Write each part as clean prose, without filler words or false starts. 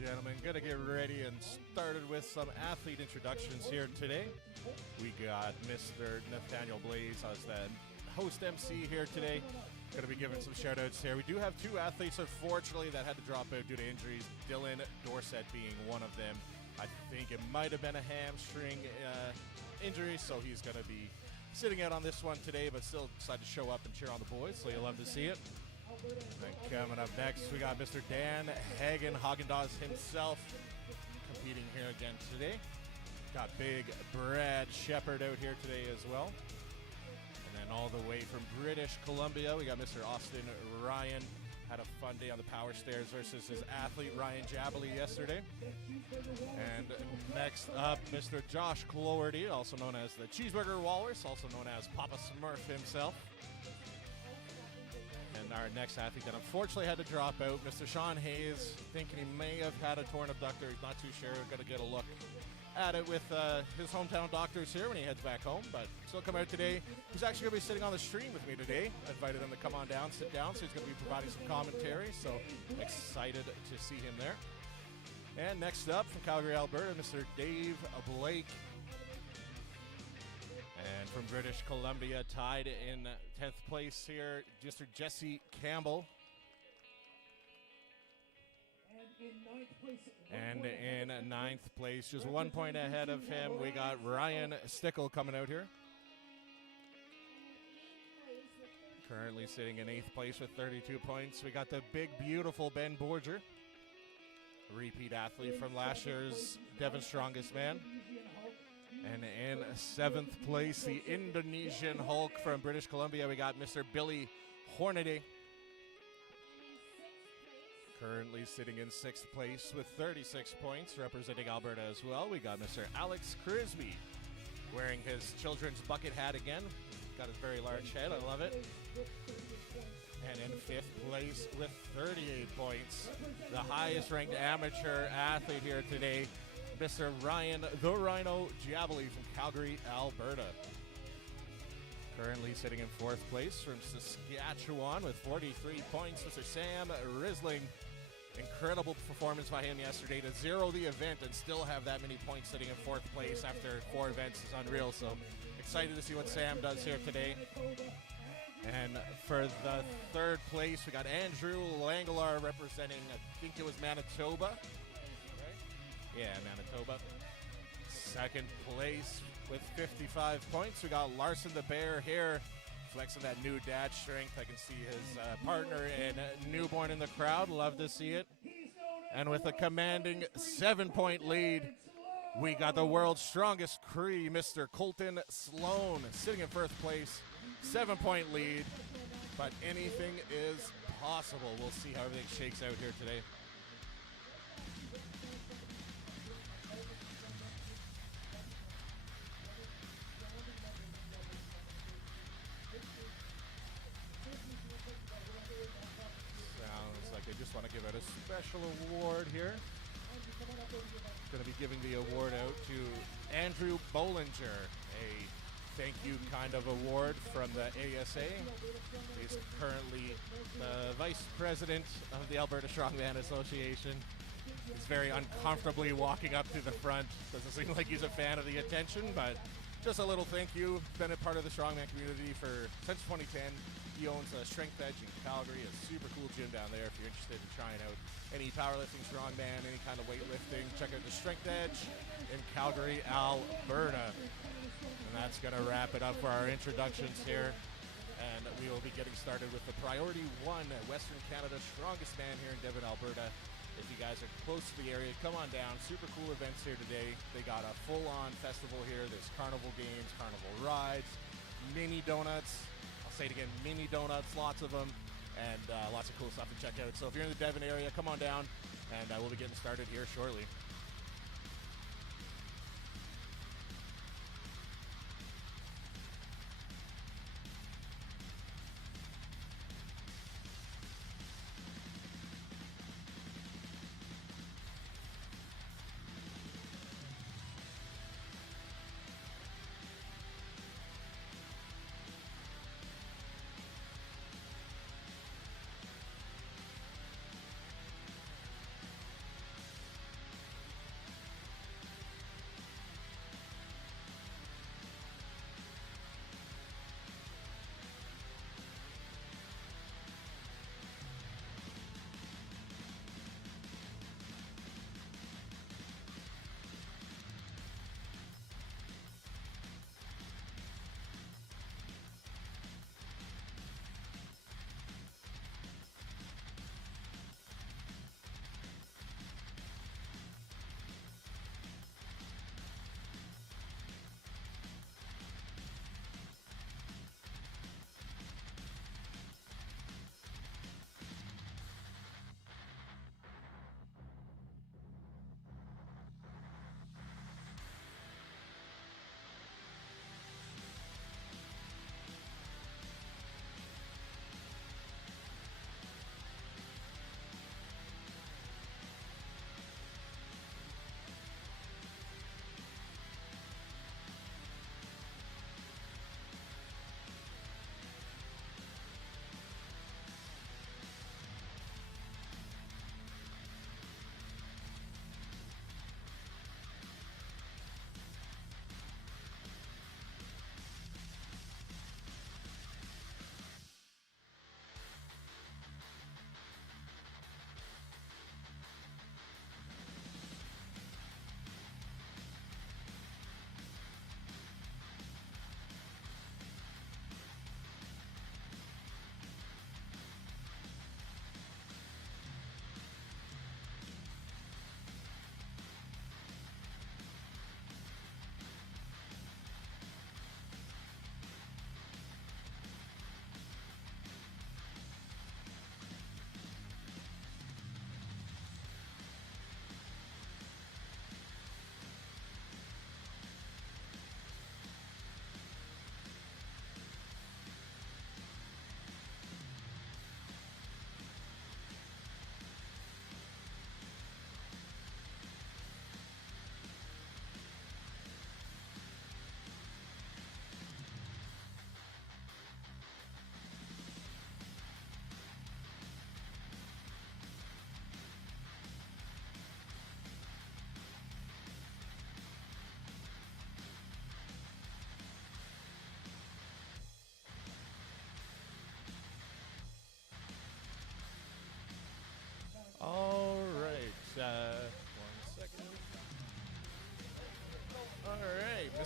gentlemen, gonna get ready and started with some athlete introductions here today. We got Mr. Nathaniel Blaze as the host MC here today. Gonna be giving some shout outs here. We do have two athletes, unfortunately, that had to drop out due to injuries. Dylan Dorsett being one of them. I think it might have been a hamstring injury, so he's gonna be sitting out on this one today, but still decided to show up and cheer on the boys, so you'll love to see it. And coming up next, we got Mr. Dan Haagen-Dazs himself competing here again today. Got big Brad Shepard out here today as well. And then all the way from British Columbia, we got Mr. Austin Ryan. Had a fun day on the power stairs versus his athlete Ryan Jabley yesterday. And next up, Mr. Josh Cloherty, also known as the Cheeseburger Walrus, also known as Papa Smurf himself. And our next athlete that unfortunately had to drop out, Mr. Sean Hayes, thinking he may have had a torn abductor. He's not too sure. Going to get a look at it with his hometown doctors here when he heads back home, but still come out today. He's actually going to be sitting on the stream with me today. I invited him to come on down, sit down, so he's going to be providing some commentary, so excited to see him there. And next up from Calgary, Alberta, Mr. Dave Blake. And from British Columbia, tied in 10th place here, Mr. Jesse Campbell. And in ninth place, just 1 point ahead of him, we got Ryan Stickle coming out here. Currently sitting in 8th place with 32 points. We got the big, beautiful Ben Borger, repeat athlete from last year's Devon's Strongest Man. And in 7th place, the Indonesian Hulk from British Columbia, we got Mr. Billy Hornaday. Currently sitting in 6th place with 36 points, representing Alberta as well. We got Mr. Alex Crisby wearing his children's bucket hat again. Got his very large head, I love it. And in 5th place with 38 points, the highest ranked amateur athlete here today, Mr. Ryan the Rhino Jabley from Calgary, Alberta. Currently sitting in 4th place from Saskatchewan with 43 points, Mr. Sam Risling. Incredible performance by him yesterday to zero the event and still have that many points sitting in 4th place after 4 events is unreal. So excited to see what Sam does here today. And for the 3rd place, we got Andrew Langelaar representing, I think it was Manitoba. Right? Yeah, Manitoba. 2nd place with 55 points, we got Larson the Bear here, flexing that new dad strength. I can see his partner and newborn in the crowd. Love to see it. And with a commanding 7-point lead, we got the world's strongest Cree, Mr. Colton Sloan, sitting in 1st place. 7-point lead, but anything is possible. We'll see how everything shakes out here today. Sounds like they just want to give out a special award here. Going to be giving the award out to Andrew Bollinger, a thank you kind of award from the ASA. He's currently the vice president of the Alberta Strongman Association. He's very uncomfortably walking up to the front. Doesn't seem like he's a fan of the attention, but just a little thank you. Been a part of the Strongman community since 2010. He owns a Strength Edge in Calgary, a super cool gym down there if you're interested in trying out any powerlifting, strongman, any kind of weightlifting. Check out the Strength Edge in Calgary, Alberta. And that's going to wrap it up for our introductions here. And we will be getting started with the Priority 1 Western Canada Strongest Man here in Devon, Alberta. If you guys are close to the area, come on down. Super cool events here today. They got a full-on festival here. There's carnival games, carnival rides, mini donuts. I'll say it again, mini donuts, lots of them, and lots of cool stuff to check out. So if you're in the Devon area, come on down, and we'll be getting started here shortly.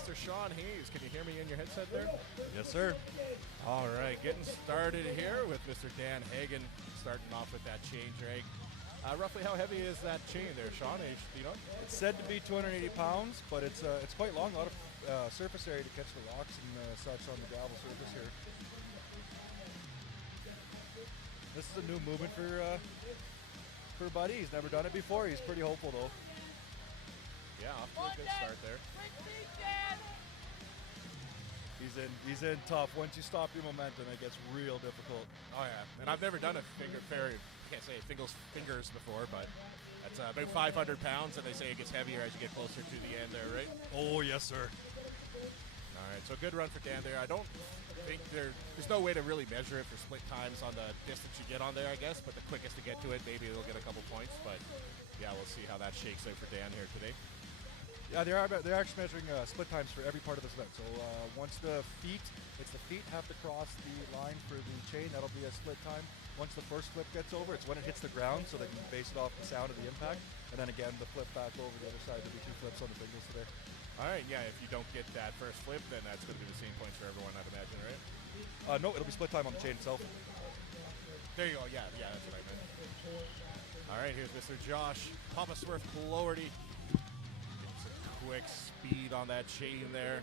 Mr. Sean Hayes. Can you hear me in your headset there? Yes, sir. All right, getting started here with Mr. Dan Hagen, starting off with that chain drag. Roughly how heavy is that chain there, Sean? Do you know? It's said to be 280 pounds, but it's quite long. A lot of surface area to catch the rocks and such on the gravel surface here. This is a new movement for Buddy. He's never done it before. He's pretty hopeful though. Yeah, off to a good start there. He's in tough. Once you stop your momentum, it gets real difficult. Oh yeah, and I've never done a can't say Fingal's fingers before, but that's about 500 pounds, and they say it gets heavier as you get closer to the end there, right? Oh yes, sir. All right, so good run for Dan there. I don't think there's no way to really measure it for split times on the distance you get on there, I guess, but the quickest to get to it, maybe they'll get a couple points, but yeah, we'll see how that shakes out for Dan here today. Yeah, they're actually measuring split times for every part of this event. So once the feet have to cross the line for the chain, that'll be a split time. Once the first flip gets over, it's when it hits the ground, so they can base it off the sound of the impact. And then again, the flip back over the other side. There'll be 2 flips on the Fingals today. All right, yeah, if you don't get that first flip, then that's going to be the same points for everyone, I'd imagine, right? No, it'll be split time on the chain itself. There you go, yeah, that's what I meant. All right, here's Mr. Josh Papa Swerve Cloherty. Quick speed on that chain there.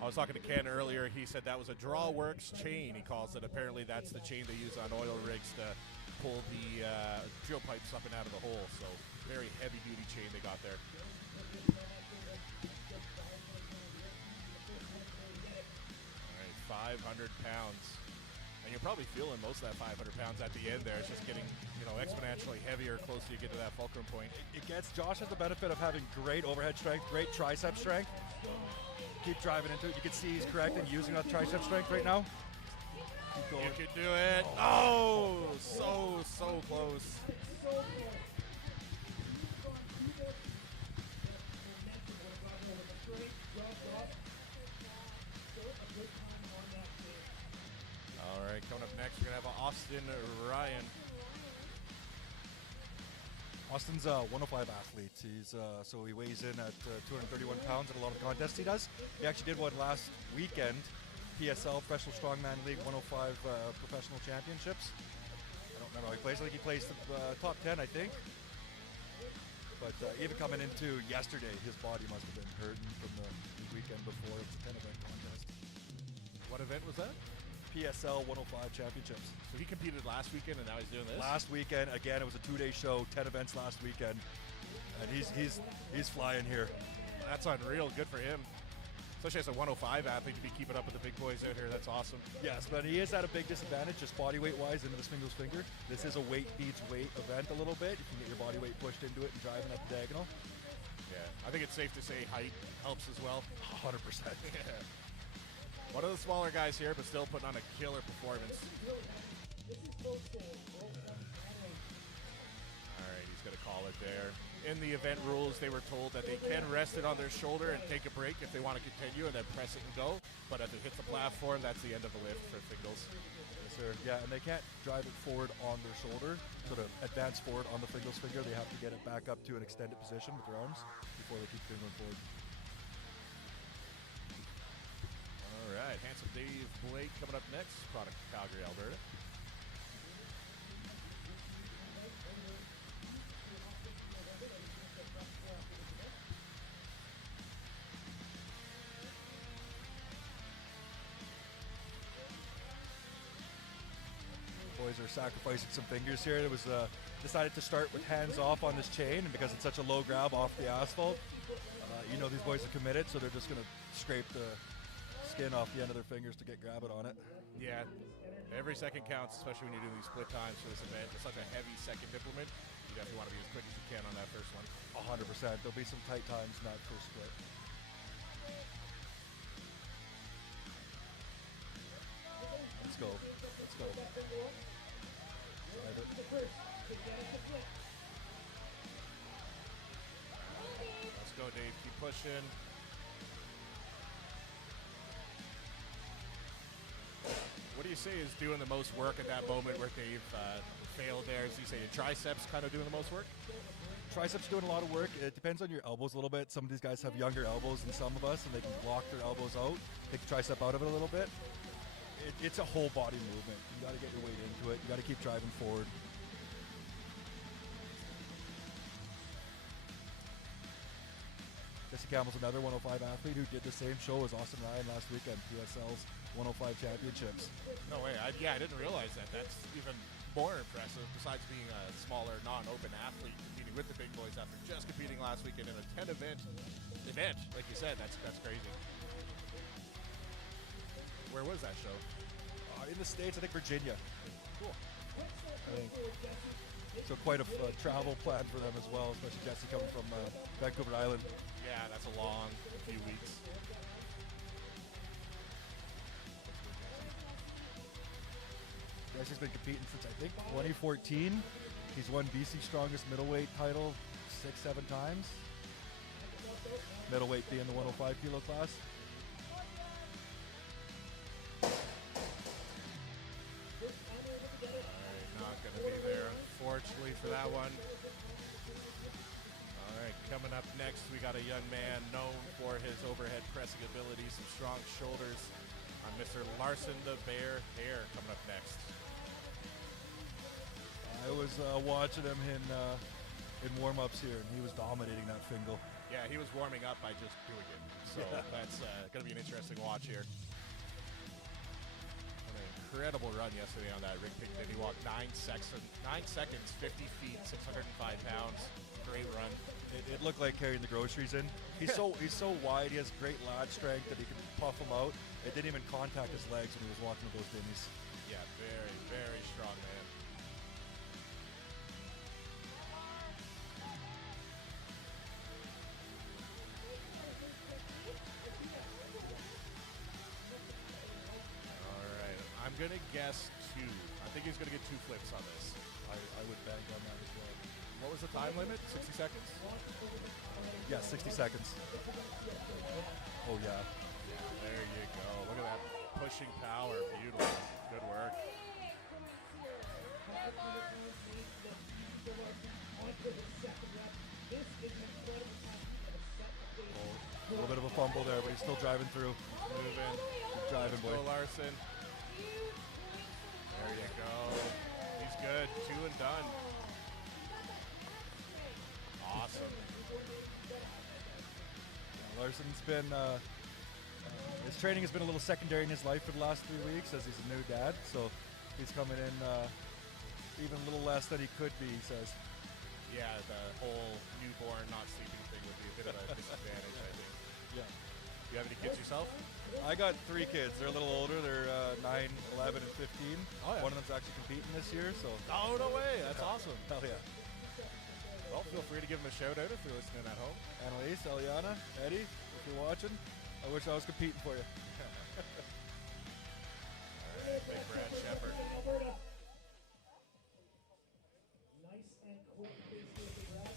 I was talking to Ken earlier. He said that was a Drawworks chain, he calls it. Apparently that's the chain they use on oil rigs to pull the drill pipes up and out of the hole. So very heavy duty chain they got there. All right, 500 pounds. And you're probably feeling most of that 500 pounds at the end there. It's just getting, exponentially heavier closer you get to that fulcrum point. Josh has the benefit of having great overhead strength, great tricep strength. Keep driving into it. You can see he's correct in using that tricep strength right now. Keep going. You can do it. Oh, so close. All right, coming up next, we're going to have Austin Ryan. Austin's a 105 athlete. So he weighs in at 231 pounds at a lot of the contests he does. He actually did one last weekend, PSL, Professional Strongman League 105 Professional Championships. I don't remember how he placed. I think he placed top 10, I think. But even coming into yesterday, his body must have been hurting from the weekend before. It was a 10-event contest. What event was that? PSL 105 Championships. So he competed last weekend and now he's doing this? Last weekend, again, it was a 2-day show, 10 events last weekend. And he's flying here. That's unreal. Good for him. Especially as a 105 athlete to be keeping up with the big boys out here. That's awesome. Yes, but he is at a big disadvantage just body weight wise into the Fingal's finger. This is a weight beats weight event a little bit. You can get your body weight pushed into it and driving up the diagonal. Yeah, I think it's safe to say height helps as well. 100%. Yeah. One of the smaller guys here, but still putting on a killer performance. All right, he's going to call it there. In the event rules, they were told that they can rest it on their shoulder and take a break if they want to continue and then press it and go. But if it hits the platform, that's the end of the lift for Fingals. Yes, sir. Yeah, and they can't drive it forward on their shoulder. So to advance forward on the Fingal's finger, they have to get it back up to an extended position with their arms before they keep going forward. All right, Handsome Dave Blake coming up next, product of Calgary, Alberta. Boys are sacrificing some fingers here. It was decided to start with hands off on this chain, and because it's such a low grab off the asphalt, these boys are committed, so they're just going to scrape the skin off the end of their fingers to get grab it on it. Yeah, every second counts, especially when you're doing these split times for this event. It's such a heavy second implement. You definitely want to be as quick as you can on that first one. 100%. There'll be some tight times in that first split. Let's go. Let's go. Drive it. Let's go, Dave. Keep pushing. What do you say is doing the most work at that moment where Dave failed there? As you say, your triceps kind of doing the most work? Triceps doing a lot of work. It depends on your elbows a little bit. Some of these guys have younger elbows than some of us, and they can block their elbows out, take the tricep out of it a little bit. It's a whole body movement. You got to get your weight into it. You got to keep driving forward. Jesse Campbell's another 105 athlete who did the same show as Austin Ryan last weekend, PSL's 105 championships. No way. I didn't realize that. That's even more impressive, besides being a smaller, non-open athlete competing with the big boys after just competing last weekend in a 10 event, like you said. That's crazy. Where was that show? In the States, I think Virginia. Cool. I think. So quite a travel plan for them as well, especially Jesse coming from Vancouver Island. Yeah, that's a long few weeks. Jesse's been competing since, I think, 2014. He's won BC Strongest Middleweight title 6-7 times. Middleweight being the 105 kilo class. Not going to be there, unfortunately, for that one. All right, coming up next, we got a young man known for his overhead pressing abilities and strong shoulders. Mr. Larson the Bear Hare coming up next. I was watching him in warm-ups here, and he was dominating that Fingal. Yeah, he was warming up by just doing it. So that's going to be an interesting watch here. Incredible run yesterday on that ring pick. He walked 9 seconds, 50 feet, 605 pounds. Great run. It looked like carrying the groceries in. He's so wide. He has great lat strength that he can puff them out. It didn't even contact his legs when he was walking with those dimmies. Yeah, very, very strong man. I'm going to guess 2. I think he's going to get 2 flips on this. I would bank on that as well. What was the time limit? 60 seconds? Yeah, 60 seconds. Oh, yeah. Yeah, there you go. Look at that pushing power. Beautiful. Good work. Oh, a little bit of a fumble there, but he's still driving through. He's moving. Keep driving, boy. Go, Larson. There you go. He's good. 2 and done. Awesome. Larson's been, his training has been a little secondary in his life for the last 3 weeks as he's a new dad. So he's coming in even a little less than he could be, he says. Yeah, the whole newborn not sleeping thing would be a bit of a disadvantage, I think. Yeah. You have any kids yourself? I got 3 kids. They're a little older. They're 9, 11, and 15. Oh, yeah. One of them's actually competing this year. So. Oh, no way. That's awesome. Hell yeah. Well, feel free to give them a shout out if you're listening at home. Annalise, Eliana, Eddie, if you're watching, I wish I was competing for you. All right, big Brad Shepherd. Nice and quick, basically, the Brad.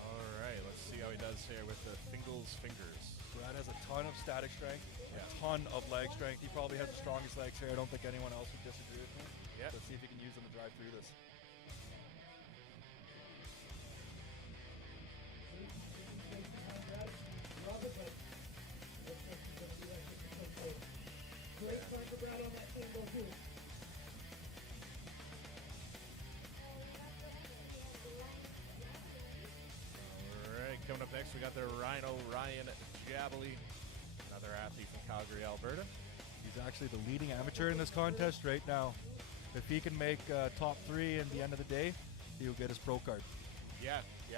All right, let's see how he does here with the Fingal's fingers. Brad has a ton of static strength, Yeah. a ton of leg strength. He probably has the strongest legs here. I don't think anyone else would disagree with me. Yeah. Let's see if he can use them to drive through this. Great fight for Brad on that single too. All right, coming up next, we got the Rhino Ryan Jabley, another athlete from Calgary, Alberta. He's actually the leading amateur in this contest right now. If he can make top 3 in the end of the day, he'll get his pro card. Yeah, the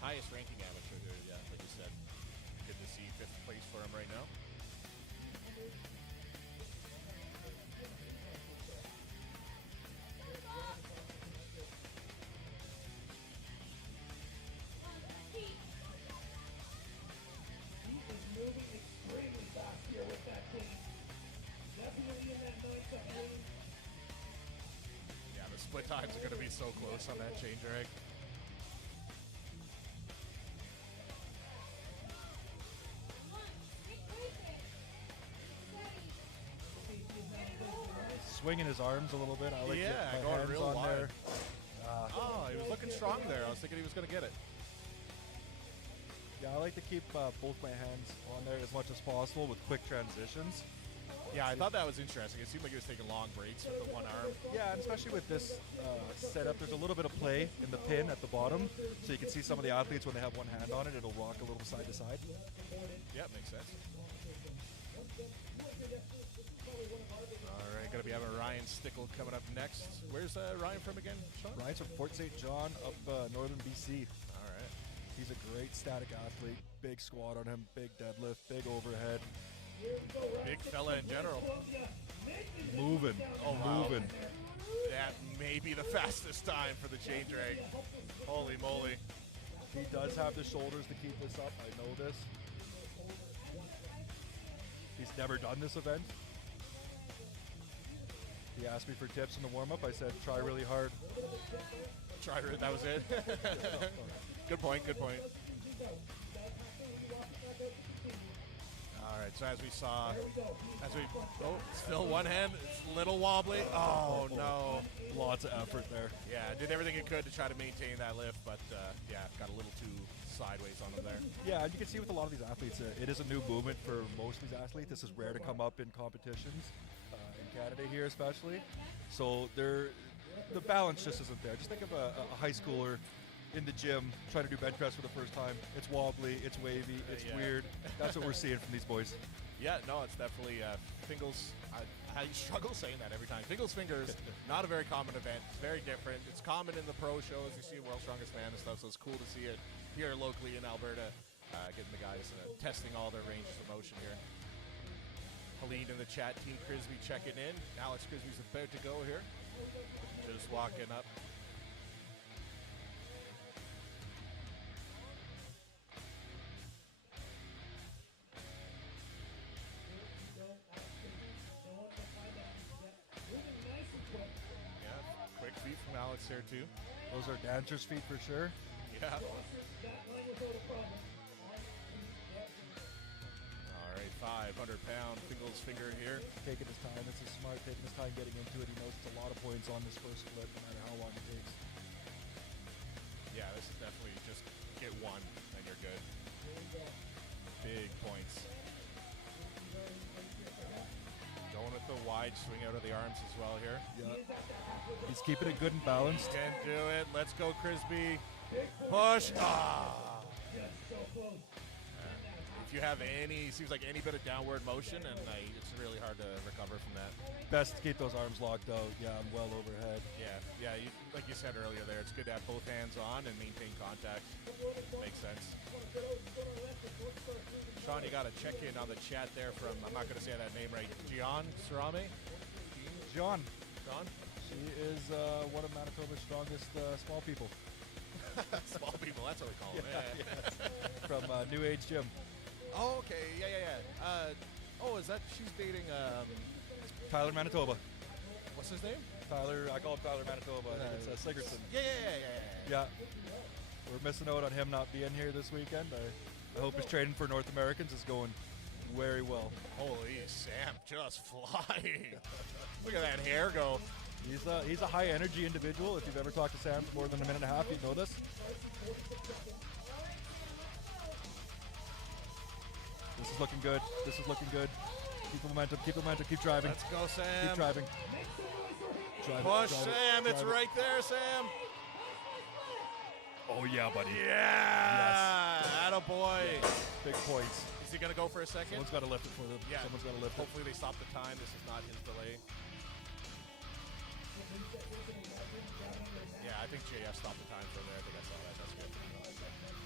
highest ranking amateur here, yeah, like you said. Good to see 5th place for him right now. He is moving extremely fast here with that change. Definitely in that 9-second range. Yeah, the split times are going to be so close on that change rag. swinging his arms a little bit. I like Yeah, my going hands real on wide. there. Oh, he was looking strong there. I was thinking he was going to get it. Yeah, I like to keep both my hands on there as much as possible with quick transitions. Yeah, I thought that was interesting. It seemed like he was taking long breaks with the one arm. Yeah, and especially with this setup, there's a little bit of play in the pin at the bottom, so you can see some of the athletes when they have one hand on it, it'll rock a little side to side. Yeah, makes sense. All right, going to be having Ryan Stickle coming up next. Where's Ryan from again, Sean? Ryan's from Fort St. John up northern BC. All right. He's a great static athlete, big squat on him, big deadlift, big overhead. Big fella in general. Moving, moving. That may be the fastest time for the chain drag. Holy moly. He does have the shoulders to keep this up, I know this. He's never done this event. He asked me for tips in the warm-up. I said, try really hard. That was it. Good point, good point. All right, so as we saw, still one hand, it's a little wobbly. Oh, no. Lots of effort there. Yeah, did everything it could to try to maintain that lift, but yeah, got a little too sideways on him there. Yeah, and you can see with a lot of these athletes, it is a new movement for most of these athletes. This is rare to come up in competitions, in Canada here especially. So the balance just isn't there. Just think of a high schooler in the gym trying to do bench press for the first time. It's wobbly, it's wavy, it's weird. That's what we're seeing from these boys. Yeah, no, it's definitely Fingal's. I struggle saying that every time. Fingal's fingers, not a very common event. It's very different. It's common in the pro shows. You see World's Strongest Man and stuff, so it's cool to see it here locally in Alberta, getting the guys testing all their ranges of motion here. Helene in the chat, Team Crisby checking in. Alex Crisby's about to go here. Just walking up. Quick feet from Alex there too. Those are dancer's feet for sure. Yeah. All right, 500-pound Fingal's finger here. Taking his time. This is smart. Taking his time getting into it. He knows it's a lot of points on this first flip, no matter how long it takes. Yeah, this is definitely just get one and you're good. Big points. Going with the wide swing out of the arms as well here. Yeah. He's keeping it good and balanced. Can do it. Let's go, Crisby. Push. Ah. If you have seems like any bit of downward motion, and it's really hard to recover from that. Best to keep those arms locked out. Yeah, I'm well overhead. Yeah. Like you said earlier there, it's good to have both hands on and maintain contact. Makes sense. Sean, you got to check in on the chat there from, I'm not going to say that name right, Gian Sarame? John. John? She is one of Manitoba's strongest small people. Small people, that's what we call them. Yeah. From New Age Gym. Oh, okay. Yeah. Is that, she's dating, Tyler Manitoba. what's his name? Tyler, I call him Tyler Manitoba. I think it's Sigurdsson. Yeah. Yeah. We're missing out on him not being here this weekend. I hope his training for North Americans is going very well. Holy, Sam just flying. Look at that hair go. He's a high energy individual. If you've ever talked to Sam for more than a minute and a half, you know this. This is looking good. Keep the momentum, keep driving. Let's go, Sam. Keep driving. Push, Sam. It's right there, Sam. Oh, yeah, buddy. Yeah. Yes. Attaboy. Big points. Is he going to go for a second? Someone's got to lift it for them. Yeah. Someone's got to lift it. Hopefully they stop the time. This is not his delay. Yeah, I think JF stopped the time from there. I think I saw that. That's good.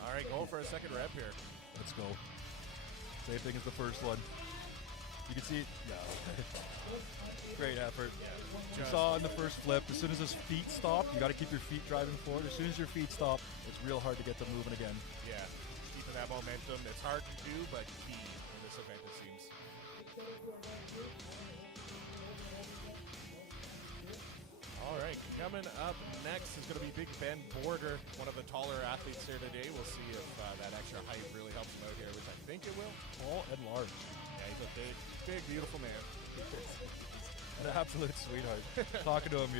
All right, going for a second rep here. Let's go. Same thing as the first one. You can see, great effort. Yeah, You saw in the first flip, as soon as his feet stop, you got to keep your feet driving forward. As soon as your feet stop, it's real hard to get them moving again. Yeah, keeping that momentum. It's hard to do, but key in this event, it seems. All right, coming up next is going to be Big Ben Border, one of the taller athletes here today. We'll see if that extra height really helps him out here, which I think it will. Tall and large. Yeah, he's a big, beautiful man. An absolute sweetheart. Talking to him,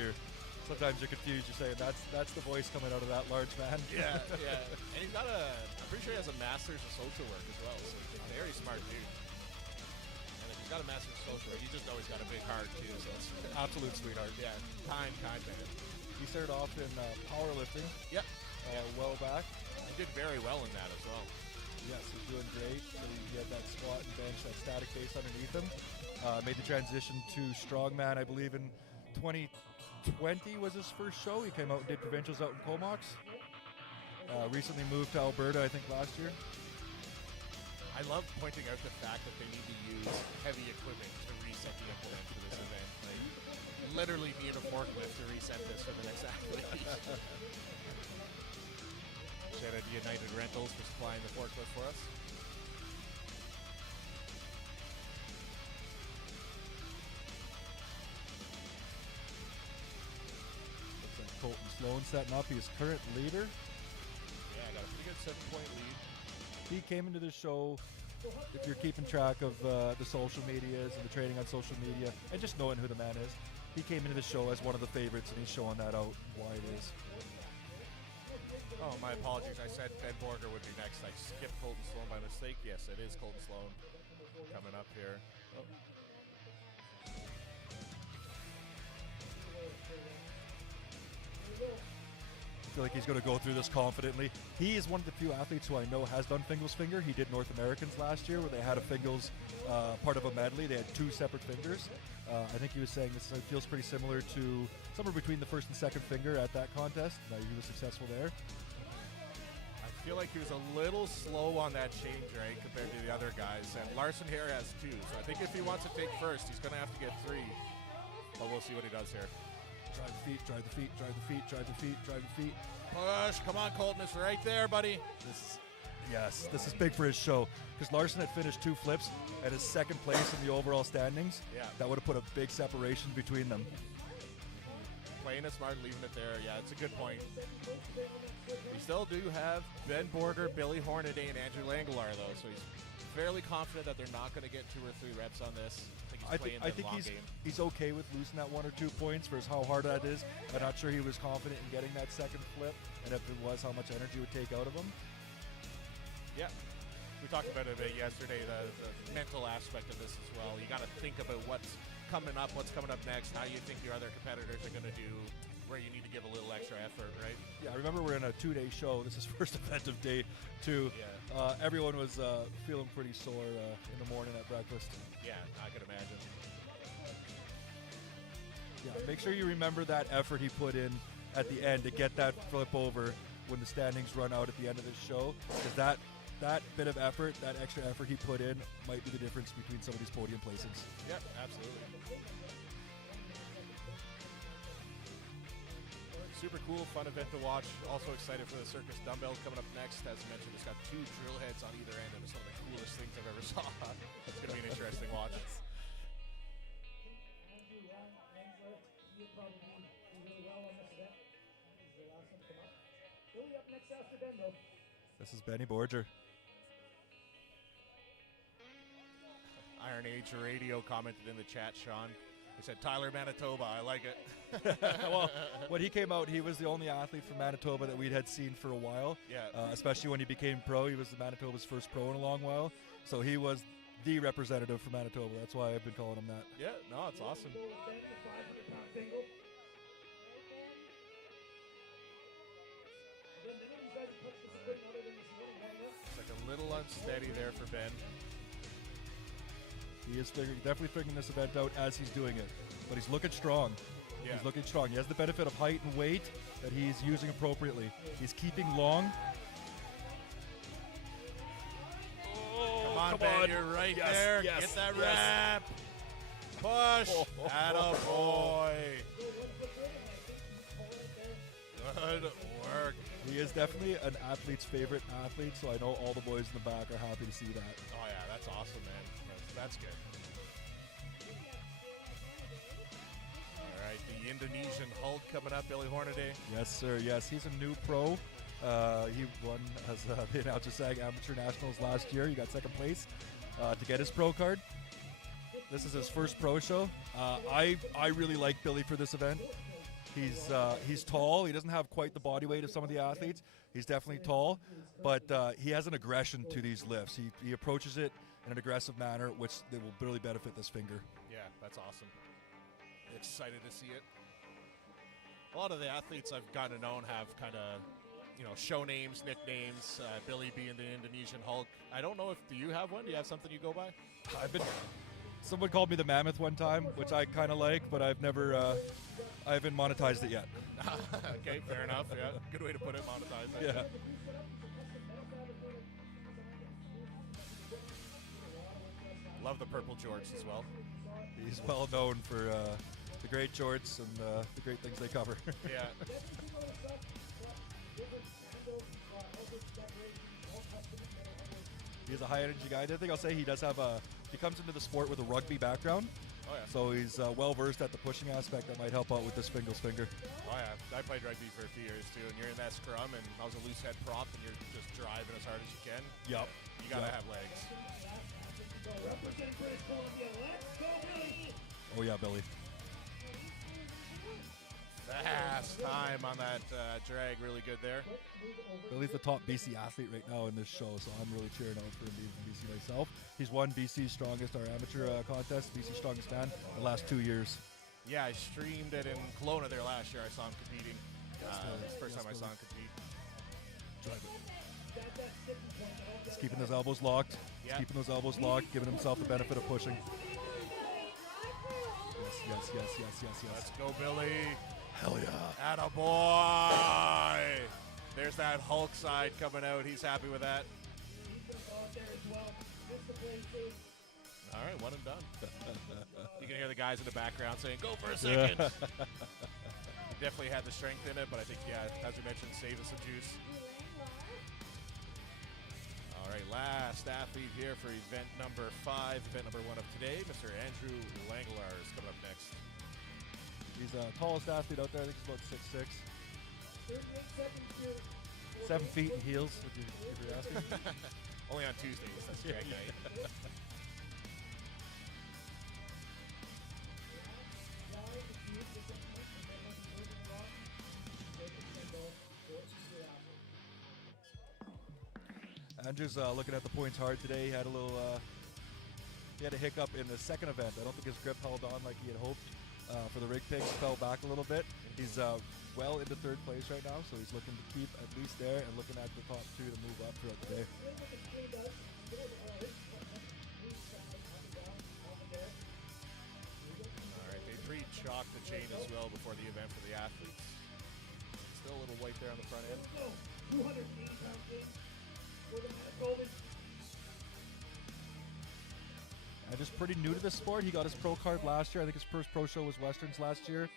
sometimes you're confused. You're saying that's the voice coming out of that large man. Yeah. And he's got I'm pretty sure he has a master's of social work as well, so he's a very smart dude. And if he's got a master's of social work, you just know he's got a big heart too, so it's Absolute sweetheart. yeah, kind man. He started off in powerlifting Yep. well back. He did very well in that as well. Yes, he's doing great. So he had that squat and bench, that static base underneath him. Made the transition to Strongman, I believe, in 2020 was his first show. He came out and did provincials out in Comox. Recently moved to Alberta, I think, last year. I love pointing out the fact that they need to use heavy equipment to reset the implement for this event. Like, literally need a forklift to reset this for the next athlete. Shout out to United Rentals for supplying the forklift for us. Looks like Colton Sloan setting up. He's current leader. Yeah, I got a pretty good 7-point lead. He came into the show, if you're keeping track of the social medias and the trading on social media and just knowing who the man is, he came into the show as one of the favorites, and he's showing that out why it is. Oh, my apologies. I said Ben Borger would be next. I skipped Colton Sloan by mistake. Yes, it is Colton Sloan coming up here. Oh. I feel like he's going to go through this confidently. He is one of the few athletes who I know has done Fingal's finger. He did North Americans last year where they had a Fingal's part of a medley. They had 2 separate fingers. I think he was saying this feels pretty similar to somewhere between the first and second finger at that contest. He was successful there. I feel like he was a little slow on that change, right, compared to the other guys. And Larson here has 2, so I think if he wants to take first, he's going to have to get 3. But we'll see what he does here. Drive the feet, drive the feet, drive the feet, drive the feet, drive the feet. Push. Come on, Colton. It's right there, buddy. This is big for his show because Larson had finished 2 flips at his second place in the overall standings. Yeah. That would have put a big separation between them. Playing it smart, leaving it there. Yeah, it's a good point. We still do have Ben Borger, Billy Hornaday, and Andrew Langlar, though, so he's fairly confident that they're not going to get 2 or 3 reps on this. I think he's okay with losing that 1 or 2 points versus how hard that is. I'm not sure he was confident in getting that second flip, and if it was, how much energy it would take out of him. Yeah, we talked about it a bit yesterday, the mental aspect of this as well. You got to think about what's coming up next, how you think your other competitors are going to do, where you need to give a little extra effort, right? Yeah, I remember we're in a 2-day show. This is first event of day 2. Yeah. Everyone was feeling pretty sore in the morning at breakfast. Yeah, I could imagine. Yeah, make sure you remember that effort he put in at the end to get that flip over when the standings run out at the end of the show. Because that bit of effort, that extra effort he put in might be the difference between some of these podium placings. Yep, absolutely. Super cool, fun event to watch. Also excited for the Circus dumbbell coming up next. As mentioned, it's got 2 drill heads on either end, and it's some of the coolest things I've ever saw. It's going to be an interesting watch. Andrew Langler, he'll probably do really well on this event. He's the last one to come up. Billy up next after Ben, though. This is Benny Borger. Iron Age Radio commented in the chat, Sean. He said, Tyler, Manitoba, I like it. Well, when he came out, he was the only athlete from Manitoba that we had seen for a while. Yeah. Especially when he became pro. He was Manitoba's first pro in a long while. So he was the representative for Manitoba. That's why I've been calling him that. Yeah, no, it's awesome. Ben, the 500-pound Fingal. Ben, none of these guys have touched the spring other than this morning, have you? It's like a little unsteady there for Ben. He is definitely figuring this event out as he's doing it. But he's looking strong. Yeah. He's looking strong. He has the benefit of height and weight that he's using appropriately. He's keeping long. Come on, Ben, you're right there. Yes, Get that yes. rep. Push. Attaboy. Good work. He is definitely an athlete's favorite athlete, so I know all the boys in the back are happy to see that. Oh, yeah, that's awesome, man. That's good. All right, the Indonesian Hulk coming up, Billy Hornaday. Yes, sir. Yes, he's a new pro. He won, as the announcer saying, Amateur Nationals last year. He got second place to get his pro card. This is his first pro show. I really like Billy for this event. He's tall. He doesn't have quite the body weight of some of the athletes. He's definitely tall, but he has an aggression to these lifts. He approaches it in an aggressive manner, which will really benefit this finger. Yeah, that's awesome. Excited to see it. A lot of the athletes I've gotten to know have kind of, show names, nicknames. Billy being the Indonesian Hulk. I don't know if, do you have one? Do you have something you go by? Someone called me the Mammoth one time, which I kind of like, but I've never, I haven't monetized it yet. Okay, fair enough. Yeah, good way to put it, monetized. Yeah. Love the purple jorts as well. He's well known for the great jorts and the great things they cover. Yeah. He's a high energy guy. The other thing I'll say, he does have he comes into the sport with a rugby background. Oh yeah. So he's well versed at the pushing aspect that might help out with this Fingal's finger. Oh yeah, I played rugby for a few years too, and you're in that scrum, and I was a loose head prop, and you're just driving as hard as you can. Yep. You gotta have legs. Representing British Columbia, let's go Billy! Oh yeah, Billy. Fast time on that drag, really good there. Billy's the top BC athlete right now in this show, so I'm really cheering out for him being from BC myself. He's won BC's Strongest, our amateur contest, BC Strongest Man, the last 2 years. Yeah, I streamed it in Kelowna there last year. I saw him competing. It's the first time I saw him compete. Drive it. He's keeping those elbows locked. He's keeping those elbows locked, giving himself the benefit of pushing. Yes. Let's go, Billy. Hell yeah. Attaboy! There's that Hulk side coming out. He's happy with that. All right, one and done. You can hear the guys in the background saying, go for a second. Definitely had the strength in it, but I think, yeah, as we mentioned, saving some juice. All right, last athlete here for event number 5, event number 1 of today, Mr. Andrew Langlar is coming up next. He's the tallest athlete out there. I think he's about 6'6". 7 feet in heels, if you're asking. Only on Tuesdays, that's drag night. Andrew's looking at the points hard today. He had a little, he had a hiccup in the second event. I don't think his grip held on like he had hoped. For the rig picks, fell back a little bit. He's well into 3rd place right now, so he's looking to keep at least there and looking at the top 2 to move up throughout the day. All right, they pre-chalked the chain as well before the event for the athletes. Still a little white there on the front end. 280 pound game for the Manhood. Just pretty new to this sport. He got his pro card last year. I think his first pro show was Westerns last year.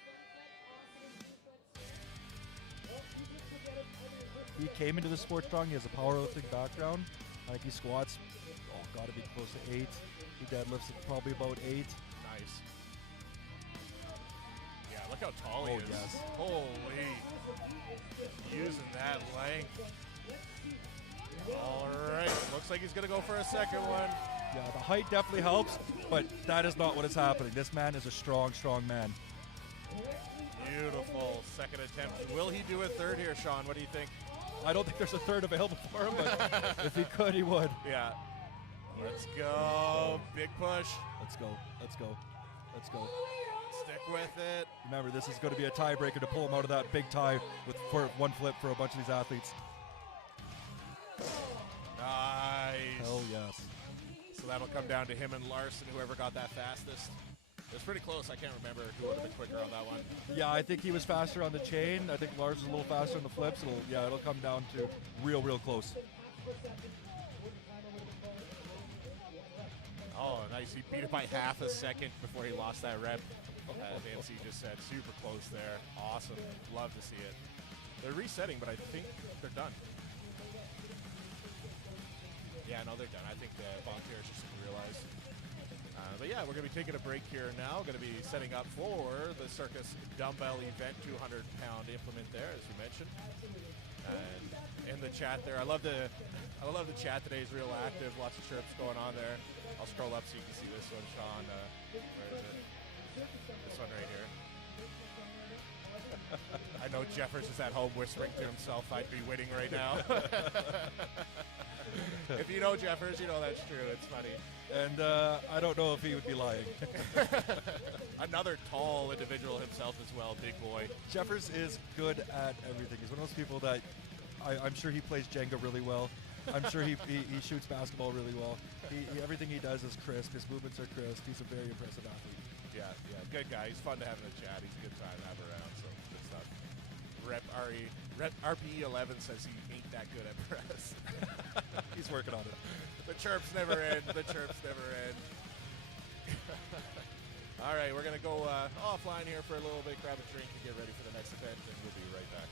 He came into the sport strong. He has a powerlifting background. I think he squats, got to be close to 8. He deadlifts at probably about 8. Nice. Yeah, look how tall he is. Yes. Holy. Using that length. All right, looks like he's going to go for a second one. Yeah, the height definitely helps, but that is not what is happening. This man is a strong, strong man. Beautiful second attempt. Will he do a third here, Sean? What do you think? I don't think there's a third available for him, but if he could, he would. Yeah. Let's go. Big push. Let's go. Let's go. Let's go. Stick with it. Remember, this is going to be a tiebreaker to pull him out of that big tie for one flip for a bunch of these athletes. Nice. Hell yes. So that'll come down to him and Larson, whoever got that fastest. It was pretty close. I can't remember who would have been quicker on that one. Yeah, I think he was faster on the chain. I think Lars was a little faster on the flips. It'll come down to real close. Oh, nice. He beat it by half a second before he lost that rep. As Nancy just said, super close there. Awesome. Love to see it. They're resetting, but I think they're done. Yeah, no, they're done. I think the volunteers just didn't realize. But yeah, we're going to be taking a break here now. Going to be setting up for the Circus dumbbell event, 200-pound implement there, as we mentioned. And in the chat there, I love the I love the chat today is real active. Lots of chirps going on there. I'll scroll up so you can see this one, Sean. Where is it? This one right here. I know Jeffers is at home whispering to himself, I'd be winning right now. If you know Jeffers, you know that's true. It's funny. And I don't know if he would be lying. Another tall individual himself as well, big boy. Jeffers is good at everything. He's one of those people that I'm sure he plays Jenga really well. I'm sure he shoots basketball really well. Everything he does is crisp. His movements are crisp. He's a very impressive athlete. Yeah, good guy. He's fun to have in the chat. He's a good time to have around, so good stuff. Rep RPE11 says he ain't that good at press. He's working on it. The chirps never end. The chirps never end. All right, we're going to go offline here for a little bit, grab a drink, and get ready for the next event, and we'll be right back.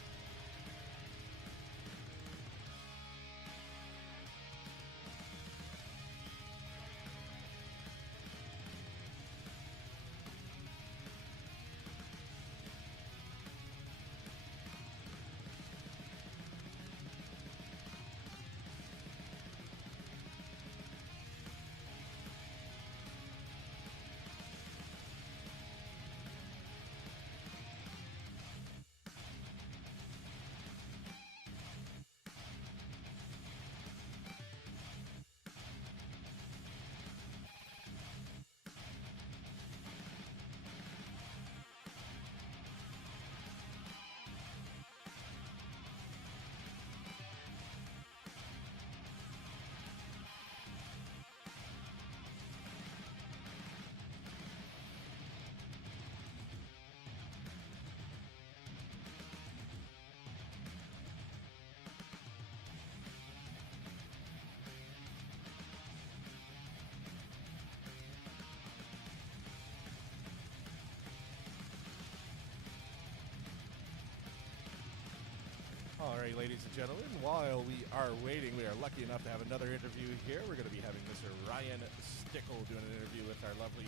All right, ladies and gentlemen, while we are waiting, we are lucky enough to have another interview here. We're going to be having Mr. Ryan Stickle doing an interview with our lovely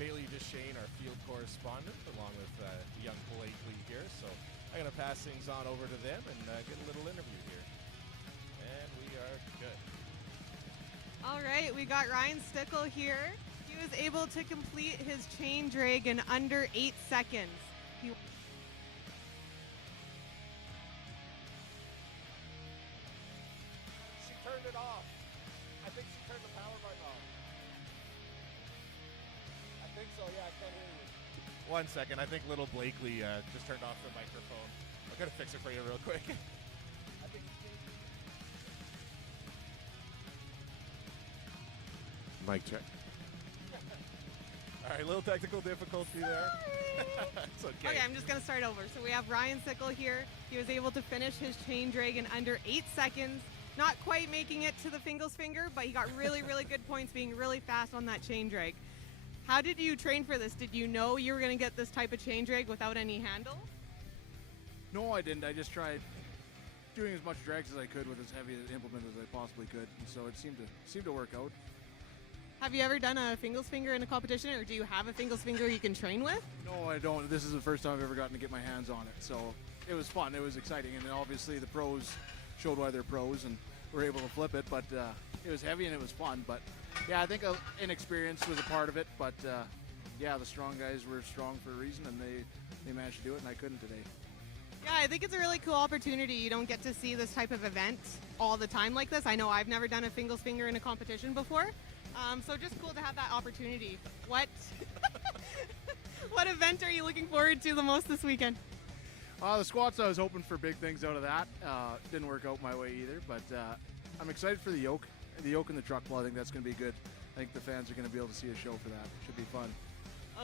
Bailey Deshane, our field correspondent, along with young Blakely here. So I'm going to pass things on over to them and get a little interview here. And we are good. All right, we got Ryan Stickle here. He was able to complete his chain drag in under 8 seconds. She turned it off. I think she turned the power button off. I think so, yeah, I can't hear you. 1 second, I think little Blakely just turned off the microphone. I'm going to fix it for you real quick. I think mic check. All right, little technical difficulty there. It's okay. Okay, I'm just going to start over. So we have Ryan Stickle here. He was able to finish his chain drag in under 8 seconds. Not quite making it to the Fingal's finger, but he got really, really good points being really fast on that chain drag. How did you train for this? Did you know you were going to get this type of chain drag without any handle? No, I didn't. I just tried doing as much drags as I could with as heavy an implement as I possibly could, and so it seemed to work out. Have you ever done a Fingal's finger in a competition, or do you have a Fingal's finger you can train with? No, I don't. This is the first time I've ever gotten to get my hands on it, so it was fun. It was exciting, and obviously the pros showed why they're pros and were able to flip it, but it was heavy and it was fun. But yeah, I think inexperience was a part of it, but yeah, the strong guys were strong for a reason, and they managed to do it, and I couldn't today. Yeah, I think it's a really cool opportunity. You don't get to see this type of event all the time like this. I know I've never done a Fingal's finger in a competition before, so just cool to have that opportunity. What what event are you looking forward to the most this weekend? The squats, I was hoping for big things out of that. Didn't work out my way either, but I'm excited for the yoke. The yoke and the truck pull, I think that's going to be good. I think the fans are going to be able to see a show for that. Should be fun.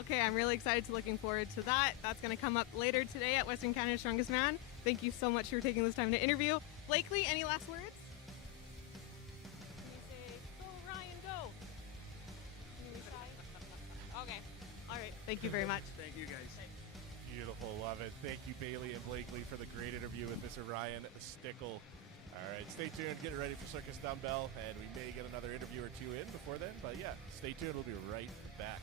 Okay, I'm really excited to looking forward to that. That's going to come up later today at Western Canada's Strongest Man. Thank you so much for taking this time to interview. Blakely, any last words? Can you say, go Ryan, go? Can you be shy? Okay, all right, thank you very much. Thank you, guys. Beautiful, love it. Thank you, Bailey and Blakely, for the great interview with Mr. Ryan Stickle. All right, stay tuned, get ready for Circus Dumbbell, and we may get another interview or two in before then, but yeah, stay tuned, we'll be right back.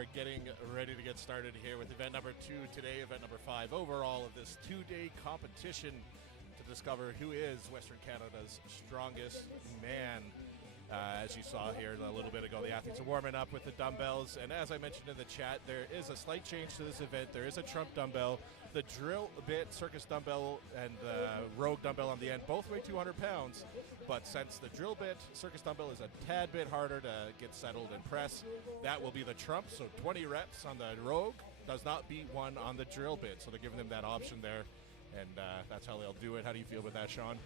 are getting ready to get started here with event number 2 today, event number 5 overall of this 2-day competition to discover who is Western Canada's strongest man. As you saw here a little bit ago, the athletes are warming up with the dumbbells, and as I mentioned in the chat, there is a slight change to this event. There is a trump dumbbell, the drill bit circus dumbbell, and the rogue dumbbell on the end both weigh 200 pounds, but since the drill bit circus dumbbell is a tad bit harder to get settled and press, that will be the trump. So 20 reps on the rogue does not beat 1 on the drill bit, so they're giving them that option there, and that's how they'll do it. How do you feel with that, Sean?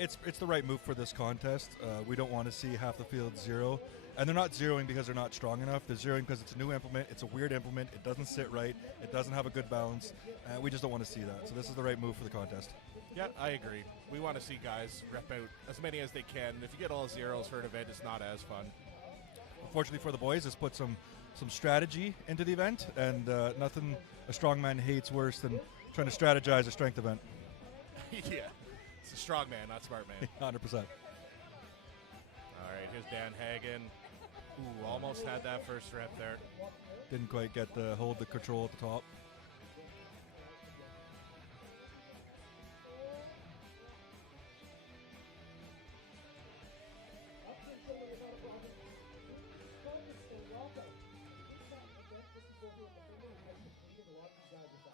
It's the right move for this contest. We don't want to see half the field zero. And they're not zeroing because they're not strong enough. They're zeroing because it's a new implement. It's a weird implement. It doesn't sit right. It doesn't have a good balance. We just don't want to see that. So this is the right move for the contest. Yeah, I agree. We want to see guys rep out as many as they can. If you get all zeros for an event, it's not as fun. Unfortunately for the boys, it's put some strategy into the event. And nothing a strongman hates worse than trying to strategize a strength event. Yeah. It's a strong man, not smart man. 100%. All right, here's Dan Hagen. Ooh, almost had that first rep there. Didn't quite get the hold the control at the top.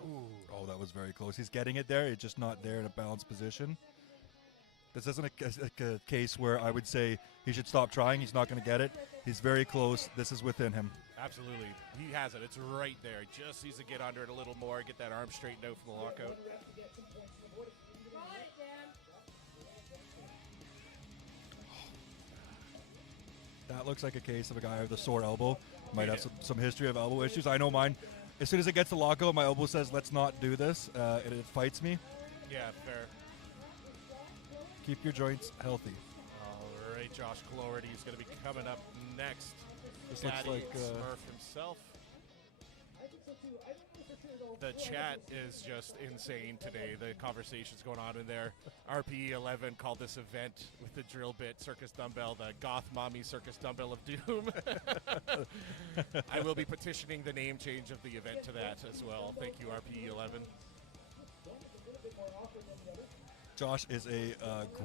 Ooh. Oh, that was very close. He's getting it there. It's just not there in a balanced position. This isn't a case where I would say he should stop trying. He's not going to get it. He's very close. This is within him. Absolutely. He has it. It's right there. He just needs to get under it a little more, get that arm straightened out from the lockout. That looks like a case of a guy with a sore elbow. Might have some history of elbow issues. I know mine. As soon as it gets the lockout, my elbow says, let's not do this. It fights me. Yeah, fair. Keep your joints healthy. All right, Josh Cloherty is going to be coming up next. This Daddy looks like Smurf himself. The chat is just insane today. The conversations going on in there. RPE 11 called this event with the drill bit circus dumbbell the Goth Mommy Circus Dumbbell of Doom. I will be petitioning the name change of the event to that as well. Thank you, RPE 11. Josh is a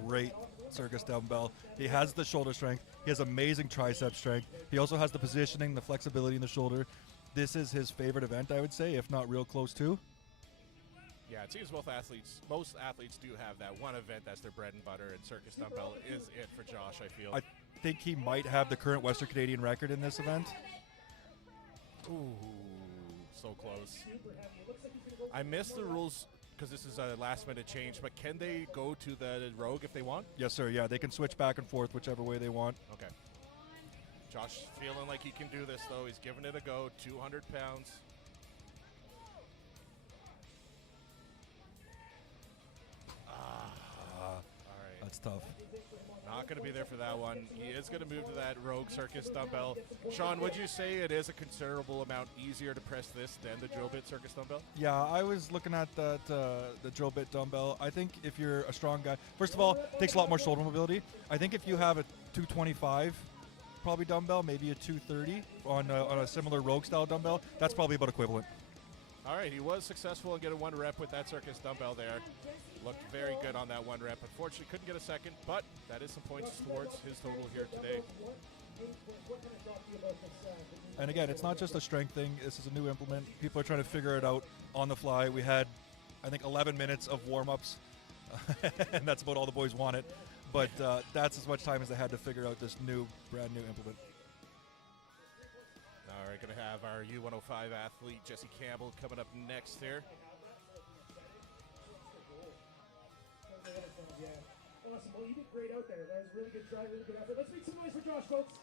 great circus dumbbell. He has the shoulder strength. He has amazing tricep strength. He also has the positioning, the flexibility in the shoulder. This is his favorite event, I would say, if not real close to. Yeah, it seems most athletes do have that one event that's their bread and butter, and circus dumbbell is it for Josh, I feel. I think he might have the current Western Canadian record in this event. Ooh, so close. I missed the rules because this is a last-minute change, but can they go to the rogue if they want? Yes, sir. Yeah, they can switch back and forth whichever way they want. Okay. Josh feeling like he can do this, though. He's giving it a go. 200 pounds. All right. That's tough. Not going to be there for that one. He is going to move to that rogue circus dumbbell. Sean, would you say it is a considerable amount easier to press this than the drill bit circus dumbbell? Yeah, I was looking at that the drill bit dumbbell. I think if you're a strong guy, first of all, it takes a lot more shoulder mobility. I think if you have a 225 probably dumbbell, maybe a 230 on a similar rogue style dumbbell, that's probably about equivalent. All right, he was successful in getting one rep with that circus dumbbell there. Looked very good on that one rep. Unfortunately, couldn't get a second, but that is some points towards his total here today. And again, it's not just a strength thing. This is a new implement. People are trying to figure it out on the fly. We had, I think, 11 minutes of warm-ups, and that's about all the boys wanted. But that's as much time as they had to figure out this brand new implement. All right, going to have our U105 athlete, Jesse Campbell, coming up next here. Awesome. Well, you did great out there. That was a really good try, really good effort. Let's make some noise for Josh, folks.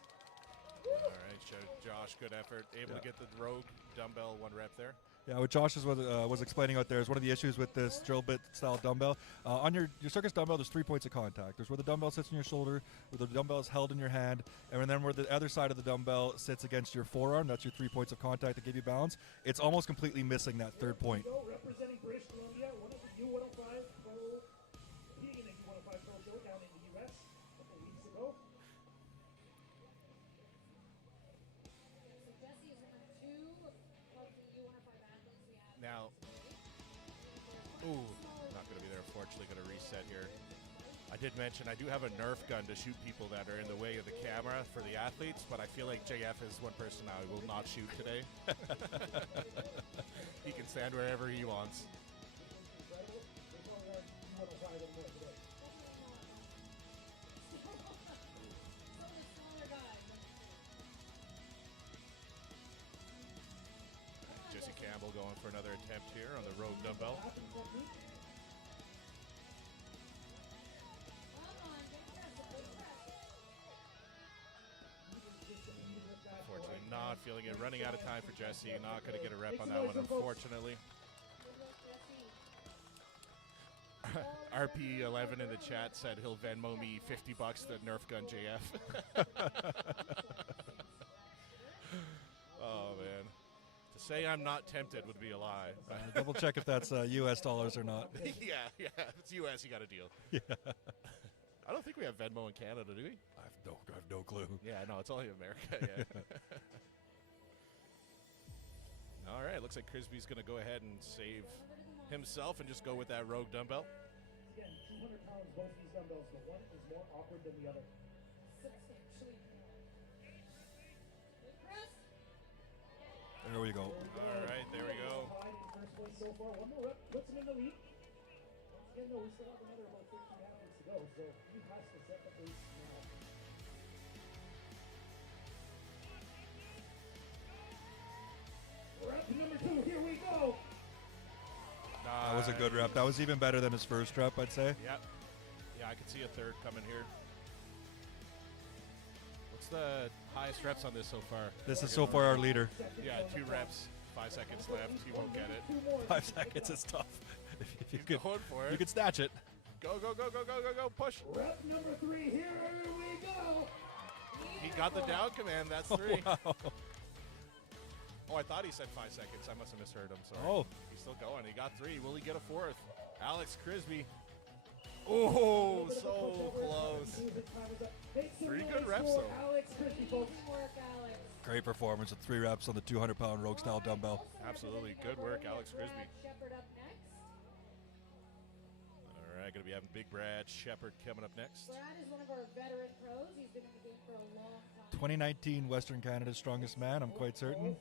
All right, Josh, good effort. Able to get the rogue dumbbell one rep there. Yeah, what Josh was explaining out there is one of the issues with this drill bit style dumbbell. On your circus dumbbell, there's 3 points of contact. There's where the dumbbell sits on your shoulder, where the dumbbell is held in your hand, and then where the other side of the dumbbell sits against your forearm. That's your 3 points of contact to give you balance. It's almost completely missing that third point. Representing British Columbia, one of the U105 Pro, being in the U105 Pro showdown in the U.S. a couple weeks ago. Ooh, not going to be there. Unfortunately, going to reset here. I did mention I do have a Nerf gun to shoot people that are in the way of the camera for the athletes, but I feel like JF is one person I will not shoot today. He can stand wherever he wants. Jesse Campbell going for another attempt here on the rogue dumbbell. Unfortunately, not feeling it. Running out of time for Jesse. Not going to get a rep on that one, unfortunately. RP11 in the chat said he'll Venmo me $50 the Nerf gun JF. Oh, man. To say I'm not tempted would be a lie. Double check if that's US dollars or not. Yeah. If it's US, you got a deal. Yeah. I don't think we have Venmo in Canada, do we? I have no clue. Yeah, no, it's only America, yeah. All right, looks like Crisby's going to go ahead and save himself and just go with that rogue dumbbell. Again, 200 pounds, both these dumbbells, but one is more awkward than the other. There we go. All right, there we go. First place so far. One more rep puts him in the lead. Once again, though, we still have another about 15 athletes to go, so he has to set the pace now. Rep number 2, here we go. That was a good rep. That was even better than his first rep, I'd say. Yep. Yeah, I could see a third coming here. What's the highest reps on this so far? This is so far our leader. Yeah, 2 reps, 5 seconds left. He won't get it. 5 seconds is tough. If you He's going for it. You could snatch it. Go, push. Rep number 3, here we go. He got the down command. That's 3. Wow. Oh, I thought he said 5 seconds. I must have misheard him. Sorry. Oh. He's still going. He got 3. Will he get a 4th? Alex Crisby. Oh, so close. 3 good reps, though. Alex Crisby, folks. Great performance with 3 reps on the 200-pound rogue style dumbbell. Absolutely. Good work, Alex Crisby. All right, going to be having Big Brad Shepard coming up next. Brad is one of our veteran pros. He's been in the game for a long time. 2019 Western Canada's strongest man, I'm quite certain.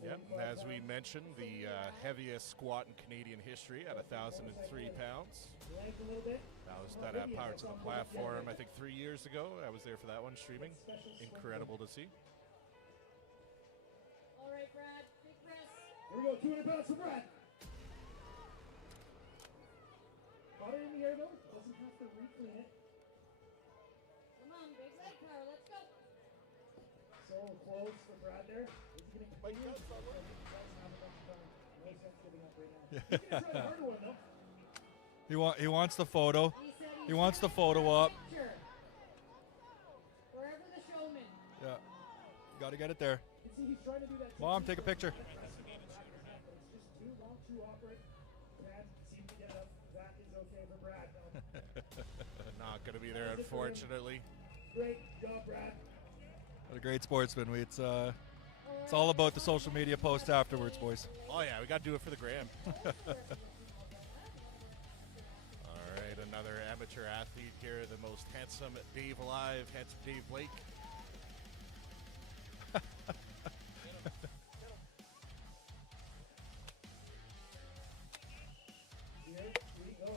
Yep, as we mentioned, the heaviest squat in Canadian history at 1,003 pounds. That had power to the platform, I think 3 years ago. I was there for that one, streaming. Incredible to see. All right, Brad, big press. Here we go, 200 pounds for Brad. Got it in the air though, doesn't have to reclean it. Come on, big leg power, let's go. So close for Brad there. Is he going to continue? He doesn't have enough time. No sense giving up right now. He's going to try the harder one though. He wants the photo. He He wants the photo up. picture. Forever the showman. Yeah. You got to get it there. You can see he's trying to do that. Mom, take a picture. It's just too long, too awkward. Brad seems to get it up. That is okay for Brad. Not going to be there, unfortunately. Great job, Brad. What a great sportsman. It's all about the social media post afterwards, boys. Oh, yeah, we got to do it for the gram. All right, another amateur athlete here, the most handsome Dave alive, handsome Dave Blake. Here we go.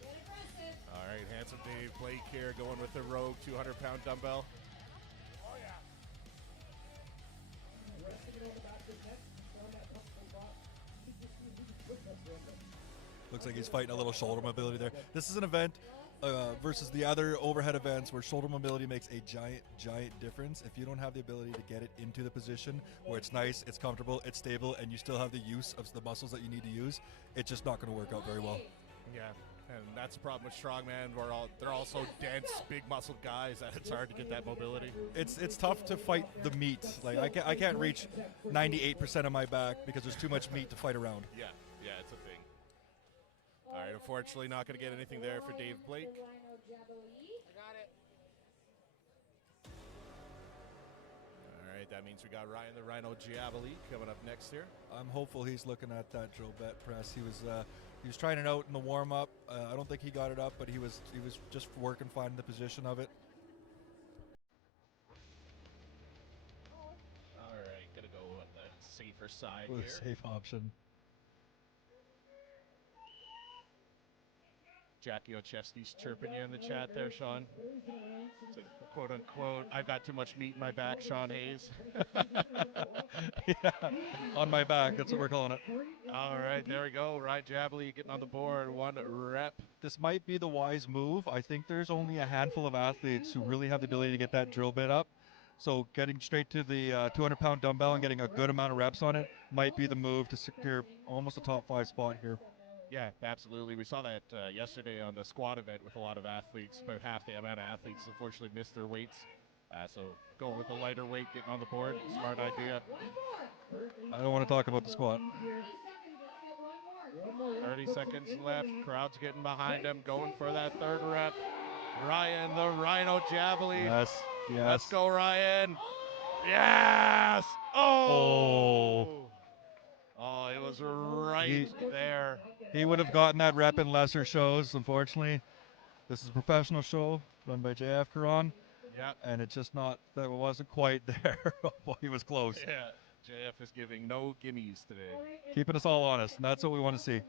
Get aggressive. All right, handsome Dave Blake here going with the rogue 200-pound dumbbell. Resting it on the back of his neck. Found that comfortable spot. He just quick press for him. Looks like he's fighting a little shoulder mobility there. This is an event versus the other overhead events where shoulder mobility makes a giant difference. If you don't have the ability to get it into the position where it's nice, it's comfortable, it's stable, and you still have the use of the muscles that you need to use, it's just not going to work out very well. Yeah, and that's the problem with strongman. They're all so dense, big muscled guys that it's hard to get that mobility. It's tough to fight the meat. Like I can't reach 98% of my back because there's too much meat to fight around. Yeah, it's a thing. All right, unfortunately not going to get anything there for Dave Blake. I got it. All right, that means we got Ryan the Rhino Giaboli coming up next here. I'm hopeful he's looking at that drill bit press. He was trying it out in the warm up. I don't think he got it up, but he was just working, finding the position of it. All right, gonna go with the safer side With a here. safe option. Jackie O'Chesney's chirping you in the chat there, Sean. It's a quote unquote, I've got too much meat in my back, Sean Hayes. Yeah, on my back. That's what we're calling it. All right, there we go. Ryan Giaboli getting on the board. 1 rep. This might be the wise move. I think there's only a handful of athletes who really have the ability to get that drill bit up. So getting straight to the 200-pound dumbbell and getting a good amount of reps on it might be the move to secure almost a top 5 spot here. Yeah, absolutely. We saw that yesterday on the squat event with a lot of athletes. About half the amount of athletes unfortunately missed their weights. So going with the lighter weight, getting on the board, smart idea. I don't want to talk about the squat. 30 seconds left. Crowd's getting behind him, going for that 3rd rep. Ryan the Rhino Giaboli. Yes. Let's go, Ryan. Yes. Oh, it was right there. He would have gotten that rep in lesser shows, unfortunately. This is a professional show run by JF Caron. Yeah. And it's just not, that wasn't quite there. Well, he was close. Yeah. JF is giving no gimmies today. Keeping us all honest, and that's what we want to see.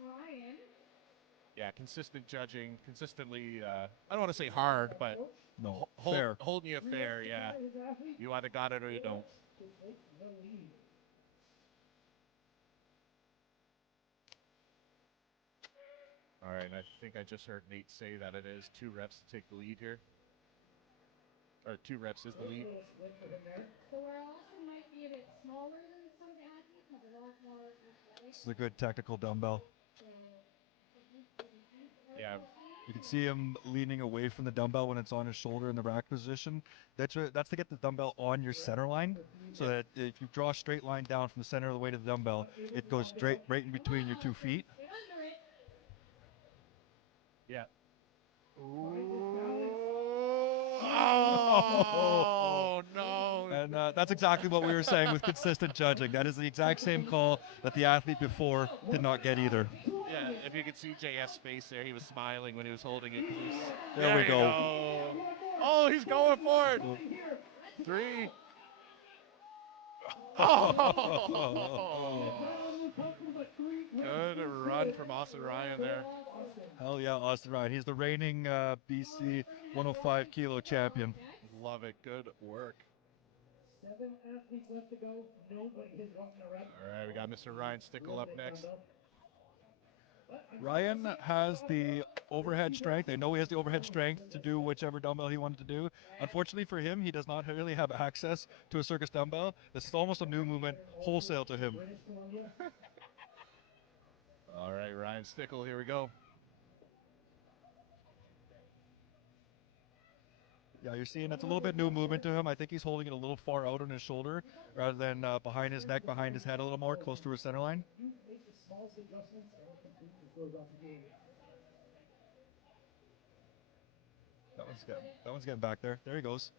Yeah, consistent judging, consistently, I don't want to say hard, but fair. Holding you fair, yeah. You either got it or you don't. All right, and I think I just heard Nate say that it is 2 reps to take the lead here. Or 2 reps is the lead. So where Austin might be a bit smaller than some of the athletes, have a lot more athletic. This is a good technical dumbbell. Yeah. You can see him leaning away from the dumbbell when it's on his shoulder in the rack position. That's to get the dumbbell on your center line, so that if you draw a straight line down from the center of the weight of the dumbbell, it goes straight right in between your 2 feet. Yeah. Oh, no. And that's exactly what we were saying with consistent judging. That is the exact same call that the athlete before did not get either. Yeah, if you could see JF's face there, he was smiling when he was holding it. There we go. Oh, he's going for it. 3. Oh. Good run from Austin Ryan there. Hell yeah, Austin Ryan. He's the reigning BC 105 kilo champion. Love it. Good work. 7 athletes left to go. Nobody has gotten a rep. All right, we got Mr. Ryan Stickle up next. Ryan has the overhead strength. I know he has the overhead strength to do whichever dumbbell he wanted to do. Unfortunately for him, he does not really have access to a circus dumbbell. This is almost a new movement wholesale to him. All right, Ryan Stickle, here we go. Yeah, you're seeing it's a little bit new movement to him. I think he's holding it a little far out on his shoulder rather than behind his neck, behind his head a little more, close to his center line. You make the smallest adjustments and it completely throws off the game. That one's getting back there. There he goes.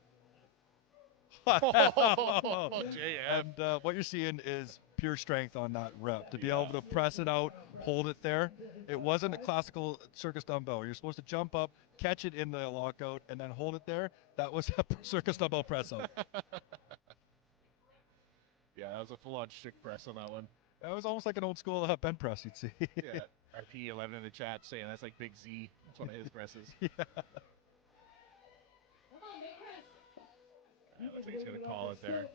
JF. And what you're seeing is pure strength on that rep. To be able to press it out, hold it there. It wasn't a classical circus dumbbell. You're supposed to jump up, catch it in the lockout, and then hold it there. That was a circus dumbbell press out. Yeah, that was a full-on stick press on that one. That was almost like an old school bench press, you'd see. Yeah, RP11 in the chat saying that's like Big Z. That's one of his presses. Yeah. Looks like he's going to call it there.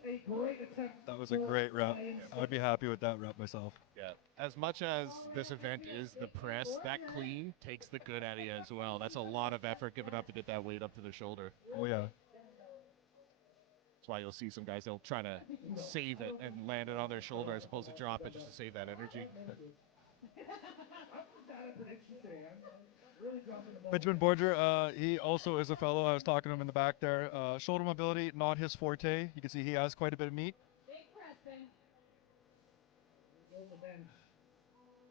That was a great rep. I would be happy with that rep myself. Yeah. As much as this event is the press, that clean takes the good out of you as well. That's a lot of effort given up to get that weight up to the shoulder. Oh, yeah. That's why you'll see some guys, they'll try to save it and land it on their shoulder as opposed to drop it just to save that energy. Benjamin Borger, he also is a fellow. I was talking to him in the back there. Shoulder mobility, not his forte. You can see he has quite a bit of meat.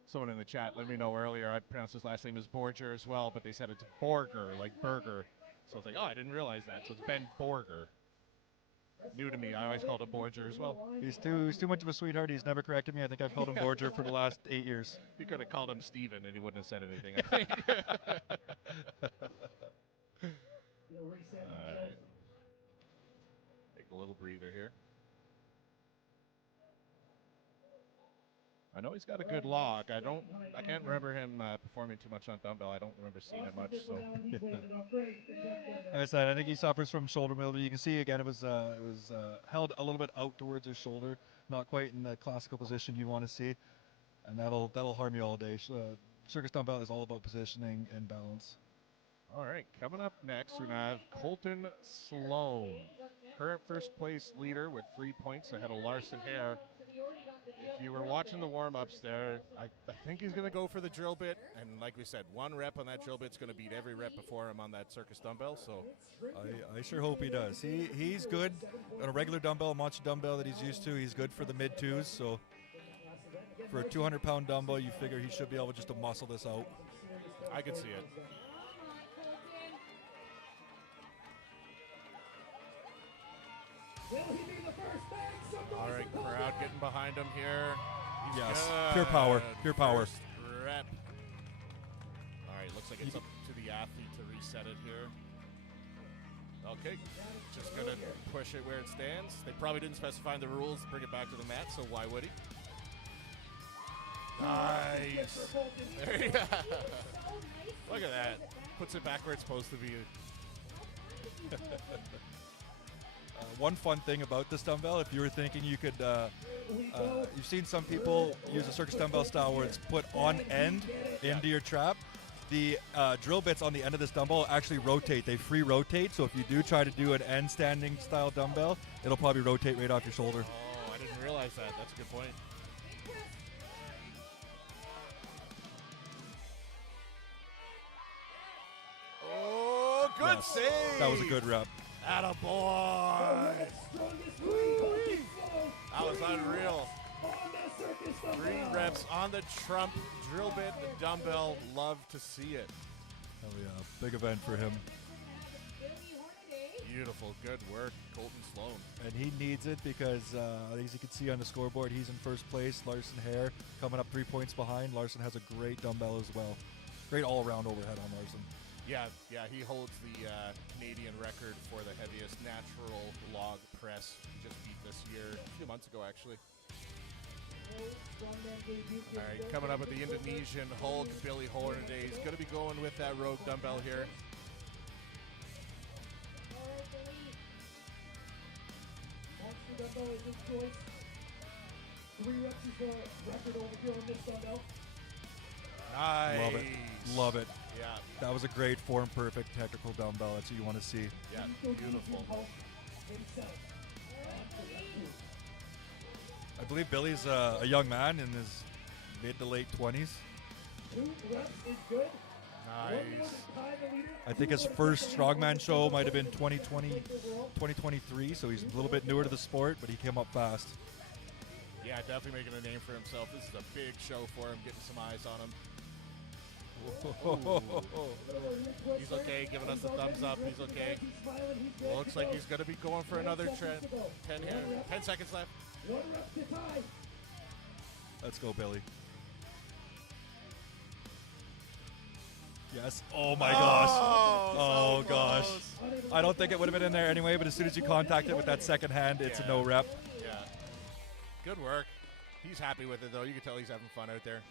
Someone in the chat let me know earlier, I pronounced his last name as Borger as well, but they said it's Borger, like burger. So I was like, oh, I didn't realize that. So it's Ben Borger. New to me. I always called him Borger as well. He's too much of a sweetheart. He's never corrected me. I think I've called him Borger for the last 8 years. You could have called him Steven and he wouldn't have said anything, I think. All right. Take a little breather here. I know he's got a good log. I can't remember him performing too much on dumbbell. I don't remember seeing it much. So. Like I said, I think he suffers from shoulder mobility. You can see again, it was held a little bit out towards his shoulder, not quite in the classical position you want to see, and that'll harm you all day. Circus dumbbell is all about positioning and balance. All right, coming up next, we're going to have Colton Sloan, current first place leader with 3 points ahead of Larson Hare. If you were watching the warm-ups there, I think he's going to go for the drill bit, and like we said, 1 rep on that drill bit's going to beat every rep before him on that Circus dumbbell. So I sure hope he does. He's good on a regular dumbbell, much dumbbell that he's used to. He's good for the mid-twos, so for a 200-pound dumbbell, you figure he should be able just to muscle this out. I could see it. All right, crowd getting behind him here. He's Yes, good. pure power, pure power. First rep. All right, looks like it's up to the athlete to reset it here. Okay, just gonna push it where it stands. They probably didn't specify in the rules to bring it back to the mat, so why would he? Nice. There you go. Look at that. Puts it back where it's supposed to be. One fun thing about this dumbbell, if you were thinking you could, you've seen some people use a circus dumbbell style where it's put on end into your trap. The drill bits on the end of this dumbbell actually rotate. They free rotate, so if you do try to do an end standing style dumbbell, it'll probably rotate right off your shoulder. Oh, I didn't realize that. That's a good point. Oh, good Yes, save. that was a good rep. Attaboy. That was unreal. 3 reps on the trump, drill bit, the dumbbell. Love to see it. Oh yeah, big event for him. Beautiful, good work, Colton Sloan. And he needs it because, as you can see on the scoreboard, he's in first place. Larson Hare coming up 3 points behind. Larson has a great dumbbell as well. Great all-around overhead on Larson. Yeah, he holds the Canadian record for the heaviest natural log press. He just beat this year, a few months ago actually. All right, coming up with the Indonesian Hulk, Billy Hornaday. He's going to be going with that Rogue dumbbell here. Dumbbell is his choice. 3 reps is the record over here on this dumbbell. Nice. Love it. Love it. Yeah. That was a great form perfect technical dumbbell. That's what you want to see. Yeah, beautiful. I believe Billy's a young man in his mid to late 20s. 2 reps is good. Nice. I think his first Strongman show might have been 2023, so he's a little bit newer to the sport, but he came up fast. Yeah, definitely making a name for himself. This is a big show for him, getting some eyes on him. He's okay, giving us a thumbs up. He's okay. Looks like he's going to be going for another 10 here. 10 seconds left. 1 rep to tie. Let's go, Billy. Yes. Oh my gosh. Oh gosh. I don't think it would have been in there anyway, but as soon as you contact it with that second hand, it's a no rep. Yeah. Good work. He's happy with it, though. You can tell he's having fun out there.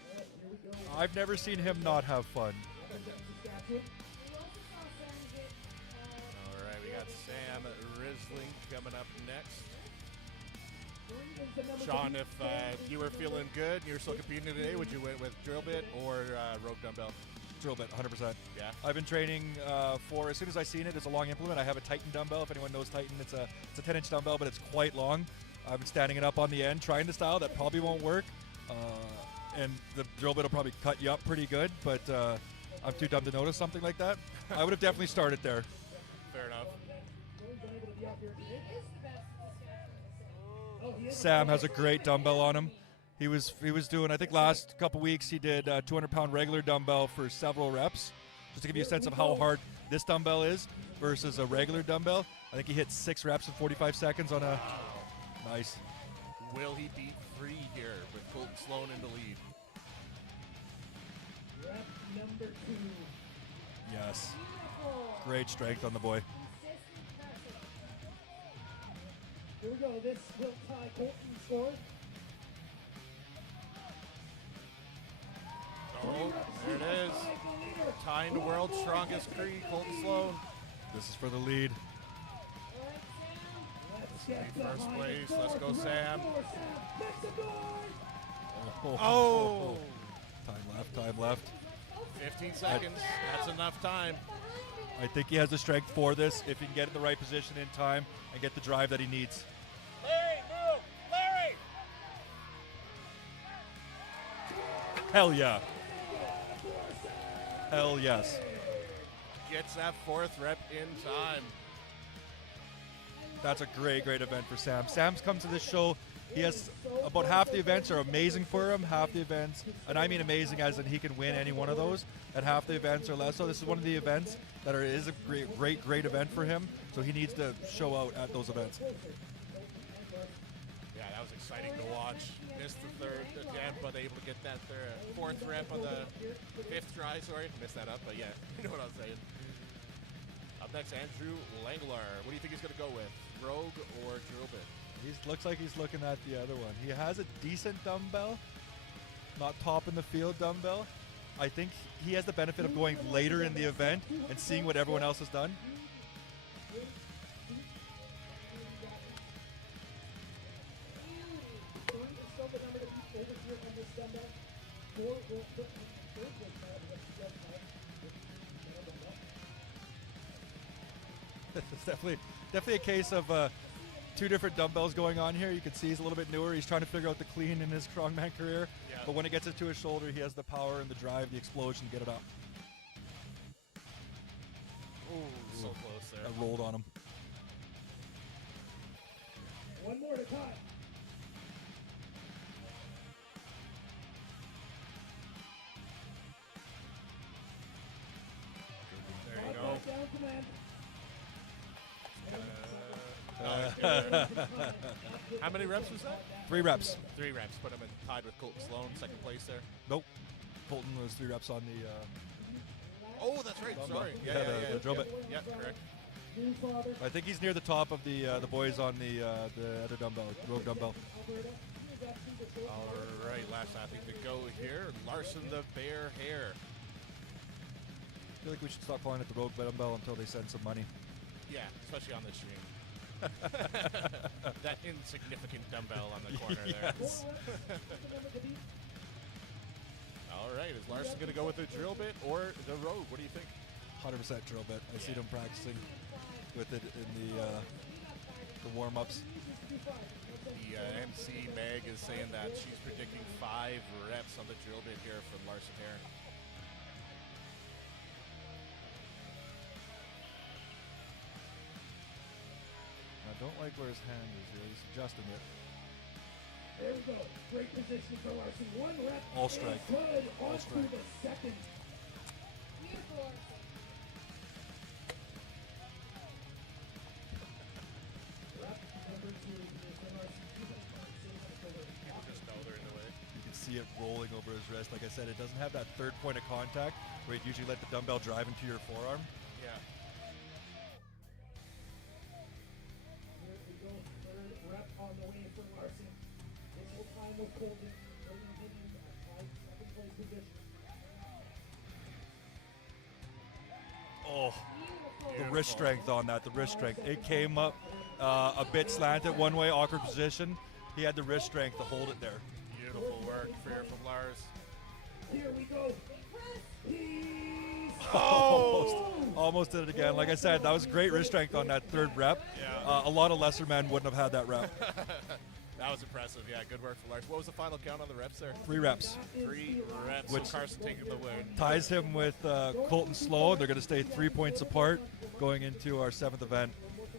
I've never seen him not have fun. All right, we got Sam Risling coming up next. Sean, if you were feeling good and you were still competing today, would you went with drill bit or rogue dumbbell? Drill bit, 100%. Yeah. I've been training for, as soon as I seen it, it's a long implement. I have a Titan dumbbell. If anyone knows Titan, it's a 10-inch dumbbell, but it's quite long. I've been standing it up on the end, trying the style. That probably won't work. And the drill bit will probably cut you up pretty good, but I'm too dumb to notice something like that. I would have definitely started there. Fair enough. Sam has a great dumbbell on him. He was doing, I think last couple weeks he did a 200-pound regular dumbbell for several reps, just to give you a sense of how hard this dumbbell is versus a regular dumbbell. I think he hit 6 reps in 45 seconds on a. Nice. Will he beat 3 here with Colton Sloan in the lead? Rep number 2. Yes. Great strength on the boy. Here we go. This will tie Colton's score. Oh, there it is. Tying the world's strongest Cree, Colton Sloan. This is for the lead. Let's get First behind place. the Let's go, board. Sam. Makes the board. Oh! Time left. 15 seconds. That's enough time. I think he has the strength for this if he can get in the right position in time and get the drive that he needs. Larry, move! Larry! Hell yeah. Hell yes. Gets that 4th rep in time. That's a great event for Sam. Sam's come to this show. He has about half the events are amazing for him, half the events, and I mean amazing as in he can win any one of those, and half the events are less so. This is one of the events that is a great event for him, so he needs to show out at those events. Yeah, that was exciting to watch. Missed the 3rd attempt, but able to get that 4th rep on the 5th try. Sorry, messed that up, but yeah, you know what I'm saying. Up next, Andrew Langlar. What do you think he's going to go with? Rogue or drill bit? He looks like he's looking at the other one. He has a decent dumbbell, not top in the field dumbbell. I think he has the benefit of going later in the event and seeing what everyone else has done. It's definitely a case of 2 different dumbbells going on here. You can see he's a little bit newer. He's trying to figure out the clean in his strongman career. Yeah. But when it gets into his shoulder, he has the power and the drive, the explosion to get it up. Ooh, so close there. I rolled on him. One more to tie. There you go. Down command. How many reps was that? 3 reps. 3 reps. Put him in tied with Colton Sloan, 2nd place there. Nope. Colton was 3 reps on the. Oh, that's right. Dumbbell. Sorry. Yeah, the drill bit. Yeah, correct. New father. I think he's near the top of the boys on the other dumbbell, rogue dumbbell. Alberta. He is actually the short All right, last athlete to go here. Larson the Bear Hair. I feel like we should stop calling it the rogue dumbbell until they send some money. Yeah, especially on this stream. That insignificant dumbbell on the corner there. Yes. All right, is Larson going to go with the drill bit or the rogue? What do you think? 100% drill bit. I see them practicing with it in the warm-ups. The MC Meg is saying that she's predicting 5 reps on the drill bit here for Larson Hair. I don't like where his hand is here. He's adjusting it. There we go. Great position for Larson. 1 rep. All strike. is good. All On to strike. the 2nd. Beautiful. Rep number 2 is for Larson. People just know they're in the way. You can see it rolling over his wrist. Like I said, it doesn't have that 3rd point of contact where you'd usually let the dumbbell drive into your forearm. Yeah. Here we go. 3rd rep on the way for Larson. This will time with Colton. Colton getting a tied 2nd place position. Oh, Beautiful. the wrist strength on that, the wrist strength. It came up a bit slanted one way, awkward position. He had the wrist strength to hold it there. Beautiful work here from Lars. Here we go. Peace. Almost did it again. Like I said, that was great wrist strength on that 3rd rep. Yeah. A lot of lesser men wouldn't have had that rep. That was impressive. Yeah, good work for Lars. What was the final count on the reps there? 3 reps. 3 reps. Which- So Carson taking the win. Ties him with Colton Sloan. They're going to stay 3 points apart going into our 7th event.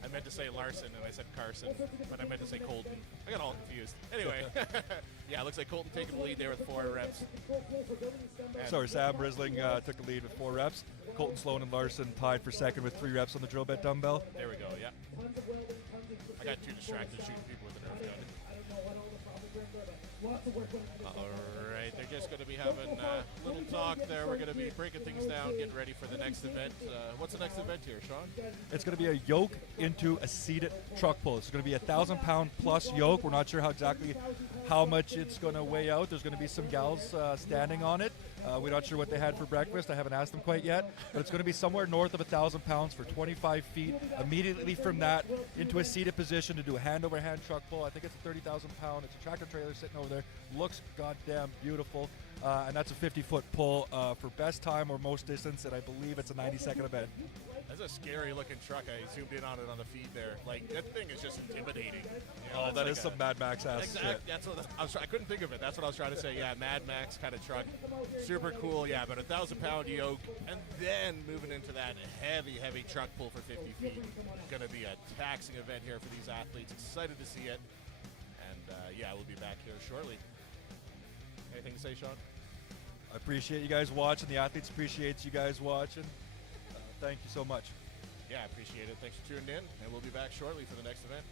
I meant to say Larson and I said Carson, but I meant to say Colton. I got all confused. Anyway, yeah, it looks like Colton taking the lead there with 4 reps. And Sorry, Sam Risling took the lead with 4 reps. Colton Sloan and Larson tied for 2nd with 3 reps on the drill bit dumbbell. there we go. Yeah. I got too distracted shooting people with the Nerf gun. I don't know what all the problems are, but lots of work went into this. All right, they're just going to be having a little talk there. We're going to be breaking things down, getting ready for the next event. What's the next event here, Sean? It's going to be a yoke into a seated truck pull. It's going to be a 1,000-pound plus yoke. We're not sure how much it's going to weigh out. There's going to be some gals standing on it. We're not sure what they had for breakfast. I haven't asked them quite yet, but it's going to be somewhere north of 1,000 pounds for 25 feet. Immediately from that, into a seated position to do a hand-over-hand truck pull. I think it's a 30,000 pound. It's a tractor trailer sitting over there. Looks goddamn beautiful. And that's a 50-foot pull for best time or most distance, and I believe it's a 90-second event. That's a scary looking truck. I zoomed in on it on the feed there. Like, that thing is just intimidating. You know, Oh, that is some Mad Max ass shit. That's what I couldn't think of it. That's what I was trying to say. Yeah, Mad Max kind of truck. Super cool. Yeah, but 1,000-pound yoke, and then moving into that heavy truck pull for 50 feet. Going to be a taxing event here for these athletes. Excited to see it. And yeah, we'll be back here shortly. Anything to say, Sean? I appreciate you guys watching. The athletes appreciate you guys watching. Thank you so much. Yeah, I appreciate it. Thanks for tuning in, and we'll be back shortly for the next event.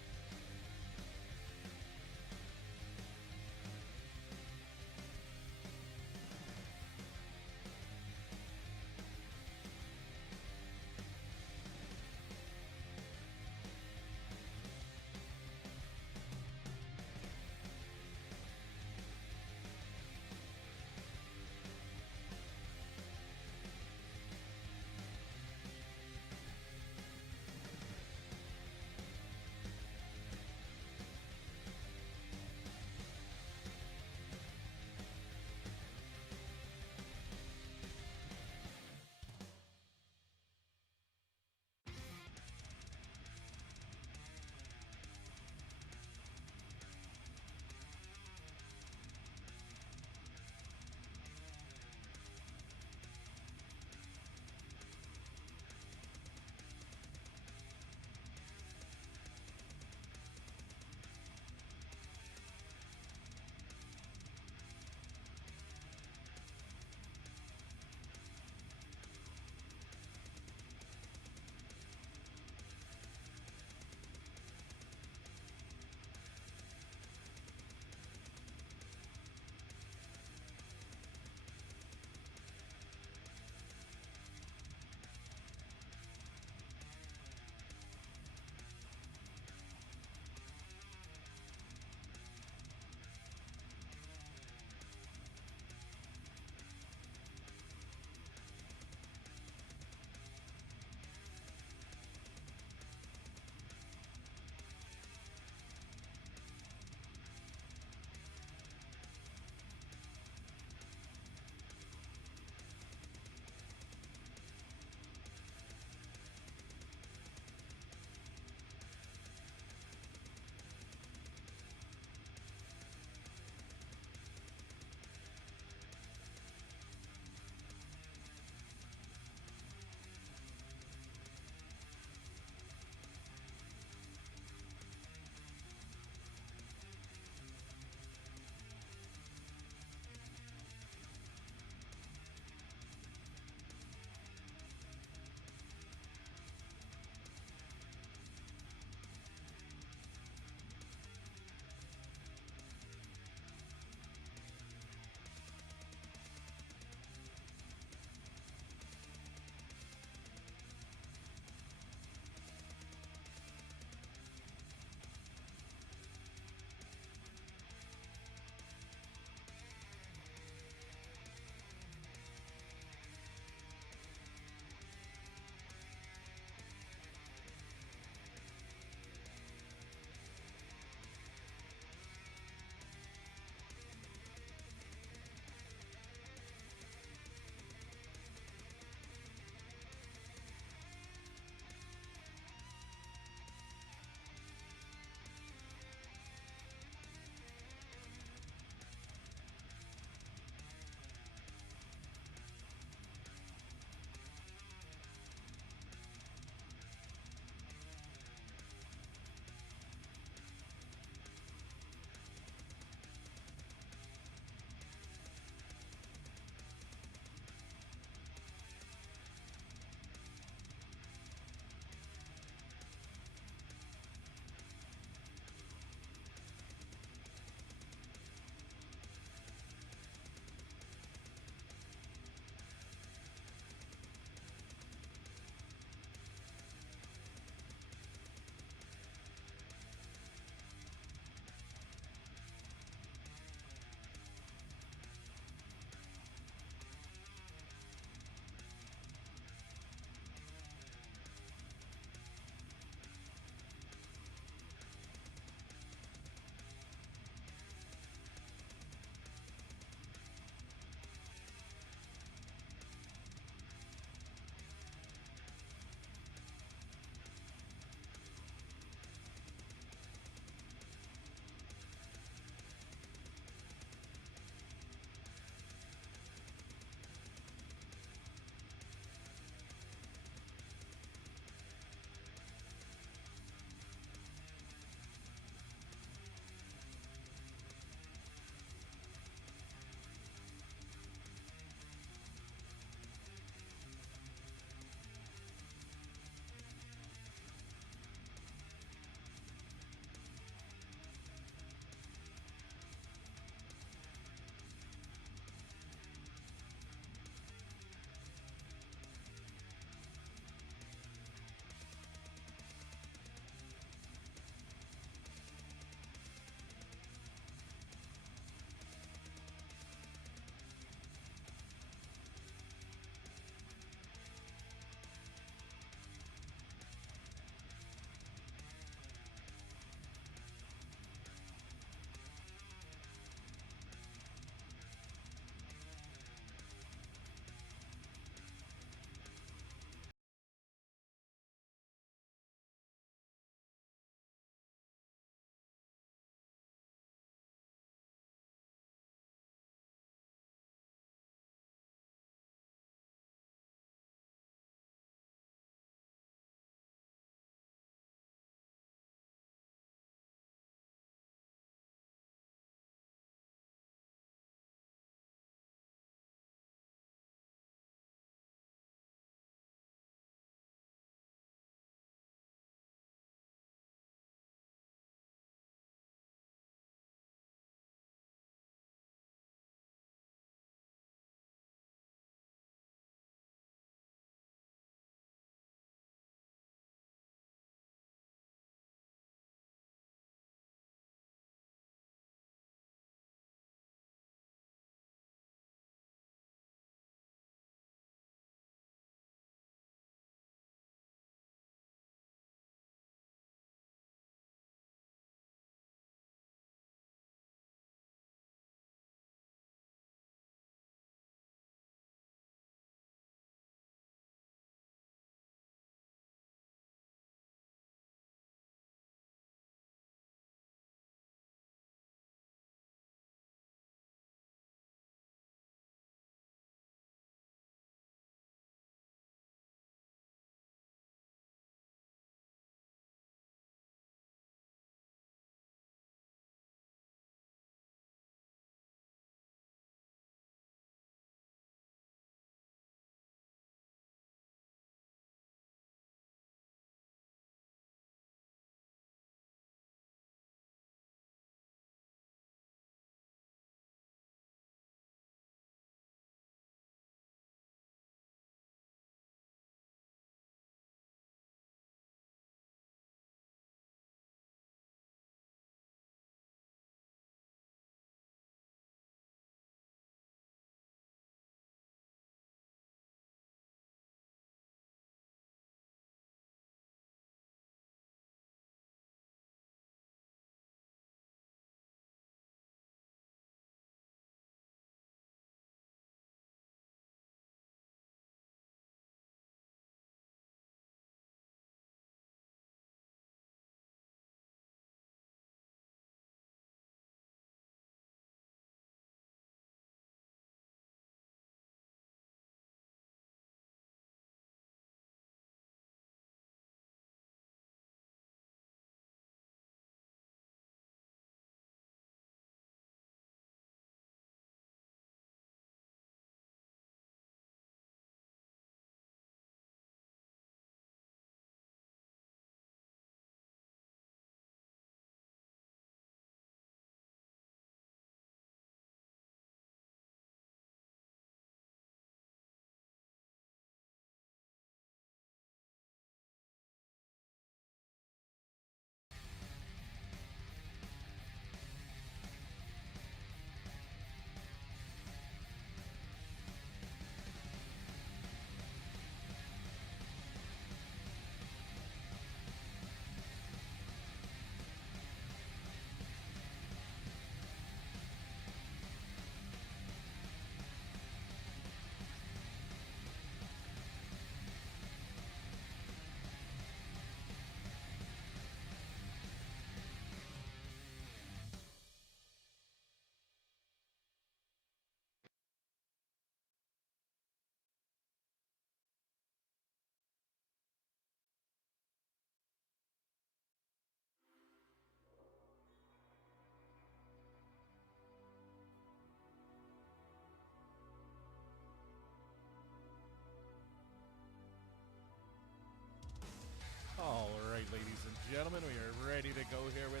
gentlemen, we are ready to go here with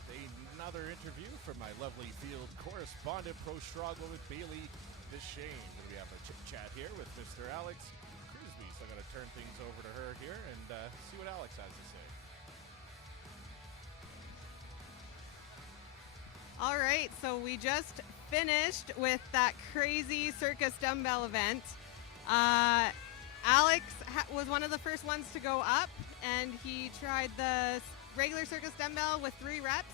another interview from my lovely field correspondent, pro strongwoman Bailey Deshane. We're going to be having a chit-chat here with Mr. Alex Frisbee, so I'm going to turn things over to her here and see what Alex has to say. All right, so we just finished with that crazy Circus dumbbell event. Alex was one of the first ones to go up, and he tried the regular Circus dumbbell with 3 reps,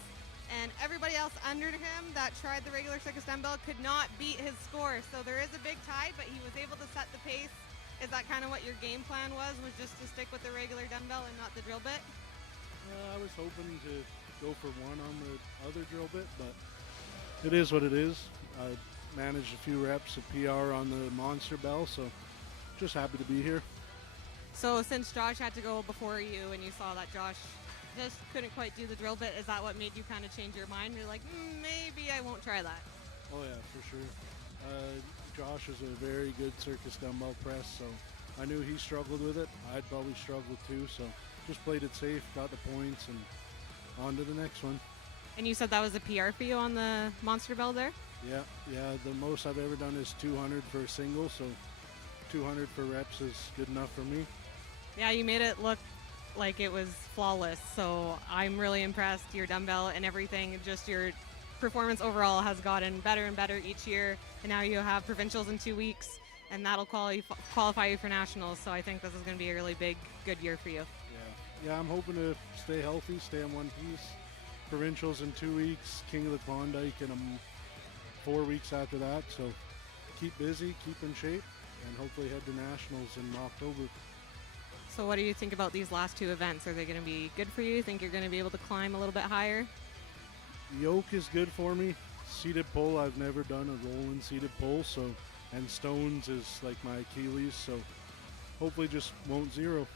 and everybody else under him that tried the regular Circus dumbbell could not beat his score. So there is a big tie, but he was able to set the pace. Is that kind of what your game plan was just to stick with the regular dumbbell and not the drill bit? I was hoping to go for one on the other drill bit, but it is what it is. I managed a few reps of PR on the monster bell, so just happy to be here. So since Josh had to go before you and you saw that Josh just couldn't quite do the drill bit, is that what made you kind of change your mind? You're like, maybe I won't try that. Oh yeah, for sure. Josh is a very good Circus dumbbell press, so I knew he struggled with it. I'd probably struggled too, so just played it safe, got the points, and on to the next one. And you said that was a PR for you on the monster bell there? Yeah, the most I've ever done is 200 for a single, so 200 for reps is good enough for me. Yeah, you made it look like it was flawless, so I'm really impressed. Your dumbbell and everything, just your performance overall has gotten better and better each year, and now you have provincials in 2 weeks, and that'll qualify you for nationals, so I think this is going to be a really big, good year for you. Yeah, I'm hoping to stay healthy, stay in one piece. Provincials in 2 weeks, King of the Klondike in 4 weeks after that, so keep busy, keep in shape, and hopefully head to nationals in October. So what do you think about these last 2 events? Are they going to be good for you? Think you're going to be able to climb a little bit higher? Yoke is good for me. Seated pull, I've never done a rolling seated pull, and stones is like my Achilles, so hopefully just won't zero.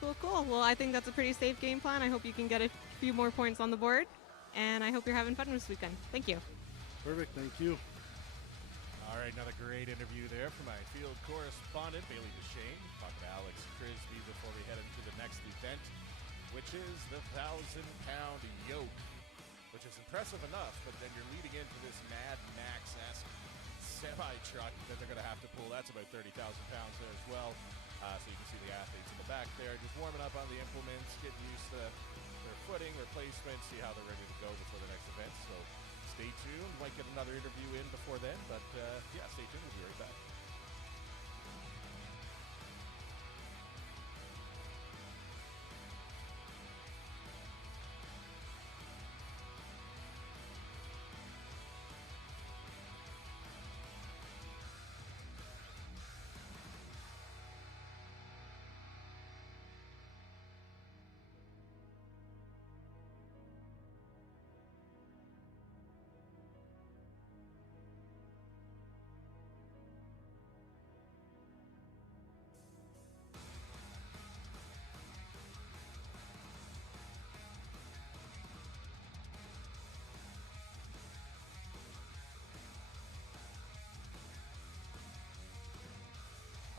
Cool. Well, I think that's a pretty safe game plan. I hope you can get a few more points on the board, and I hope you're having fun this weekend. Thank you. Perfect, thank you. All right, another great interview there from my field correspondent, Bailey Deshane, talking to Alex Frisbee before we head into the next event, which is the 1,000-pound yoke, which is impressive enough, but then you're leading into this Mad Max-esque semi-truck that they're going to have to pull. That's about 30,000 pounds there as well. So you can see the athletes in the back there just warming up on the implements, getting used to their footing, their placement, see how they're ready to go before the next event. So stay tuned. Might get another interview in before then, but yeah, stay tuned. We'll be right back.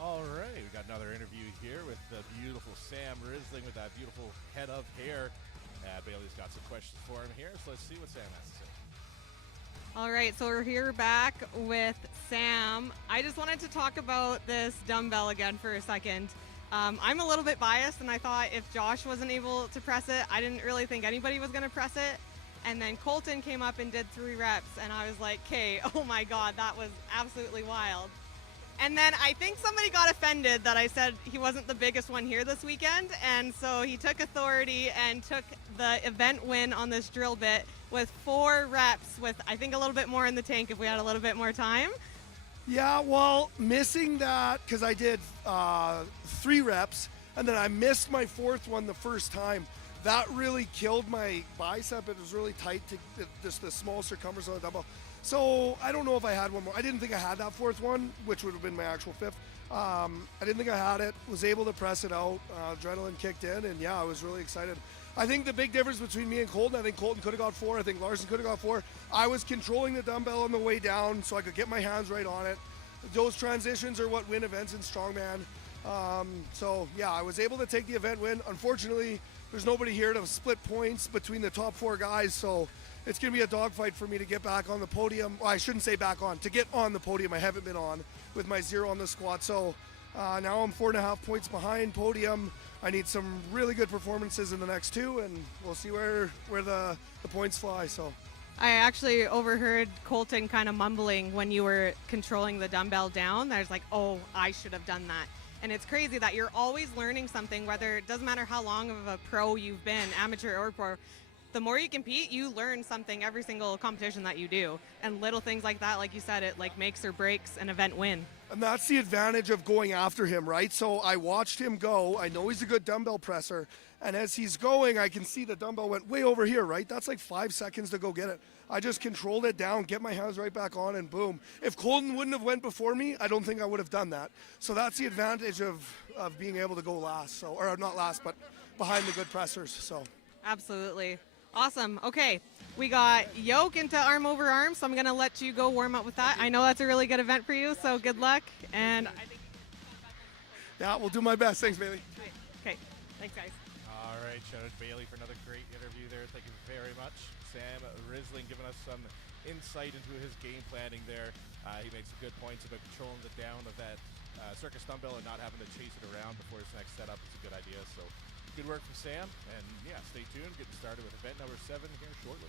All right, we got another interview here with the beautiful Sam Risling with that beautiful head of hair. Bailey's got some questions for him here, so let's see what Sam has to say. All right, so we're here back with Sam. I just wanted to talk about this dumbbell again for a second. I'm a little bit biased, and I thought if Josh wasn't able to press it, I didn't really think anybody was going to press it. And then Colton came up and did 3 reps, and I was like, okay, oh my God, that was absolutely wild. And then I think somebody got offended that I said he wasn't the biggest one here this weekend, and so he took authority and took the event win on this drill bit with 4 reps with, I think, a little bit more in the tank if we had a little bit more time. Yeah, well, missing that because I did 3 reps, and then I missed my 4th one the first time. That really killed my bicep. It was really tight to just the small circumference on the dumbbell. So I don't know if I had one more. I didn't think I had that 4th one, which would have been my actual 5th. I didn't think I had it. Was able to press it out. Adrenaline kicked in, and yeah, I was really excited. I think the big difference between me and Colton, I think Colton could have got 4. I think Larson could have got 4. I was controlling the dumbbell on the way down so I could get my hands right on it. Those transitions are what win events in Strongman. So yeah, I was able to take the event win. Unfortunately, there's nobody here to split points between the top 4 guys, so it's going to be a dogfight for me to get back on the podium. Well, I shouldn't say back on, to get on the podium. I haven't been on with my 0 on the squat. So now I'm 4.5 points behind podium. I need some really good performances in the next 2, and we'll see where the points fly. So I actually overheard Colton kind of mumbling when you were controlling the dumbbell down. I was like, oh, I should have done that. And it's crazy that you're always learning something, whether it doesn't matter how long of a pro you've been, amateur or pro. The more you compete, you learn something every single competition that you do. And little things like that, like you said, it like makes or breaks an event win. And that's the advantage of going after him, right? So I watched him go. I know he's a good dumbbell presser. And as he's going, I can see the dumbbell went way over here, right? That's like 5 seconds to go get it. I just controlled it down, get my hands right back on, and boom. If Colton wouldn't have went before me, I don't think I would have done that. So that's the advantage of being able to go last. So, or not last, but behind the good pressers. So Absolutely. Awesome. Okay, we got Yoke into arm over arm, so I'm going to let you go warm up with that. I know that's a really good event for you, so good luck. And I think yeah, we'll do my best. Thanks, Bailey. okay, thanks, guys. All right, shout out to Bailey for another great interview there. Thank you very much. Sam Risling giving us some insight into his game planning there. He makes some good points about controlling the down of that circus dumbbell and not having to chase it around before his next setup. It's a good idea. So good work from Sam. And yeah, stay tuned. Getting started with event number 7 here shortly.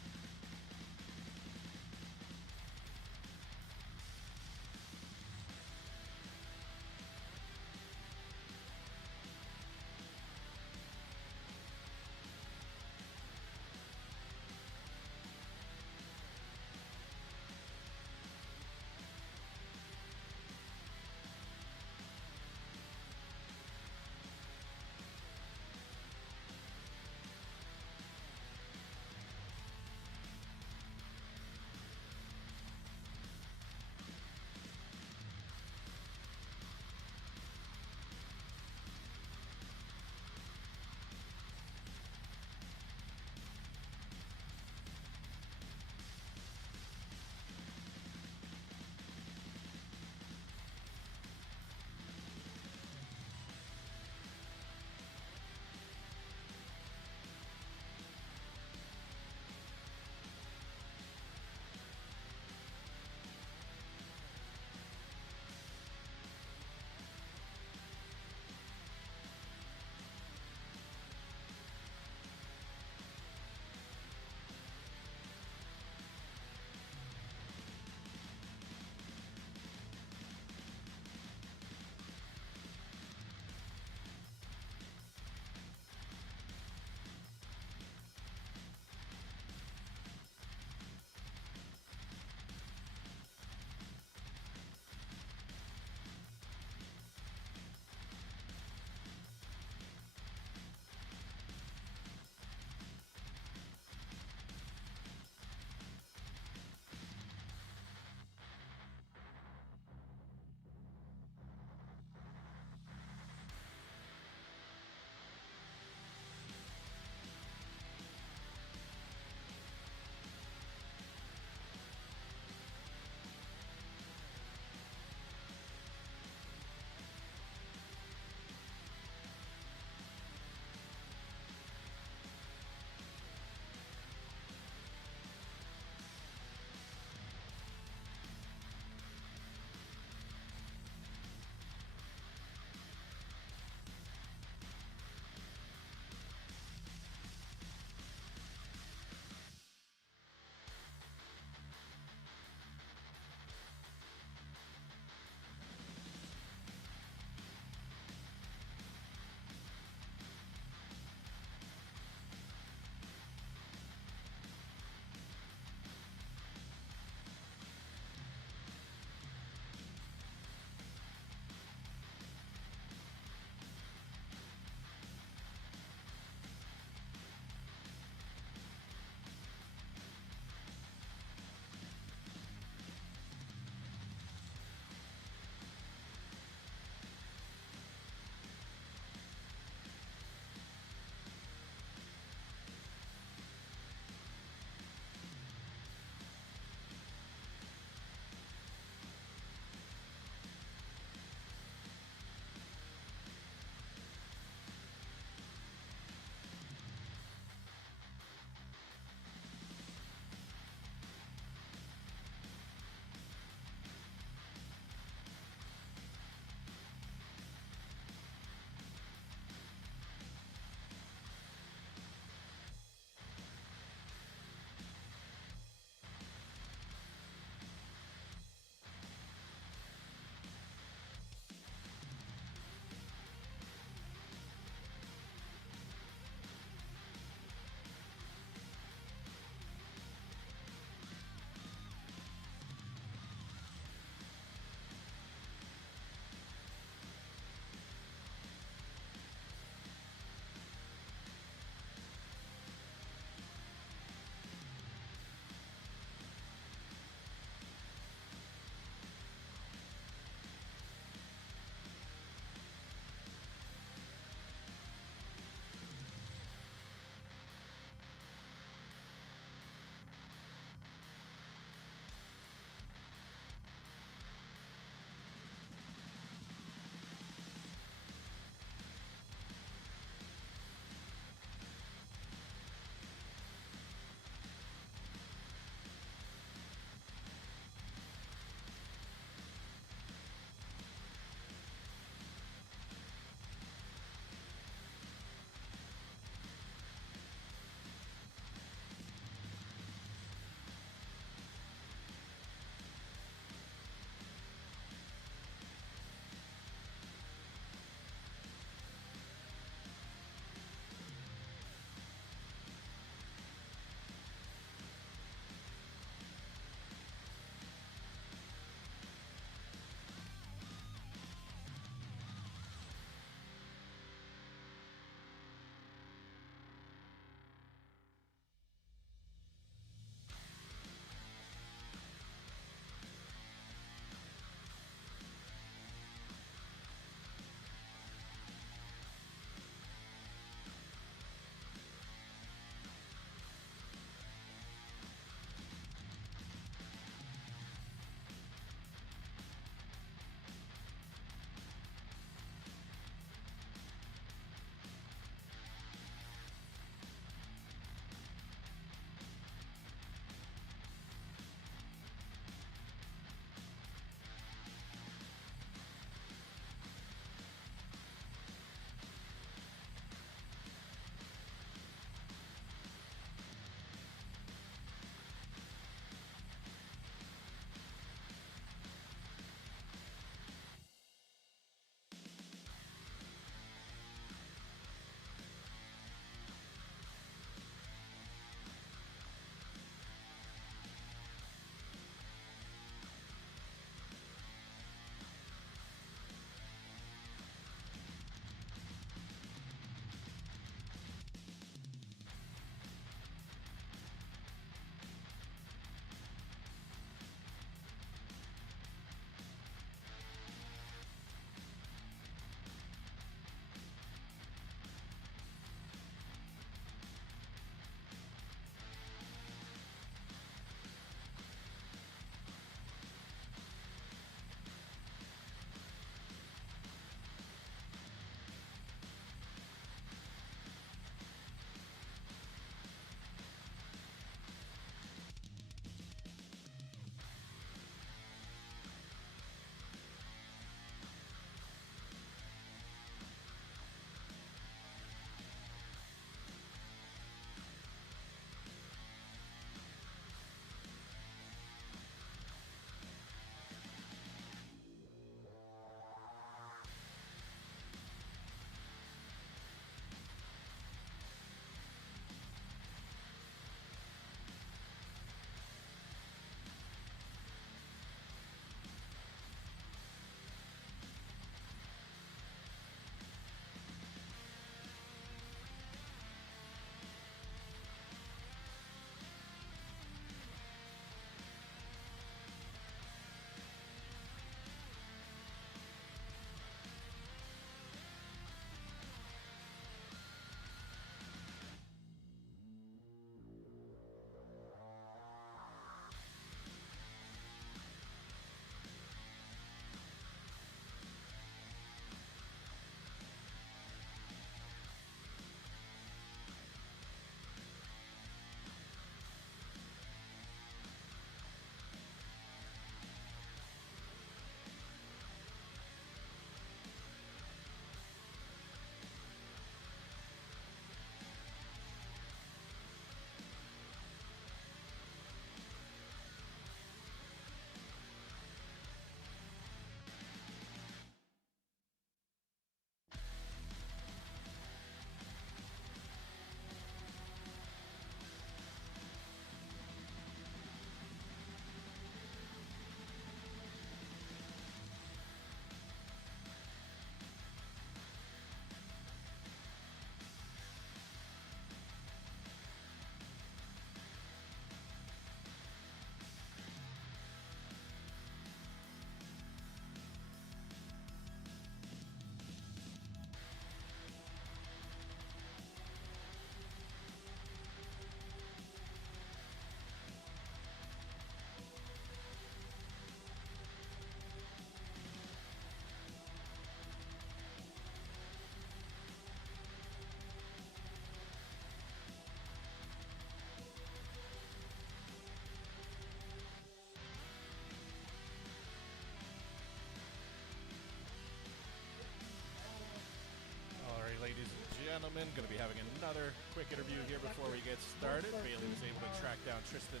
gentlemen, going to be having another quick interview here before we get started. Bailey was able to track down Tristan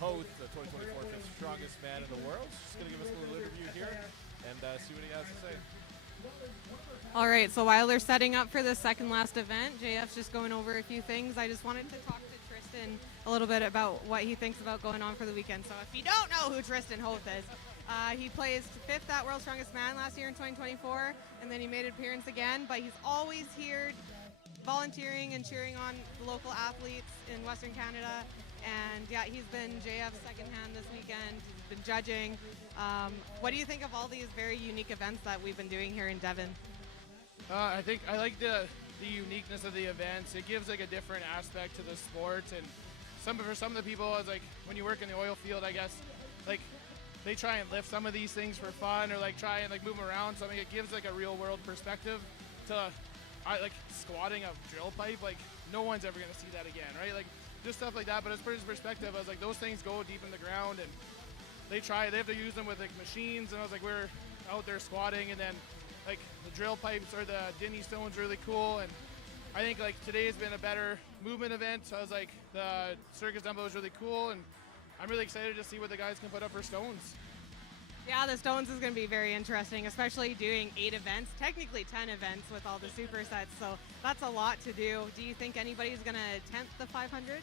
Hoth, the 2024 fifth strongest man in the world. Just going to give us a little interview here and see what he has to say. All right, so while they're setting up for the second last event, JF's just going over a few things. I just wanted to talk to Tristan a little bit about what he thinks about going on for the weekend. So if you don't know who Tristan Hoth is, he placed fifth at World's Strongest Man last year in 2024, and then he made an appearance again, but he's always here volunteering and cheering on the local athletes in Western Canada. And yeah, he's been JF's second hand this weekend. He's been judging. What do you think of all these very unique events that we've been doing here in Devon? I think I like the uniqueness of the events. It gives like a different aspect to the sport, and for some of the people, it's like when you work in the oil field, I guess, like they try and lift some of these things for fun or like try and like move them around. So I mean, it gives like a real world perspective to like squatting a drill pipe. Like no one's ever gonna see that again, right? Like just stuff like that. But as per his perspective, I was like, those things go deep in the ground, and they have to use them with like machines. And I was like, we're out there squatting, and then like the drill pipes or the Dinny stone's really cool. And I think like today has been a better movement event. So I was like, the Circus dumbbell is really cool, and I'm really excited to see what the guys can put up for stones. Yeah, the stones is going to be very interesting, especially doing 8 events, technically 10 events with all the supersets. So that's a lot to do. Do you think anybody's going to attempt the 500?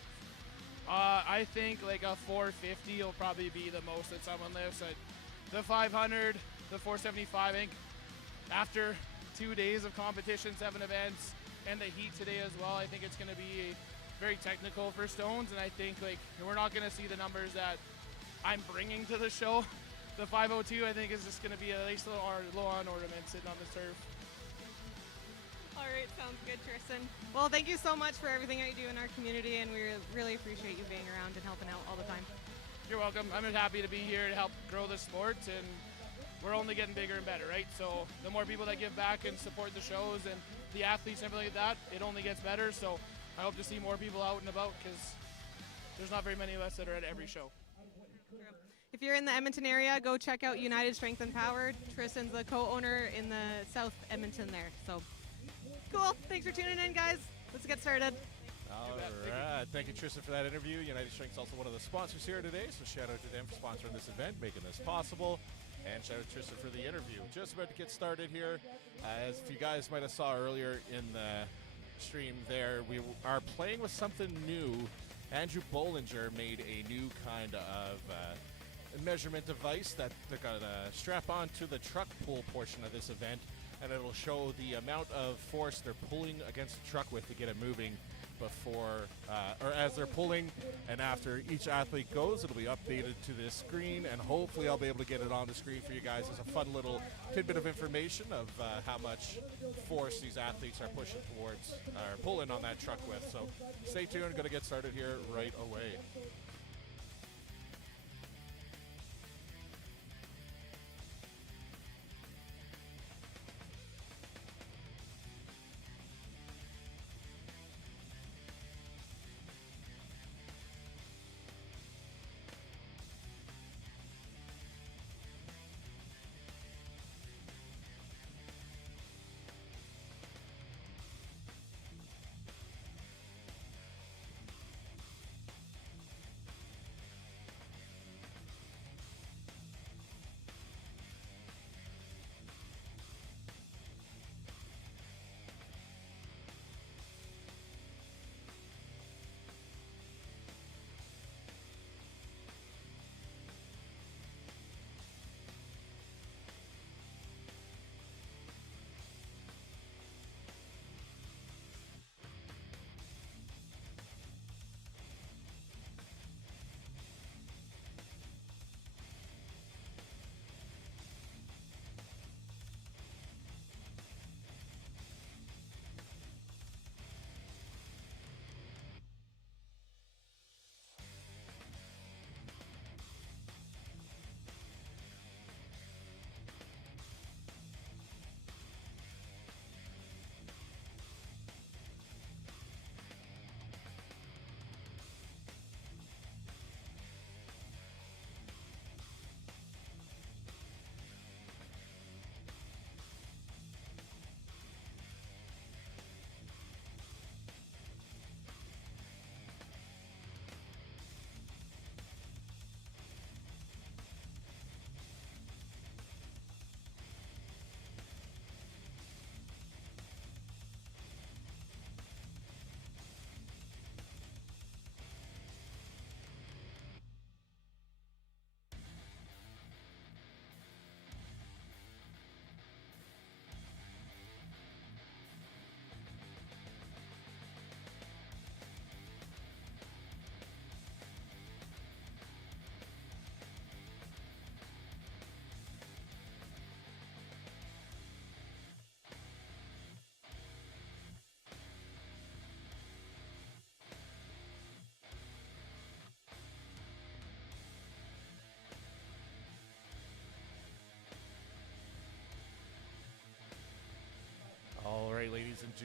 I think like a 450 will probably be the most that someone lifts. The 500, the 475, I think after 2 days of competition, 7 events, and the heat today as well, I think it's going to be very technical for stones, and I think like we're not going to see the numbers that I'm bringing to the show. The 502, I think, is just going to be a nice little low-on ornament sitting on the turf. All right, sounds good, Tristan. Well, thank you so much for everything that you do in our community, and we really appreciate you being around and helping out all the time. You're welcome. I'm happy to be here to help grow the sport, and we're only getting bigger and better, right? So the more people that give back and support the shows and the athletes and everything like that, it only gets better. So I hope to see more people out and about, because there's not very many of us that are at every show. If you're in the Edmonton area, go check out United Strength and Power. Tristan's the co-owner in the South Edmonton there. So cool. Thanks for tuning in, guys. Let's get started. All right. Thank you, Tristan, for that interview. United Strength's also one of the sponsors here today, so shout out to them for sponsoring this event, making this possible. And shout out to Tristan for the interview. Just about to get started here. As you guys might have saw earlier in the stream there, we are playing with something new. Andrew Bollinger made a new kind of measurement device that they're going to strap onto the truck pull portion of this event, and it'll show the amount of force they're pulling against the truck with to get it moving before or as they're pulling, and after each athlete goes, it'll be updated to this screen, and hopefully I'll be able to get it on the screen for you guys as a fun little tidbit of information of how much force these athletes are pushing towards or pulling on that truck with. So stay tuned, going to get started here right away.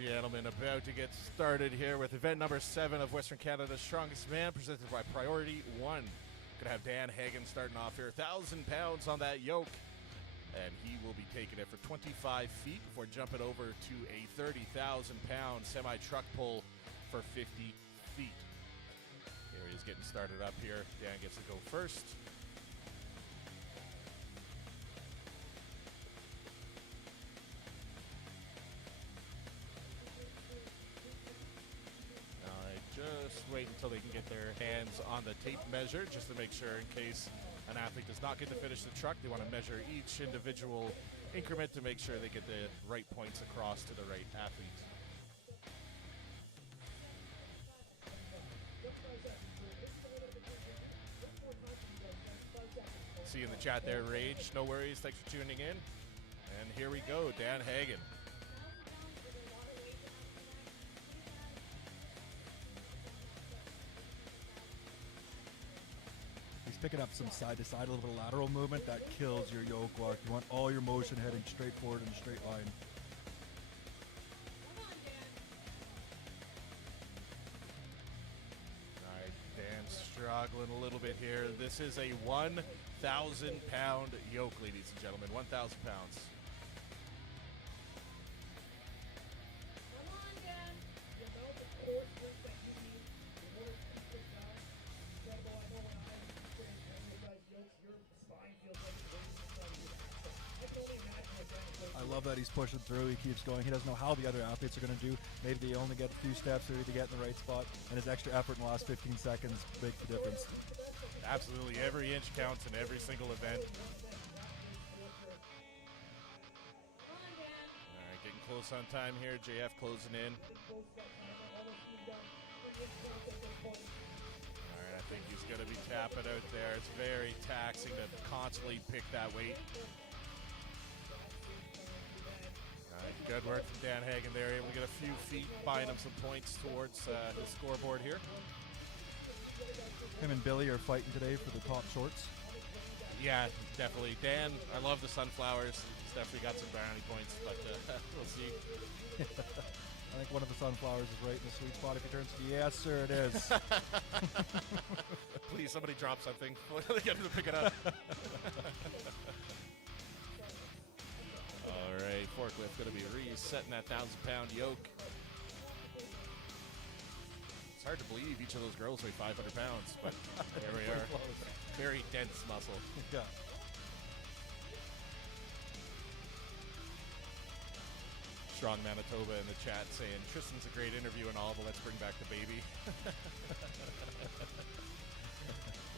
gentlemen, about to get started here with event number 7 of Western Canada's Strongest Man, presented by Priority 1. Gonna have Dan Hagen starting off here, 1,000 pounds on that yoke, and he will be taking it for 25 feet before jumping over to a 30,000-pound semi-truck pull for 50 feet. Here he is getting started up here. Dan gets to go first. Just wait until they can get their hands on the tape measure, just to make sure in case an athlete does not get to finish the truck. They want to measure each individual increment to make sure they get the right points across to the right athlete. See in the chat there, Rage. No worries. Thanks for tuning in. And here we go, Dan Hagen. Picking up some side-to-side, a little bit of lateral movement. That kills your yoke walk. You want all your motion heading straight forward in a straight line. All right, Dan's struggling a little bit here. This is a 1,000-pound yoke, ladies and gentlemen. 1,000 pounds. I love that he's pushing through. He keeps going. He doesn't know how the other athletes are going to do. Maybe they only get a few steps, or they get in the right spot. And his extra effort in the last 15 seconds makes the difference. Absolutely. Every inch counts in every single event. All right, getting close on time here. JF closing in. All right, I think he's going to be tapping out there. It's very taxing to constantly pick that weight. Good work from Dan Hagen there. Able to get a few feet, buying him some points towards his scoreboard here. Him and Billy are fighting today for the top shorts. Yeah, definitely. Dan, I love the sunflowers. He's definitely got some brownie points, but we'll see. I think one of the sunflowers is right in the sweet spot. If he turns, yes, sir, it is. Please, somebody drop something. Get him to pick it up. All right, forklift going to be resetting that 1,000-pound yoke. It's hard to believe each of those girls weigh 500 pounds, but there we are. Very dense muscle. Yeah. Strong Manitoba in the chat saying, Tristan's a great interview and all, but let's bring back the baby.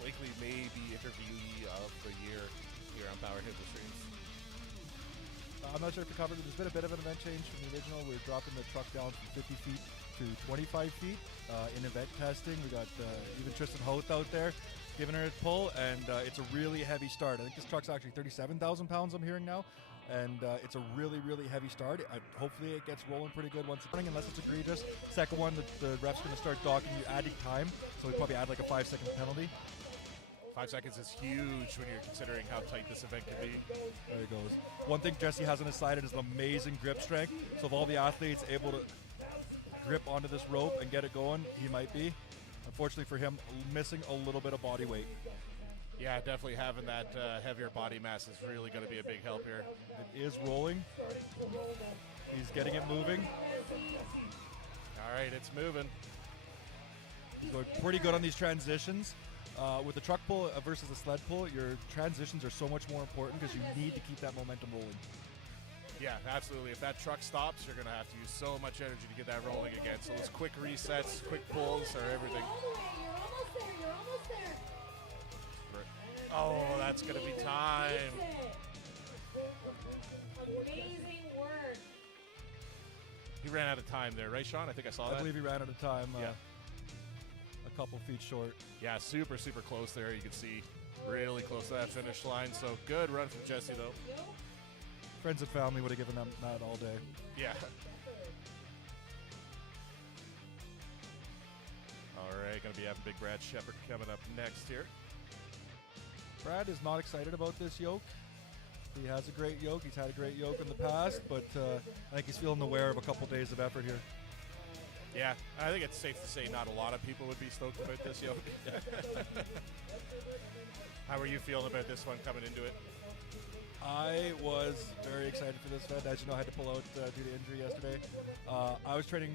Likely maybe interviewee of the year here on Power Hit the Streams. I'm not sure if we covered it. There's been a bit of an event change from the original. We're dropping the truck down from 50 feet to 25 feet in event testing. We got even Tristan Hoth out there giving her a pull, and it's a really heavy start. I think this truck's actually 37,000 pounds I'm hearing now, and it's a really, really heavy start. Hopefully it gets rolling pretty good once it's running, unless it's egregious. Second one, the ref's going to start docking you, adding time, so we probably add like a 5-second penalty. 5 seconds is huge when you're considering how tight this event can be. There it goes. One thing Jesse has on his side is an amazing grip strength. So if all the athletes able to grip onto this rope and get it going, he might be. Unfortunately for him, missing a little bit of body weight. Yeah, definitely having that heavier body mass is really going to be a big help here. It is rolling. He's getting it moving. All right, it's moving. He's going pretty good on these transitions. With the truck pull versus the sled pull, your transitions are so much more important because you need to keep that momentum rolling. Yeah, absolutely. If that truck stops, you're going to have to use so much energy to get that rolling again. So those quick resets, quick pulls are everything. You're almost there. Oh, that's going to be time. Amazing work. He ran out of time there, right, Sean? I think I saw that. I believe he ran out of time. Yeah. A couple feet short. Yeah, super, super close there. You can see really close to that finish line. So good run from Jesse, though. Friends and family would have given them that all day. Yeah. All right, going to be having Big Brad Shepard coming up next here. Brad is not excited about this yoke. He has a great yoke. He's had a great yoke in the past, but I think he's feeling aware of a couple days of effort here. Yeah, I think it's safe to say not a lot of people would be stoked about this yoke. How are you feeling about this one coming into it? I was very excited for this event. As you know, I had to pull out due to injury yesterday. I was training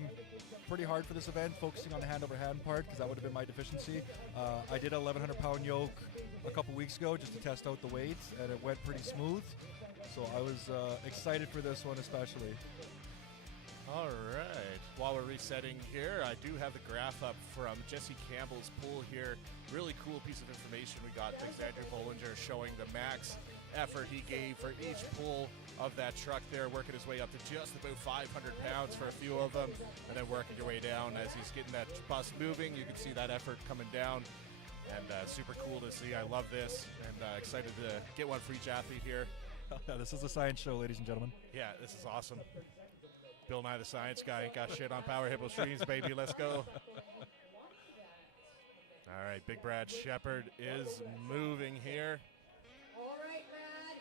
pretty hard for this event, focusing on the hand-over-hand part because that would have been my deficiency. I did a 1,100-pound yoke a couple weeks ago just to test out the weights, and it went pretty smooth. So I was excited for this one especially. All right. While we're resetting here, I do have the graph up from Jesse Campbell's pull here. Really cool piece of information we got. Thanks to Andrew Bollinger, showing the max effort he gave for each pull of that truck there, working his way up to just about 500 pounds for a few of them, and then working your way down as he's getting that bus moving. You can see that effort coming down, and super cool to see. I love this, and excited to get one for each athlete here. This is a science show, ladies and gentlemen. Yeah, this is awesome. Bill Nye the Science Guy ain't got shit on Power Hippo Streams, baby. Let's go. All right, Big Brad Shepard is moving here. All right, Brad.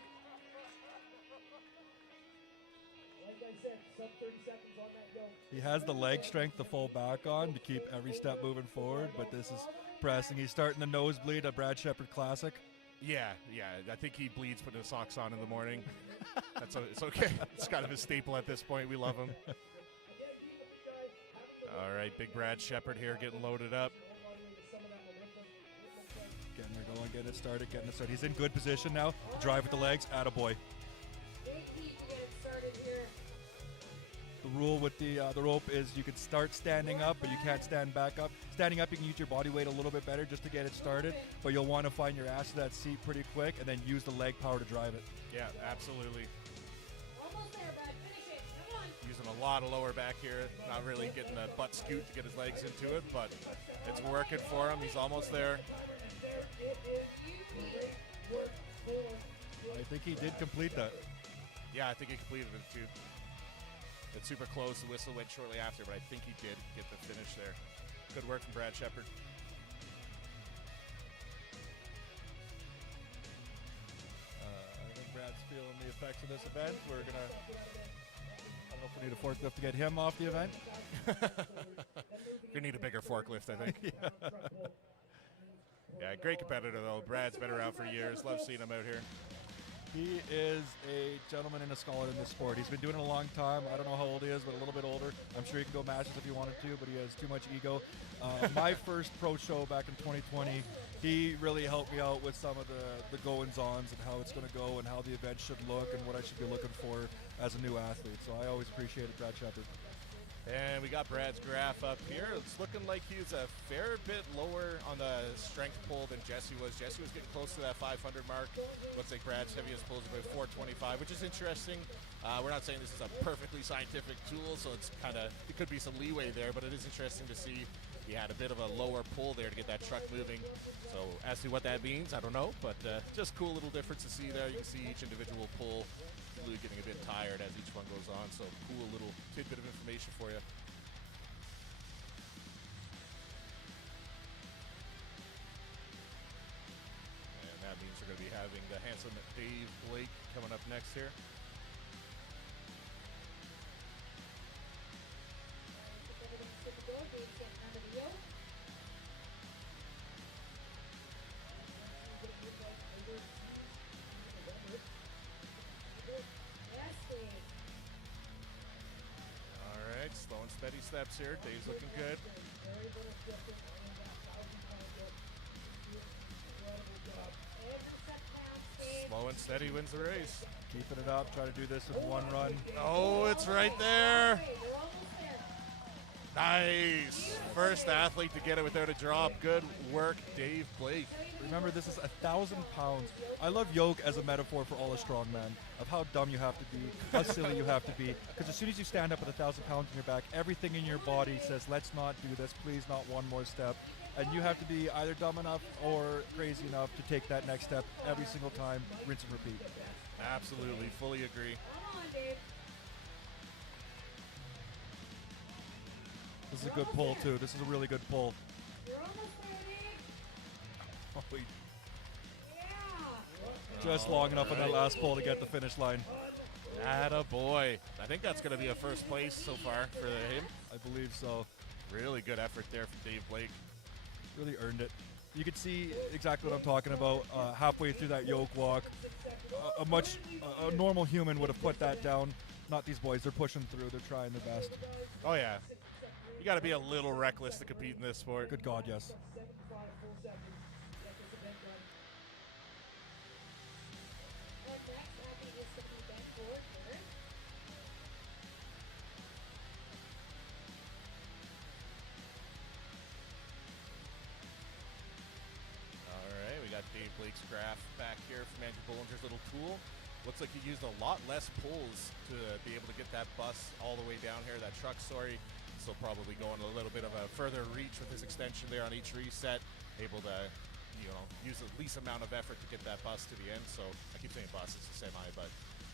Like I said, sub 30 seconds on that yoke. He has the leg strength to fall back on to keep every step moving forward, but this is pressing. He's starting the nosebleed, a Brad Shepard classic. Yeah. I think he bleeds putting his socks on in the morning. It's okay. It's kind of a staple at this point. We love him. All right, Big Brad Shepard here getting loaded up. Getting her going, getting it started. He's in good position now. Drive with the legs, attaboy. The rule with the rope is you can start standing up, but you can't stand back up. Standing up, you can use your body weight a little bit better just to get it started, but you'll want to find your ass to that seat pretty quick and then use the leg power to drive it. Yeah, absolutely. Almost there, Brad. Finish it. Come on. Using a lot of lower back here. Not really getting a butt scoot to get his legs into it, but it's working for him. He's almost there. I think he did complete that. Yeah, I think he completed it too. It's super close. The whistle went shortly after, but I think he did get the finish there. Good work from Brad Shepard. I think Brad's feeling the effects of this event. We're going to... I don't know if we need a forklift to get him off the event. We need a bigger forklift, I think. Yeah, great competitor, though. Brad's been around for years. Love seeing him out here. He is a gentleman and a scholar in this sport. He's been doing it a long time. I don't know how old he is, but a little bit older. I'm sure he can go Masters if he wanted to, but he has too much ego. My first pro show back in 2020, he really helped me out with some of the goings-ons and how it's going to go and how the event should look and what I should be looking for as a new athlete. So I always appreciated Brad Shepard. And we got Brad's graph up here. It's looking like he's a fair bit lower on the strength pull than Jesse was. Jesse was getting close to that 500 mark. Looks like Brad's heaviest pull is about 425, which is interesting. We're not saying this is a perfectly scientific tool, so it could be some leeway there, but it is interesting to see he had a bit of a lower pull there to get that truck moving. So as to what that means, I don't know, but just cool little difference to see there. You can see each individual pull really getting a bit tired as each one goes on, so cool little tidbit of information for you. And that means we're going to be having the handsome Dave Blake coming up next here. Slow and steady steps here. Dave's looking good. Slow and steady wins the race. Keeping it up. Try to do this in one run. Oh, it's right there. Nice. First athlete to get it without a drop. Good work, Dave Blake. Remember, this is 1,000 pounds. I love Yoke as a metaphor for all a strongman, of how dumb you have to be, how silly you have to be. Because as soon as you stand up with 1,000 pounds in your back, everything in your body says, let's not do this, please not one more step. And you have to be either dumb enough or crazy enough to take that next step every single time, rinse and repeat. Absolutely, fully agree. Come on, Dave. This is a good pull, too. This is a really good pull. You're almost there, Dave. Oh, wait. Yeah. Just long enough on that last pull to get the finish line. Atta boy. I think that's going to be a first place so far for him. I believe so. Really good effort there from Dave Blake. Really earned it. You can see exactly what I'm talking about. Halfway through that yoke walk, a normal human would have put that down. Not these boys. They're pushing through. They're trying their best. Oh, yeah. You got to be a little reckless to compete in this sport. Good God, yes. Dave Blake's graph back here from Andrew Bollinger's little tool. Looks like he used a lot less pulls to be able to get that bus all the way down here. That truck, sorry, still probably going a little bit of a further reach with his extension there on each reset. Able to, use the least amount of effort to get that bus to the end. So I keep saying bus, it's a semi, but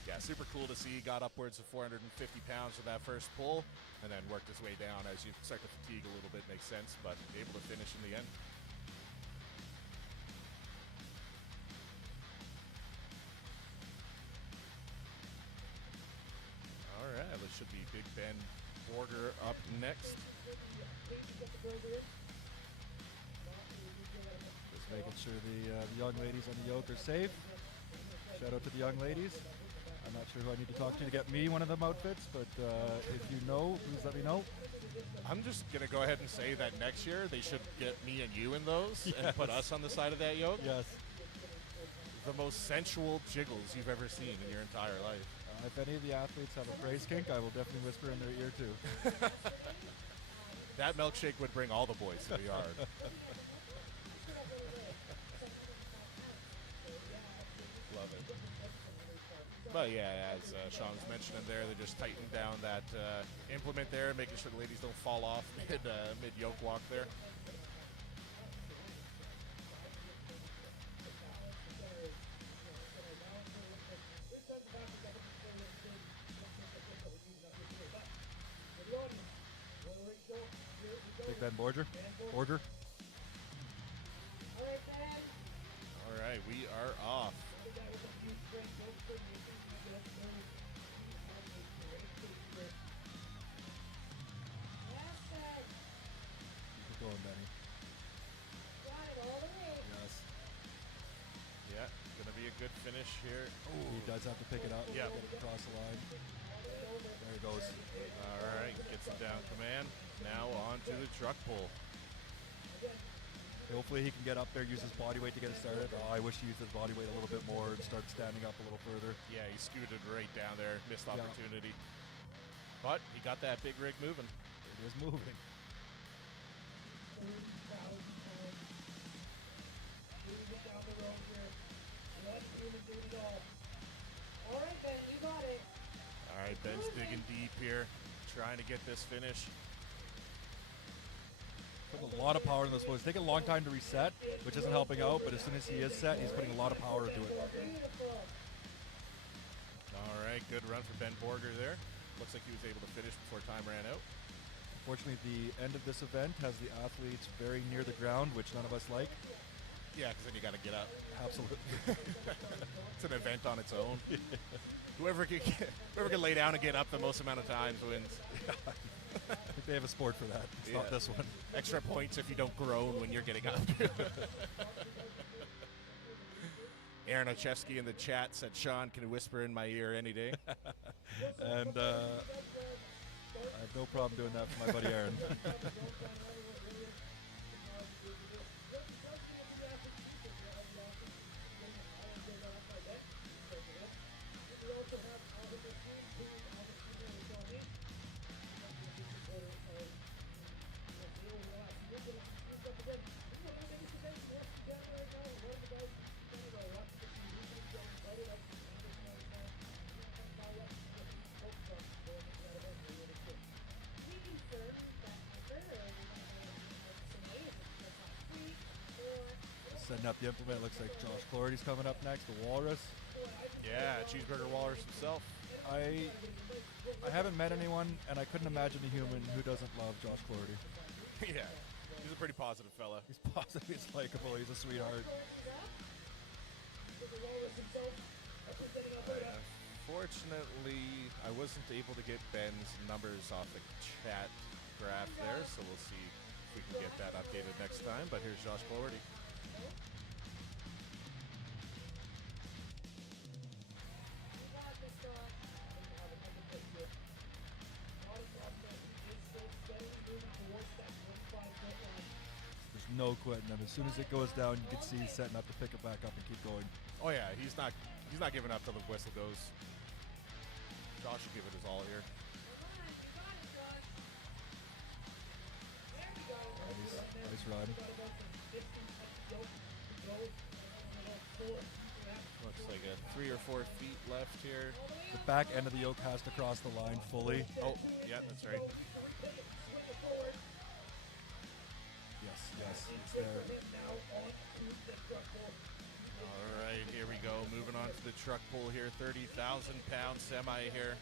yeah, super cool to see. He got upwards of 450 pounds with that first pull and then worked his way down as you start to fatigue a little bit, makes sense, but able to finish in the end. This should be Big Ben Borger up next. Just making sure the young ladies on the yoke are safe. Shout out to the young ladies. I'm not sure who I need to talk to get me one of them outfits, but if you know, please let me know. I'm just going to go ahead and say that next year they should get me and you in those and put us on the side of that yoke. Yes. The most sensual jiggles you've ever seen in your entire life. If any of the athletes have a praise kink, I will definitely whisper in their ear too. That milkshake would bring all the boys to the yard. Love it. But yeah, as Sean was mentioning there, they're just tightening down that implement there, making sure the ladies don't fall off mid yoke walk there. Big Ben Borger. Borger. All right, we are off. Keep going, Benny. Yes. Yeah, gonna be a good finish here. Ooh. He does have to pick it up. Yeah. Get it across the line. There he goes. All right, gets it down command. Now on to the truck pull. Hopefully he can get up there, use his body weight to get it started. Oh, I wish he used his body weight a little bit more and start standing up a little further. Yeah, he scooted right down there. Missed opportunity. But he got that big rig moving. It is moving. All right, Ben, you got it. All right, Ben's digging deep here, trying to get this finish. Putting a lot of power in this one. It's taking a long time to reset, which isn't helping out, but as soon as he is set, he's putting a lot of power into it. All right, good run for Ben Borger there. Looks like he was able to finish before time ran out. Unfortunately, the end of this event has the athletes very near the ground, which none of us like. Yeah, because then you got to get up. Absolutely. It's an event on its own. Whoever can lay down and get up the most amount of times wins. I think they have a sport for that. It's not this one. Extra points if you don't groan when you're getting up. Aaron Ochevsky in the chat said, Sean, can you whisper in my ear any day? And I have no problem doing that for my buddy Aaron. Setting up the implement. Looks like Josh Clority's coming up next, the Walrus. Yeah, Cheeseburger Walrus himself. I haven't met anyone, and I couldn't imagine a human who doesn't love Josh Clority. Yeah, he's a pretty positive fella. He's positive, he's likable, he's a sweetheart. Unfortunately, I wasn't able to get Ben's numbers off the chat graph there, so we'll see if we can get that updated next time. But here's Josh Cloherty. There's no quitting them. As soon as it goes down, you can see he's setting up to pick it back up and keep going. Oh yeah, he's not giving up till the whistle goes. Josh should give it his all here. Nice run. Looks like a 3 or 4 feet left here. The back end of the yoke has to cross the line fully. Oh, yeah, that's right. Yes, it's there. All right, here we go. Moving on to the truck pull here. 30,000-pound semi here.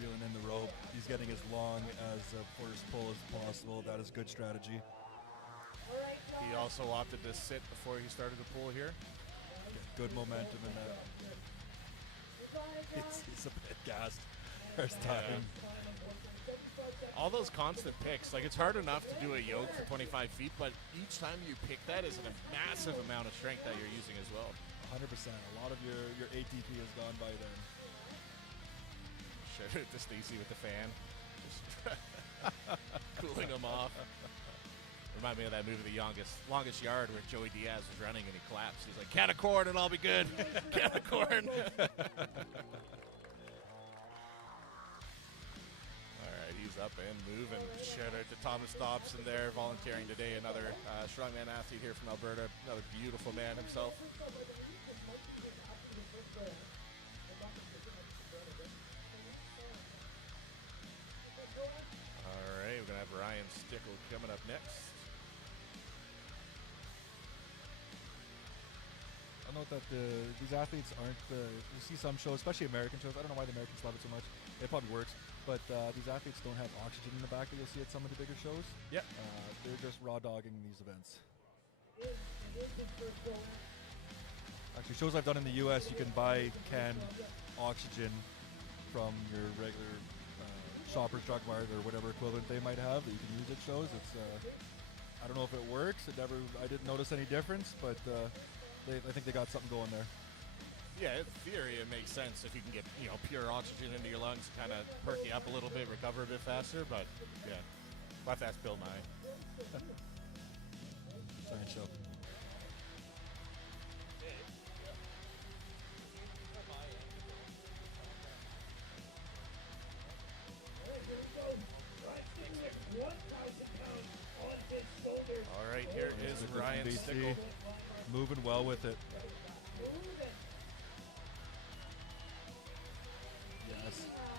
Reeling in the rope. He's getting as long as a first pull as possible. That is good strategy. He also opted to sit before he started the pull here. Good momentum in that. He's a bit gassed first time. All those constant picks, like it's hard enough to do a yoke for 25 feet, but each time you pick that is a massive amount of strength that you're using as well. 100%. A lot of your ATP has gone by then. Shout out to Stacy with the fan. Just cooling him off. Remind me of that movie, The Longest Yard, where Joey Diaz was running and he collapsed. He's like, can of corn and I'll be good. Can of corn. All right, he's up and moving. Shout out to Thomas Dobson there, volunteering today. Another strongman athlete here from Alberta. Another beautiful man himself. All right, we're going to have Ryan Stickle coming up next. I note that these athletes aren't, you see some shows, especially American shows, I don't know why the Americans love it so much, it probably works, but these athletes don't have oxygen in the back that you'll see at some of the bigger shows. Yeah. They're just raw dogging these events. Actually, shows I've done in the US, you can buy canned oxygen from your regular Shoppers Drug Mart or whatever equivalent they might have that you can use at shows. It's I don't know if it works. I didn't notice any difference, but I think they got something going there. Yeah, in theory, it makes sense if you can get pure oxygen into your lungs, kind of perk you up a little bit, recover a bit faster. But yeah, we'll have to ask Bill Nye. Science show. All right, here is Ryan Stickle. Moving well with it.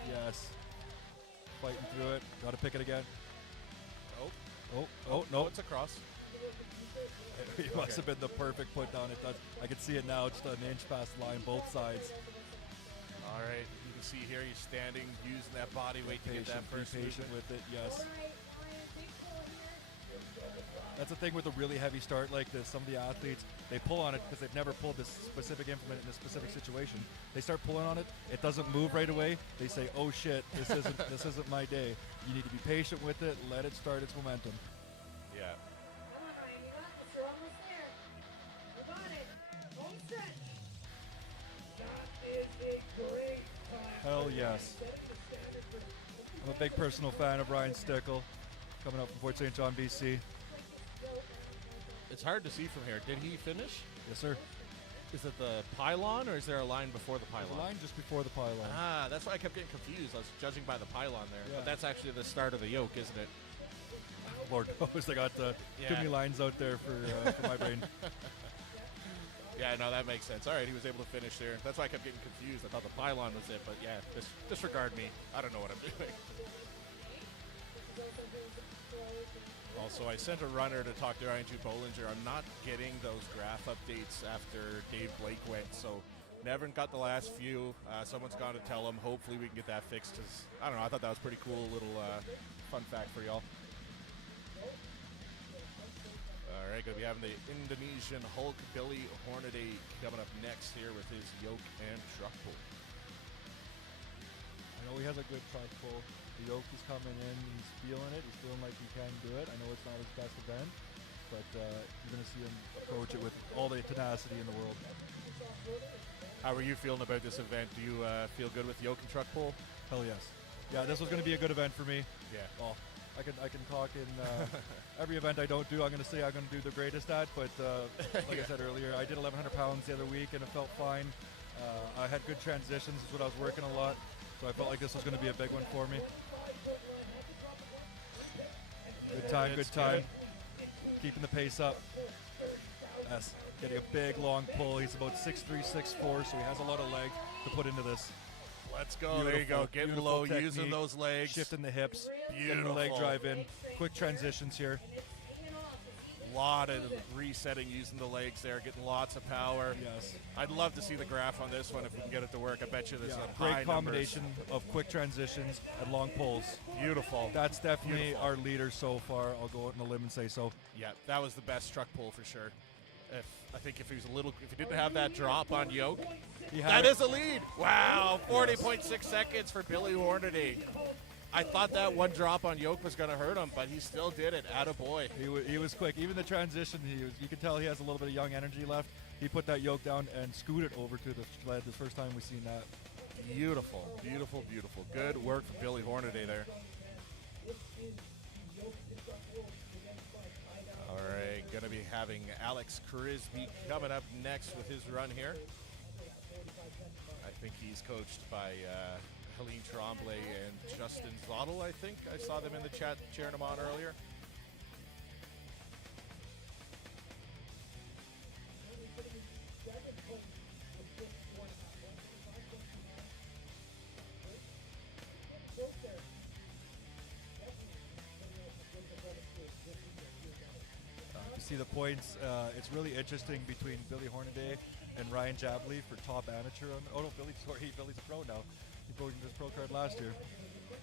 Yes. Fighting through it. Got to pick it again. Oh, no. It's across. It must have been the perfect put down. I can see it now, just an inch past the line, both sides. All right, you can see here he's standing, using that body weight to get that first Be patient movement. with it, yes. That's the thing with a really heavy start like this. Some of the athletes, they pull on it because they've never pulled this specific implement in a specific situation. They start pulling on it. It doesn't move right away. They say, "Oh shit, this isn't my day." You need to be patient with it. Let it start its momentum. Yeah. Come on, Ryan, you got this. You're almost there. You got it. Home stretch. That is a great clap. Hell yes. I'm a big personal fan of Ryan Stickle, coming up from Fort St. John, BC. It's hard to see from here. Did he finish? Yes, sir. Is it the pylon or is there a line before the pylon? The line just before the pylon. Ah, that's why I kept getting confused. I was judging by the pylon there. Yeah. But that's actually the start of the yoke, isn't it? Lord knows, I got too many lines out there for my brain. Yeah, no, that makes sense. All right, he was able to finish there. That's why I kept getting confused. I thought the pylon was it, but yeah, disregard me. I don't know what I'm doing. Also, I sent a runner to talk to Andrew Bollinger. I'm not getting those graph updates after Dave Blake went, so never got the last few. Someone's got to tell him. Hopefully we can get that fixed. Cause, I don't know, I thought that was pretty cool little fun fact for y'all. All right, going to be having the Indonesian Hulk Billy Hornaday coming up next here with his yoke and truck pull. I know he has a good truck pull. The yoke is coming in. He's feeling it. He's feeling like he can do it. I know it's not his best event, but you're going to see him approach it with all the tenacity in the world. How are you feeling about this event? Do you feel good with yoke and truck pull? Hell yes. Yeah, this was going to be a good event for me. Yeah. Well, I can talk in every event I don't do. I'm going to say I'm going to do the greatest at, but like I said earlier, I did 1,100 pounds the other week and it felt fine. I had good transitions, is what I was working a lot, so I felt like this was going to be a big one for me. Good time, good time. Keeping the pace up. Yes, getting a big long pull. He's about 6'3", 6'4", so he has a lot of leg to put into this. Let's go. There you go. Getting low, technique, using those legs. shifting the hips, getting Beautiful. the leg drive in. Quick transitions here. Lot of resetting using the legs there, getting lots of power. Yes. I'd love to see the graph on this one if we can get it to work. I bet you there's some high Great combination of quick transitions and long pulls. numbers. Beautiful. That's definitely Beautiful. our leader so far. I'll go out on a limb and say so. Yeah, that was the best truck pull for sure. I think if he didn't have that drop on Yoke, that is a lead. Wow, 40.6 seconds for Billy Hornaday. I thought that one drop on Yoke was going to hurt him, but he still did it. Attaboy. He was quick. Even the transition, you could tell he has a little bit of young energy left. He put that yoke down and scooted over to the sled. The first time we've seen that. Beautiful, beautiful, beautiful. Good work for Billy Hornaday there. All right, going to be having Alex Crisby coming up next with his run here. I think he's coached by Helene Tremblay and Justin Zottel, I think. I saw them in the chat cheering him on earlier. See the points. It's really interesting between Billy Hornaday and Ryan Jabley for top amateur. Billy's a pro now. He broke his pro card last year.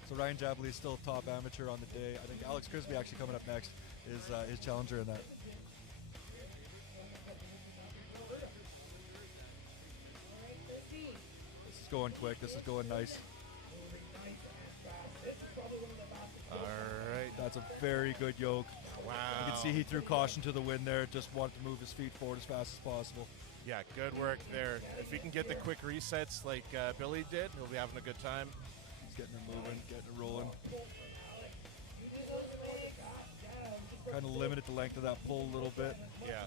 So Ryan Jabley is still top amateur on the day. I think Alex Crisby actually coming up next is his challenger in that. This is going quick. This is going nice. All right. That's a very good yoke. Wow. You can see he threw caution to the wind there. Just wanted to move his feet forward as fast as possible. Yeah, good work there. If he can get the quick resets like Billy did, he'll be having a good time. He's getting it moving, getting it rolling. Kind of limited the length of that pull a little bit. Yeah.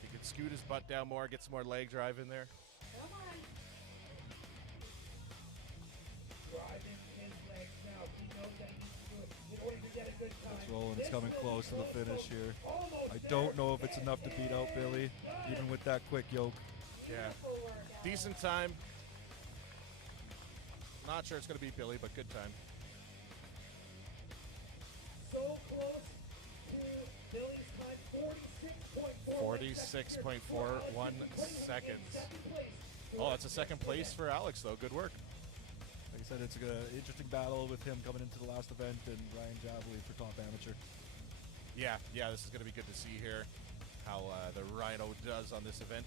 He could scoot his butt down more, get some more leg drive in there. It's rolling. It's coming close to the finish here. I don't know if it's enough to beat out Billy, even with that quick yoke. Yeah. Decent time. Not sure it's going to beat Billy, but good time. So close to Billy's time, 46.41 seconds. Oh, that's a second place for Alex, though. Good work. Like I said, it's an interesting battle with him coming into the last event and Ryan Jabley for top amateur. Yeah, this is going to be good to see here how the Rhino does on this event.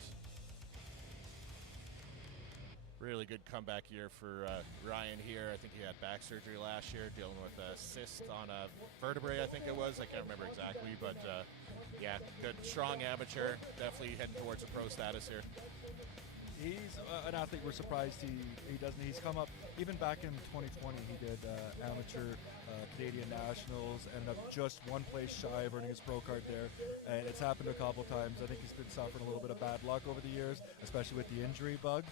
Really good comeback year for Ryan here. I think he had back surgery last year, dealing with a cyst on a vertebrae, I think it was. I can't remember exactly, but yeah, good, strong amateur. Definitely heading towards a pro status here. He's an athlete we're surprised he doesn't. He's come up, even back in 2020, he did amateur Canadian Nationals, ended up just one place shy of earning his pro card there. And it's happened a couple times. I think he's been suffering a little bit of bad luck over the years, especially with the injury bug.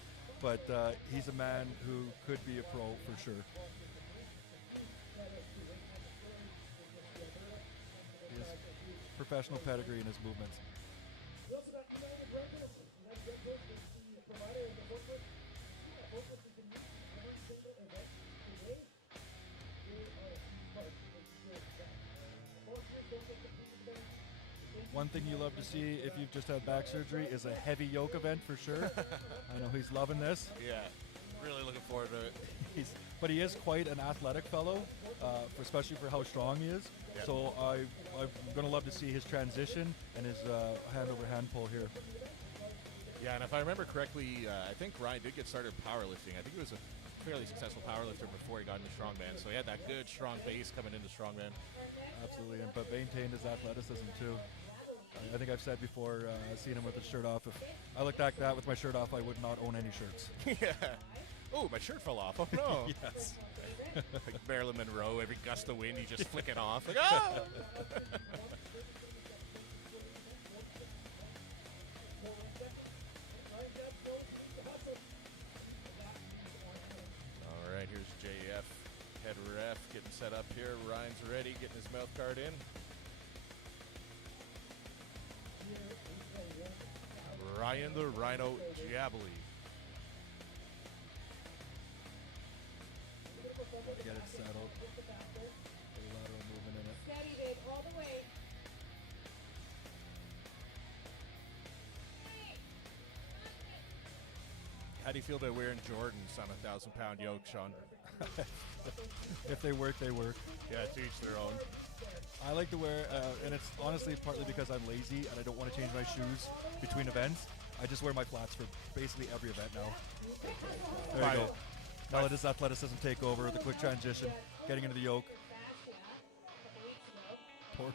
But he's a man who could be a pro for sure. He has professional pedigree in his movements. One thing you love to see if you've just had back surgery is a heavy yoke event for sure. I know he's loving this. Yeah. Really looking forward to it. But he is quite an athletic fellow, especially for how strong he is. Yep. So I'm going to love to see his transition and his hand-over-hand pull here. Yeah, and if I remember correctly, I think Ryan did get started powerlifting. I think he was a fairly successful powerlifter before he got into strongman. So he had that good, strong base coming into strongman. Absolutely, but maintained his athleticism too. I think I've said before, seeing him with his shirt off, if I looked like that with my shirt off, I would not own any shirts. Yeah. Oh, my shirt fell off. Oh, no. Yes. Like Marilyn Monroe, every gust of wind, you just flick it off. Like, oh! All right, here's JF, head ref, getting set up here. Ryan's ready, getting his mouth guard in. Ryan the Rhino Jabbly. Get it settled. A lateral movement in it. Steady, babe, all the way. How do you feel about wearing Jordans on a 1,000-pound yoke, Sean? If they work, they work. Yeah, to each their own. I like to wear, and it's honestly partly because I'm lazy and I don't want to change my shoes between events. I just wear my flats for basically every event now. There you go. Now let his athleticism take over, the quick transition, getting into the yoke. Poor.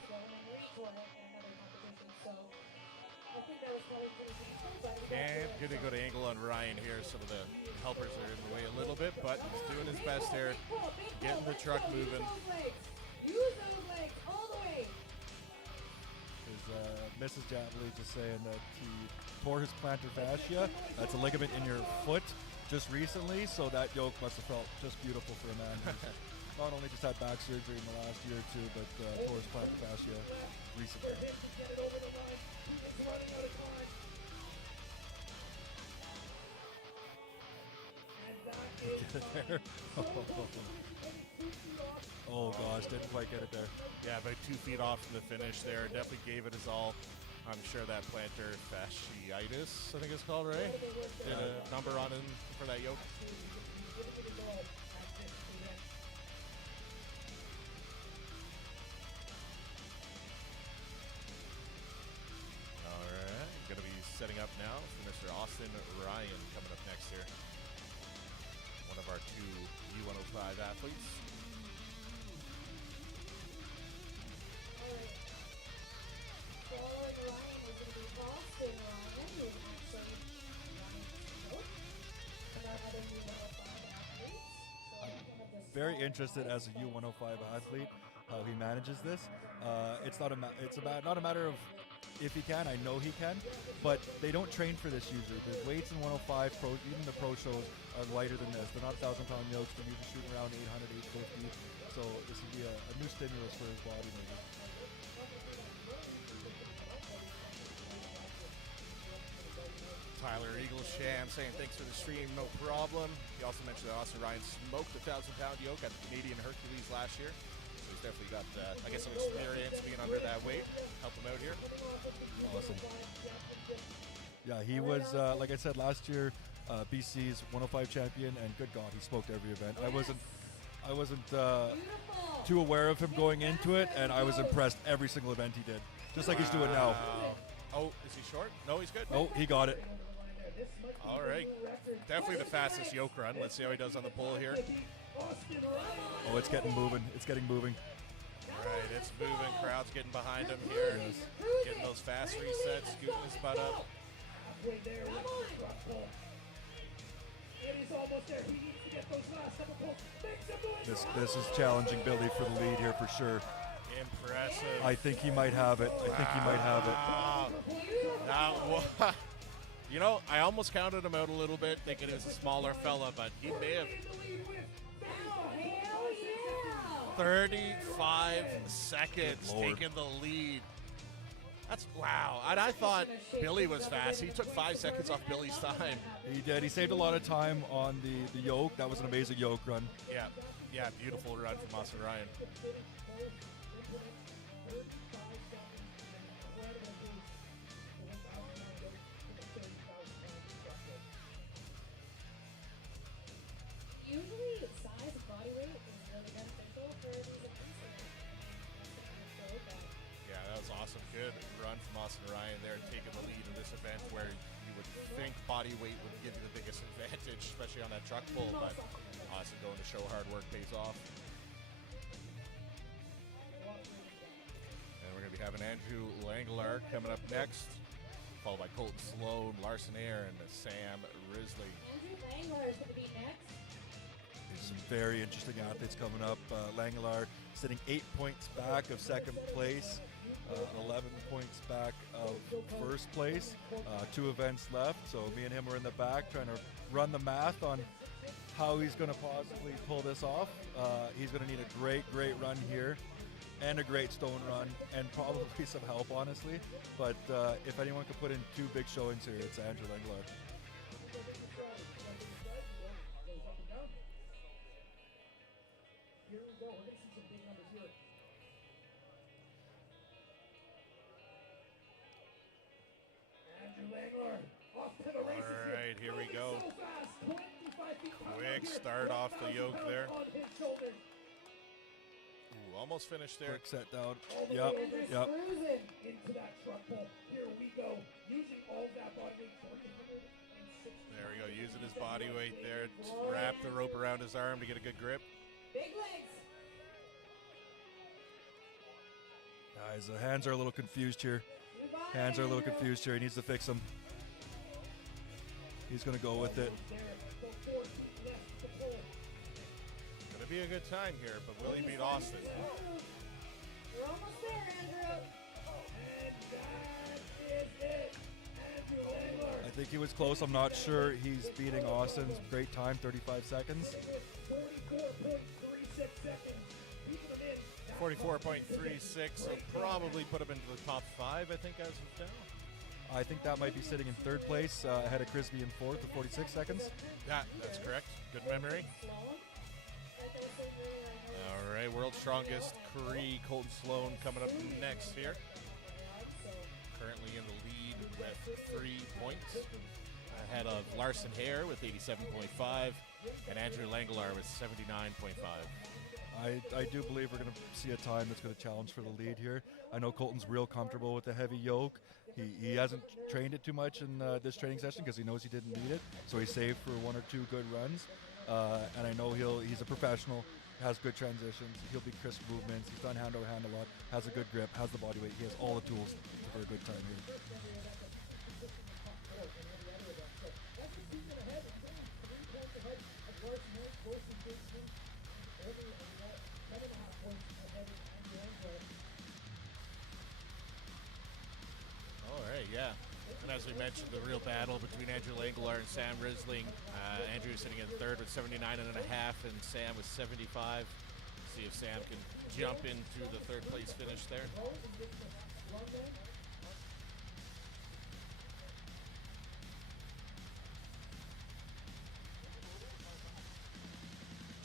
And gonna go to angle on Ryan here. Some of the helpers are in the way a little bit, but he's doing his best there, getting the truck moving. Use those legs all the way. Mrs. Jabley just saying that he tore his plantar fascia. That's a ligament in your foot just recently, so that yoke must have felt just beautiful for a man who's not only just had back surgery in the last year or two, but tore his plantar fascia recently. Get it there. Oh gosh, didn't quite get it there. Yeah, about 2 feet off from the finish there. Definitely gave it his all. I'm sure that plantar fasciitis, I think it's called, right? Did a number on him for that yoke. All right, going to be setting up now for Mr. Austin Ryan coming up next here. One of our 2 U105 athletes. Very interested as a U105 athlete how he manages this. It's not a matter of if he can. I know he can, but they don't train for this usually. The weights in 105 pro, even the pro shows, are lighter than this. They're not 1,000-pound yokes. They're usually shooting around 800, 850. So this would be a new stimulus for his body, maybe. Tyler Eagle Sham saying thanks for the stream, no problem. He also mentioned that Austin Ryan smoked the 1,000-pound yoke at the Canadian Hercules last year. So he's definitely got, I guess, some experience being under that weight. Help him out here. Awesome. Yeah, he was, like I said, last year, BC's 105 champion, and good God, he smoked every event. I wasn't too aware of him going into it, and I was impressed every single event he did, just like he's doing now. Oh, is he short? No, he's good. Oh, he got it. All right. Definitely the fastest yoke run. Let's see how he does on the pull here. Oh, it's getting moving. It's getting moving. All right, it's moving. Crowd's getting behind him here. Yes. Getting those fast resets, scooting his butt up. This is challenging Billy for the lead here for sure. Impressive. I think he might have it. I think he might have it. Now, you know, I almost counted him out a little bit, thinking he was a smaller fella, but he may have. 35 seconds taking the lead. That's wow. And I thought Billy was fast. He took 5 seconds off Billy's time. He did. He saved a lot of time on the yoke. That was an amazing yoke run. Yeah, beautiful run from Austin Ryan. run from Austin Ryan there, taking the lead in this event where you would think body weight would give you the biggest advantage, especially on that truck pull, but Austin going to show hard work pays off. And we're going to be having Andrew Langelaar coming up next, followed by Colton Sloan, Larson Air, and Sam Risley. Andrew Langelaar is going to be next. There's some very interesting athletes coming up. Langelaar sitting 8 points back of second place, 11 points back of first place. 2 events left, so me and him are in the back trying to run the math on how he's going to possibly pull this off. He's going to need a great run here and a great stone run and probably some help, honestly. But if anyone could put in 2 big showings here, it's Andrew Langelaar. Here we go. We're going to see some big numbers here. Andrew Langelaar off to the races. All right, here we go. So fast, 25 feet Quick start off the yoke there. on his shoulders. Ooh, almost finished there. Quick set down. All the Yep, way over, yep. cruising into that truck pull. Here we go. Using all that body weight, 360. There we go, using his body weight there. Wrap the rope around his arm to get a good grip. Big legs. Guys, the hands are a little confused here. Hands are a little confused here. He needs to fix them. He's going to go with it. There, the 4 feet left to pull. Gonna be a good time here, but will he beat Austin? We're almost there, Andrew. And that is it. Andrew Langelaar. I think he was close. I'm not sure he's beating Austin's great time, 35 seconds. 44.36 seconds. Keeping him in. 44.36, so probably put him into the top 5, I think, as of now. I think that might be sitting in 3rd place, ahead of Crisby in 4th with 46 seconds. Yeah, that's correct. Good memory. All right, world's strongest Cree, Colton Sloan coming up next here. Currently in the lead with 3 points. Ahead of Larson Hare with 87.5 and Andrew Langelaar with 79.5. I do believe we're going to see a time that's going to challenge for the lead here. I know Colton's real comfortable with the heavy yoke. He hasn't trained it too much in this training session because he knows he didn't need it, so he saved for 1 or 2 good runs. And I know he's a professional, has good transitions, he'll be crisp movements, he's done hand over hand a lot, has a good grip, has the body weight, he has all the tools for a good time here. All right, yeah. And as we mentioned, the real battle between Andrew Langelaar and Sam Risley. Andrew sitting in 3rd with 79.5 and Sam with 75. See if Sam can jump into the 3rd place finish there.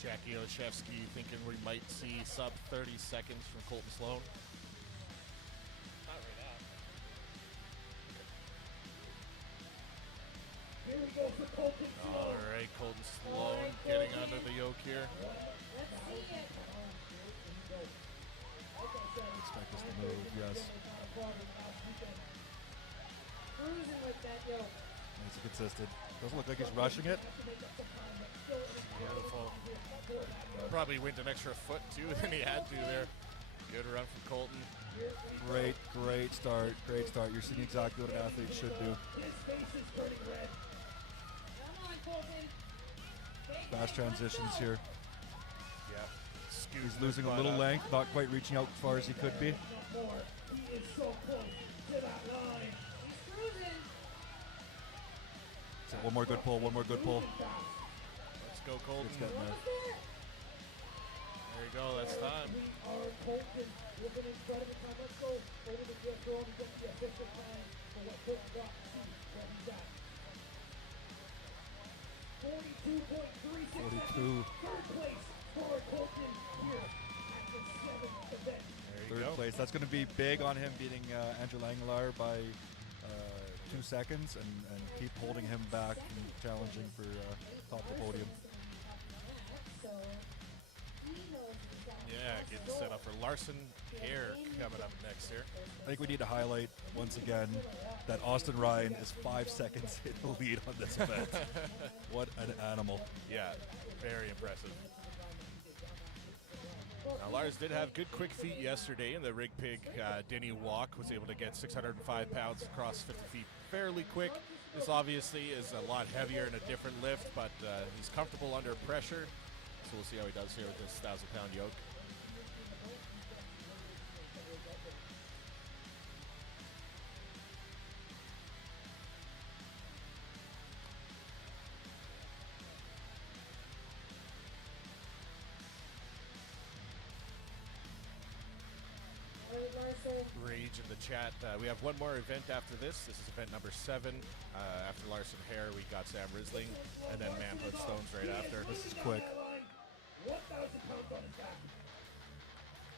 Jackie Olszewski thinking we might see sub 30 seconds from Colton Sloan. Here we go for Colton Sloan. All right, Colton Sloan getting under the yoke here. Let's see it. Expect us to move, yes. Cruising with that yoke. Nice and consistent. Doesn't look like he's rushing it. Beautiful. Probably went an extra foot too than he had to there. Good run from Colton. Great start. You're seeing exactly what an athlete should do. His face is turning red. Come on, Colton. Fast transitions here. Yeah. He's losing a little length, not quite reaching out as far as he could be. More. He is so close to that line. He's cruising. So one more good pull. Let's go, Colton. It's getting there. There you go. That's time. We are Colton with an incredible time. Let's go over the field goal and get the official time for what Colton got to see where he's at. 42.36 42. 3rd place for Colton here at the 7th event. There you 3rd go. place. That's going to be big on him beating Andrew Langelaar by 2 seconds and keep holding him back from challenging for top of the podium. So he knows he's got Yeah, Yeah, getting set up for Larson Hare coming up next here. I think we need to highlight once again that Austin Ryan is 5 seconds in the lead on this event. What an animal. Yeah, very impressive. Now, Lars did have good quick feet yesterday in the Rig Pig Denny walk. Was able to get 605 pounds across 50 feet fairly quick. This obviously is a lot heavier and a different lift, but he's comfortable under pressure. So we'll see how he does here with this 1,000-pound yoke. Rage in the chat. We have one more event after this. This is event number 7. After Larson Hare, we got Sam Risling, and then Manhood Stones right after. This is quick. 1,000 pounds on his back.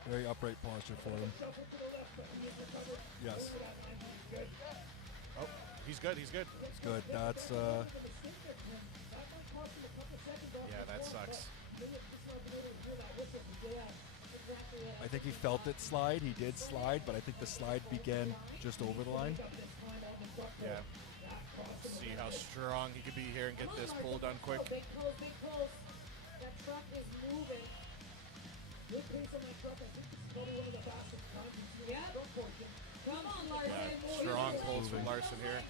Very upright posture for him. Shuffle to the left, but he is recovered. Yes. Oh, he's good. He's good. It's good. That's Yeah, that sucks. I think he felt it slide. He did slide, but I think the slide began just over the line. Yeah. See how strong he could be here and get this pull done quick. Big close, big close. That truck is moving. Good pace on that truck. I think this is probably one of the fastest times you've seen in the front portion. Come on, Larson. Yeah, strong pulls from Larson here.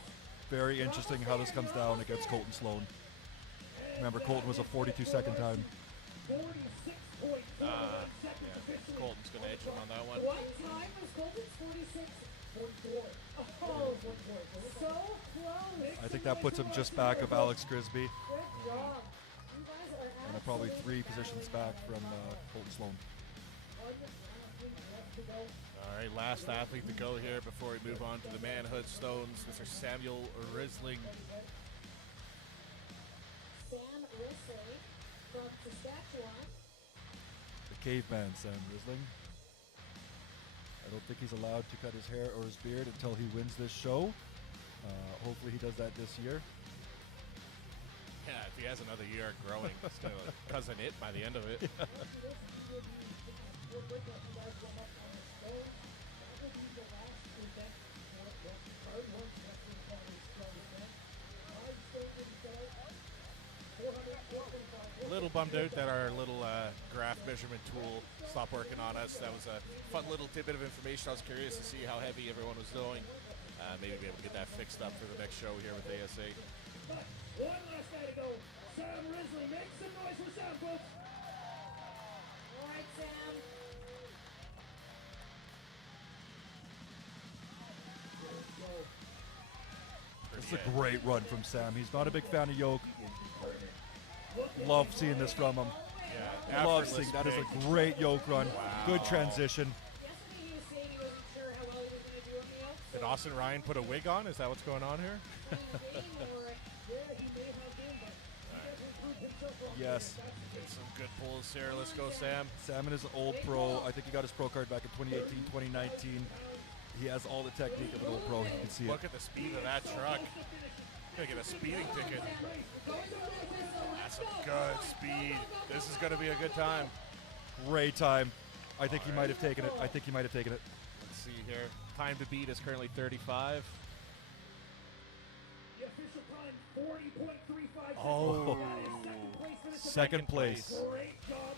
Very interesting how this comes down against Colton Sloan. Remember, Colton was a 42-second time. 46.41 seconds officially. Colton's going to edge him on that one. What time was Colton's 46? 44. Oh, so close. I think that puts him just back of Alex Grisby, Good job. You guys are and probably 3 positions back from Colton Sloan. All right, last athlete to go here before we move on to the Manhood Stones. Mr. Samuel Risling. Sam Risling from Saskatchewan. The caveman, Sam Risling. I don't think he's allowed to cut his hair or his beard until he wins this show. Hopefully he does that this year. Yeah, if he has another year growing, he's going to cousin it by the end of it. A little bummed out that our little graph measurement tool stopped working on us. That was a fun little tidbit of information. I was curious to see how heavy everyone was doing. Maybe be able to get that fixed up for the next show here with ASA. One last guy to go. Sam Risley. Make some noise for Sam, folks. All right, Sam. This is a great run from Sam. He's not a big fan of Yoke. Love seeing this from him. Yeah, Love seeing that. Is a great Yoke run. Wow. Good transition. Yesterday he was saying he wasn't sure how well he was going to do on the yoke. Did Austin Ryan put a wig on? Is that what's going on here? Yes. Get some good pulls here. Let's go, Sam. Sam is an old pro. I think he got his pro card back in 2018, 2019. He has all the technique of an old pro. You can see it. Look at the speed of that truck. Gonna get a speeding ticket. That's some good speed. This is gonna be a good time. Great time. I think he might have taken it. I think he might have taken it. Let's see here. Time to beat is currently 35. The official time, 40.35 seconds. Oh. Second place. Great job.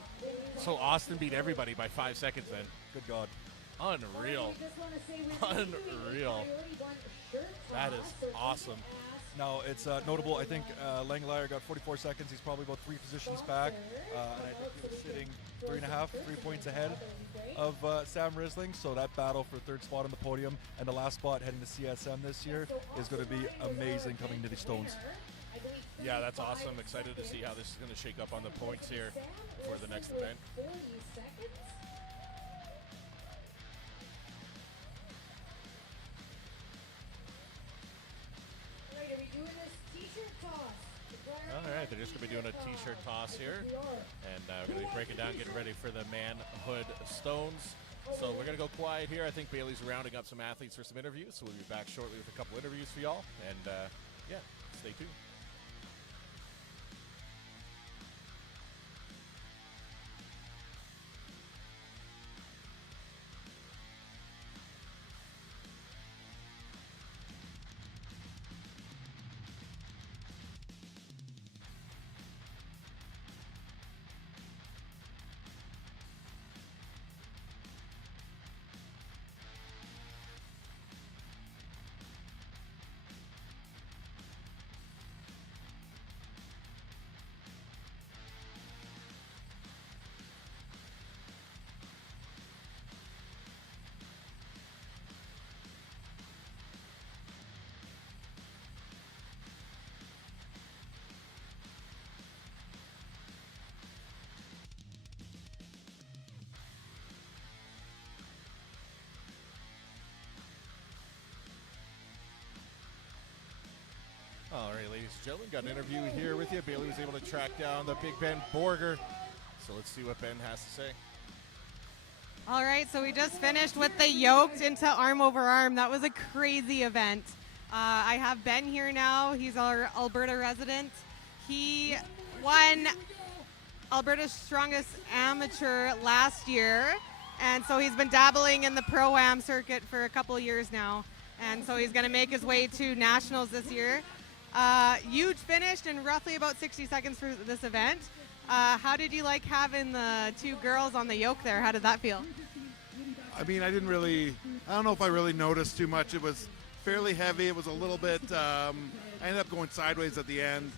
So Austin beat everybody by 5 seconds then. Good God. Unreal. Unreal. That is awesome. Now, it's notable, I think Langelier got 44 seconds. He's probably about 3 positions back. And I think he was sitting 3 points ahead of Sam Risling. So that battle for third spot on the podium and the last spot heading to CSM this year is going to be amazing coming to the Stones. Yeah, that's awesome. Excited to see how this is going to shake up on the points here for the next event. 40 seconds. All right, are we doing this t-shirt toss? All right, they're just going to be doing a t-shirt toss here. And we're going to be breaking down, getting ready for the Manhood Stones. So we're going to go quiet here. I think Bailey's rounding up some athletes for some interviews. So we'll be back shortly with a couple interviews for y'all. And yeah, stay tuned. All right, ladies and gentlemen, got an interview here with you. Bailey was able to track down the Big Ben Borger. So let's see what Ben has to say. All right, so we just finished with the yoked into arm over arm. That was a crazy event. I have Ben here now. He's our Alberta resident. He won Alberta's Strongest Amateur last year, and so he's been dabbling in the Pro-Am circuit for a couple years now, and so he's going to make his way to Nationals this year. Huge finish in roughly about 60 seconds for this event. How did you like having the two girls on the yoke there? How did that feel? I mean, I don't know if I really noticed too much. It was fairly heavy. It was a little bit, I ended up going sideways at the end.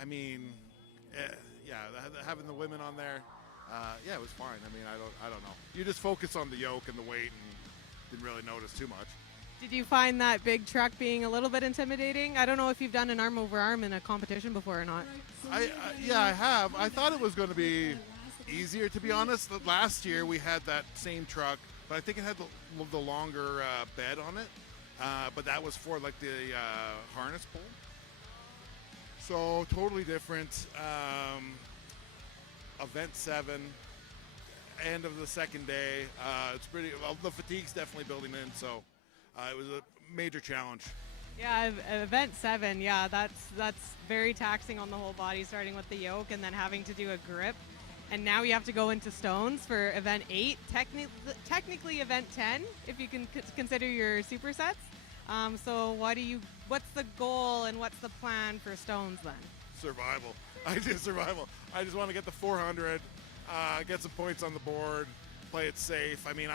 I mean, yeah, having the women on there, yeah, it was fine. I mean, I don't know. You just focus on the yoke and the weight and didn't really notice too much. Did you find that big truck being a little bit intimidating? I don't know if you've done an arm over arm in a competition before or not. Yeah, I have. I thought it was going to be easier, to be honest. Last year we had that same truck, but I think it had the longer bed on it. But that was for like the harness pull. So totally different. Event 7, end of the second day. It's pretty. Well, the fatigue's definitely building in. So it was a major challenge. Yeah, event 7. Yeah, that's very taxing on the whole body, starting with the yoke and then having to do a grip. And now you have to go into stones for event 8. Technically event 10, if you can consider your supersets. So what's the goal and what's the plan for stones then? Survival. I do survival. I just want to get the 400, get some points on the board, play it safe. I mean,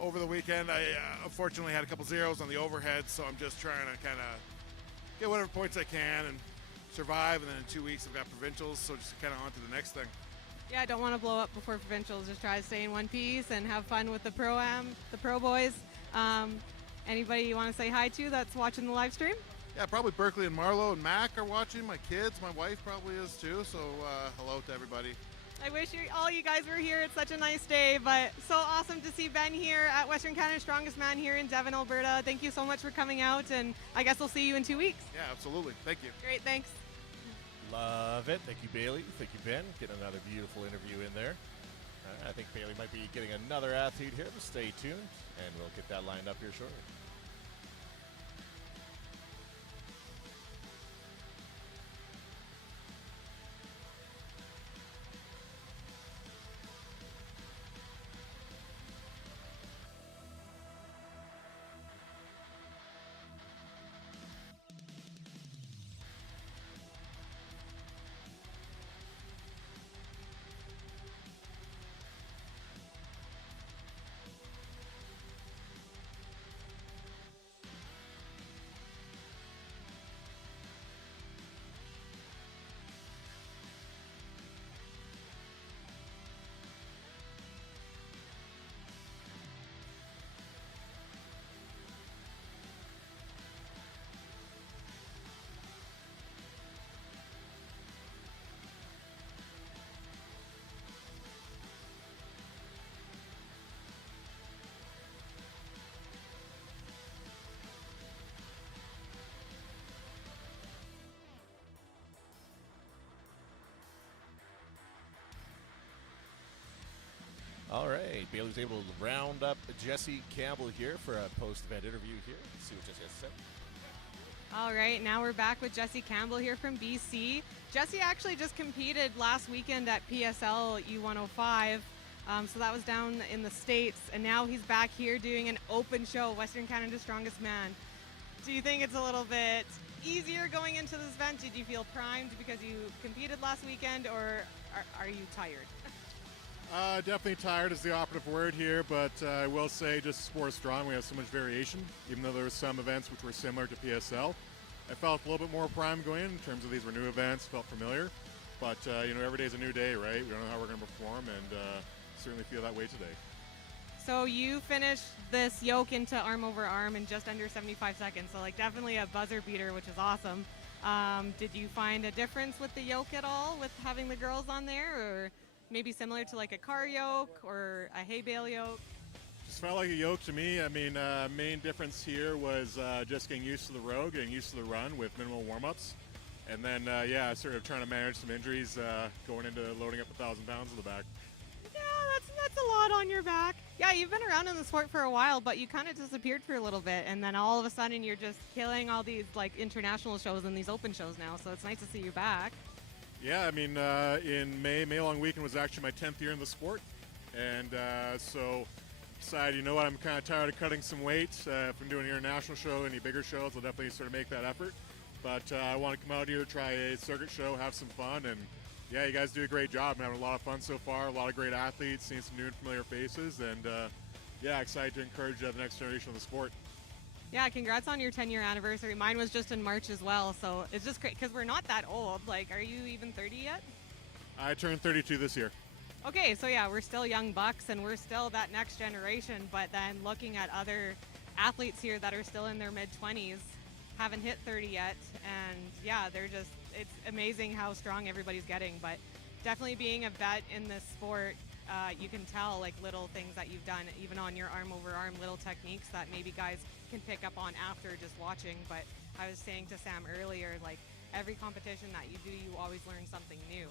over the weekend, I unfortunately had a couple zeros on the overhead, so I'm just trying to kind of get whatever points I can and survive. And then in 2 weeks, I've got provincials, so just kind of on to the next thing. Yeah, I don't want to blow up before provincials. Just try to stay in one piece and have fun with the Pro-Am, the Pro Boys. Anybody you want to say hi to that's watching the live stream? Yeah, probably Berkeley and Marlowe and Mac are watching. My kids, my wife probably is too. So hello to everybody. I wish all you guys were here. It's such a nice day, but so awesome to see Ben here at Western Canada's Strongest Man here in Devon, Alberta. Thank you so much for coming out, and I guess we'll see you in 2 weeks. Yeah, absolutely. Thank you. Great, thanks. Love it. Thank you, Bailey. Thank you, Ben. Get another beautiful interview in there. I think Bailey might be getting another athlete here, but stay tuned, and we'll get that lined up here shortly. All right, Bailey's able to round up Jesse Campbell here for a post-event interview here. Let's see what Jesse has to say. All right, now we're back with Jesse Campbell here from BC. Jesse actually just competed last weekend at PSL U105, so that was down in the States, and now he's back here doing an open show, Western Canada's Strongest Man. Do you think it's a little bit easier going into this event? Did you feel primed because you competed last weekend, or are you tired? Definitely tired is the operative word here, but I will say just sport strong, we have so much variation, even though there were some events which were similar to PSL. I felt a little bit more primed going in terms of these were new events, felt familiar, but every day is a new day, right? We don't know how we're going to perform, and certainly feel that way today. So you finished this yoke into arm over arm in just under 75 seconds, so like definitely a buzzer beater, which is awesome. Did you find a difference with the yoke at all with having the girls on there, or maybe similar to like a car yoke or a hay bale yoke? Just felt like a yoke to me. I mean, main difference here was just getting used to the road, getting used to the run with minimal warm-ups. And then, yeah, sort of trying to manage some injuries going into loading up 1,000 pounds in the back. Yeah, that's a lot on your back. Yeah, you've been around in the sport for a while, but you kind of disappeared for a little bit, and then all of a sudden you're just killing all these like international shows and these open shows now. So it's nice to see you back. Yeah, I mean, in May long weekend was actually my 10th year in the sport, and so decided, you know what, I'm kind of tired of cutting some weight. If I'm doing an international show, any bigger shows, I'll definitely sort of make that effort. But I want to come out here, try a circuit show, have some fun, and yeah, you guys do a great job. I'm having a lot of fun so far, a lot of great athletes, seeing some new and familiar faces, and yeah, excited to encourage the next generation of the sport. Yeah, congrats on your 10-year anniversary. Mine was just in March as well, so it's just great because we're not that old. Like, are you even 30 yet? I turned 32 this year. Okay, so yeah, we're still young bucks and we're still that next generation, but then looking at other athletes here that are still in their mid-20s, haven't hit 30 yet, and yeah, it's amazing how strong everybody's getting, but definitely being a vet in this sport, you can tell like little things that you've done, even on your arm over arm, little techniques that maybe guys can pick up on after just watching. But I was saying to Sam earlier, like every competition that you do, you always learn something new.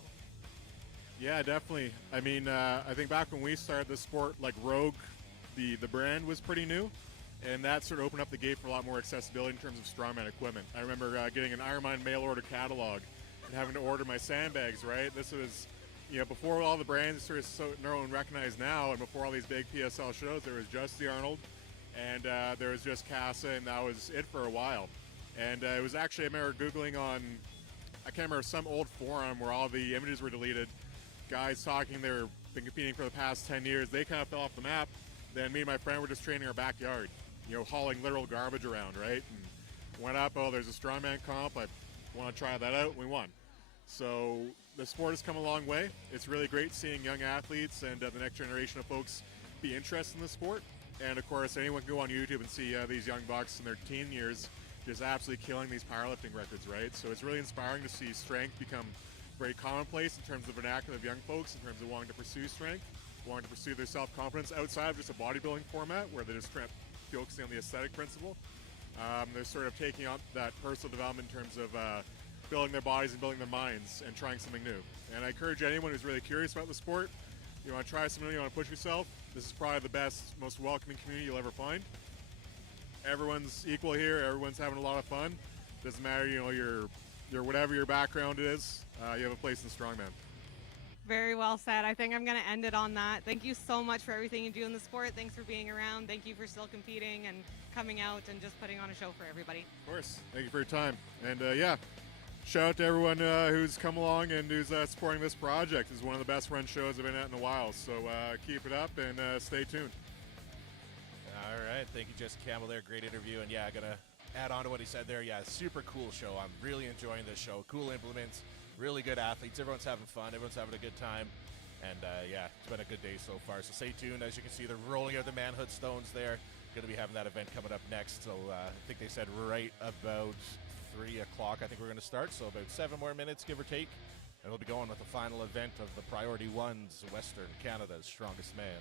Yeah, definitely. I mean, I think back when we started the sport, like Rogue, the brand was pretty new, and that sort of opened up the gate for a lot more accessibility in terms of strongman equipment. I remember getting an Ironman mail order catalog and having to order my sandbags, right? This was, you know, before all the brands sort of so known and recognized now, and before all these big PSL shows, there was just the Arnold, and there was just Casa, and that was it for a while. And it was actually, I remember Googling on, I can't remember, some old forum where all the images were deleted, guys talking they've been competing for the past 10 years, they kind of fell off the map. Then me and my friend were just training our backyard, you know, hauling literal garbage around, right? And went up, oh, there's a strongman comp, I want to try that out, we won. So the sport has come a long way. It's really great seeing young athletes and the next generation of folks be interested in the sport. And of course, anyone can go on YouTube and see these young bucks in their teen years just absolutely killing these powerlifting records, right? So it's really inspiring to see strength become very commonplace in terms of vernacular of young folks, in terms of wanting to pursue strength, wanting to pursue their self-confidence outside of just a bodybuilding format where they're just focusing on the aesthetic principle. They're sort of taking on that personal development in terms of building their bodies and building their minds and trying something new. And I encourage anyone who's really curious about the sport, you want to try something new, you want to push yourself, this is probably the best, most welcoming community you'll ever find. Everyone's equal here, everyone's having a lot of fun. Doesn't matter, you know, your whatever your background is, you have a place in Strongman. Very well said. I think I'm going to end it on that. Thank you so much for everything you do in the sport. Thanks for being around. Thank you for still competing and coming out and just putting on a show for everybody. Of course. Thank you for your time. And yeah, shout out to everyone who's come along and who's supporting this project. It's one of the best run shows I've been at in a while. So keep it up and stay tuned. All right. Thank you, Jesse Campbell there. Great interview. And yeah, I'm going to add on to what he said there. Yeah, super cool show. I'm really enjoying this show. Cool implements. Really good athletes. Everyone's having fun. Everyone's having a good time. And yeah, it's been a good day so far. So stay tuned. As you can see, they're rolling out the Manhood stones there. Going to be having that event coming up next. So I think they said right about 3 o'clock, I think we're going to start. So about 7 more minutes, give or take. And we'll be going with the final event of the Priority Ones, Western Canada's Strongest Man.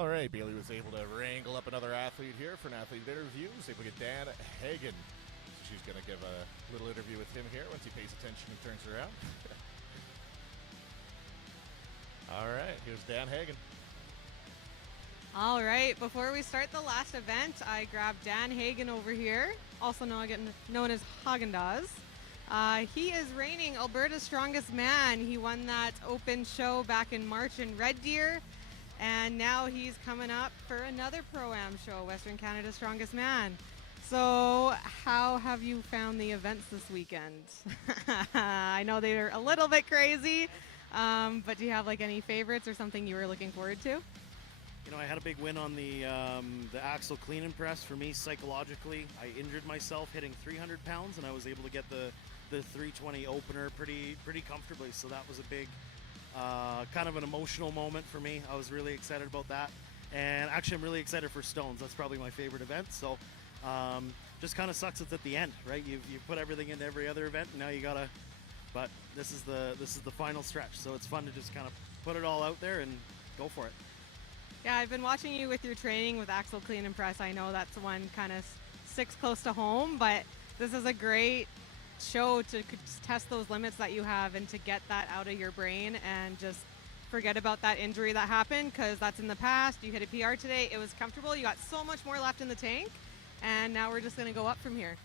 All right, Bailey was able to wrangle up another athlete here for an athlete interview. Was able to get Dan Hagen. So she's going to give a little interview with him here once he pays attention and turns around. All right, here's Dan Hagen. All right, before we start the last event, I grabbed Dan Hagen over here, also known as Haagen-Dazs. He is reigning Alberta's strongest man. He won that open show back in March in Red Deer, and now he's coming up for another Pro-Am show, Western Canada's Strongest Man. So how have you found the events this weekend? I know they're a little bit crazy, but do you have like any favorites or something you were looking forward to? You know, I had a big win on the axle clean and press. For me, psychologically, I injured myself hitting 300 pounds, and I was able to get the 320 opener pretty comfortably. So that was a big, kind of an emotional moment for me. I was really excited about that. And actually, I'm really excited for Stones. That's probably my favorite event. So just kind of sucks it's at the end, right? You've put everything into every other event, and now you gotta. But this is the final stretch. So it's fun to just kind of put it all out there and go for it. Yeah, I've been watching you with your training with axle clean and press. I know that's one kind of sticks close to home, but this is a great show to test those limits that you have and to get that out of your brain and just forget about that injury that happened, because that's in the past. You hit a PR today. It was comfortable. You got so much more left in the tank, and now we're just going to go up from here.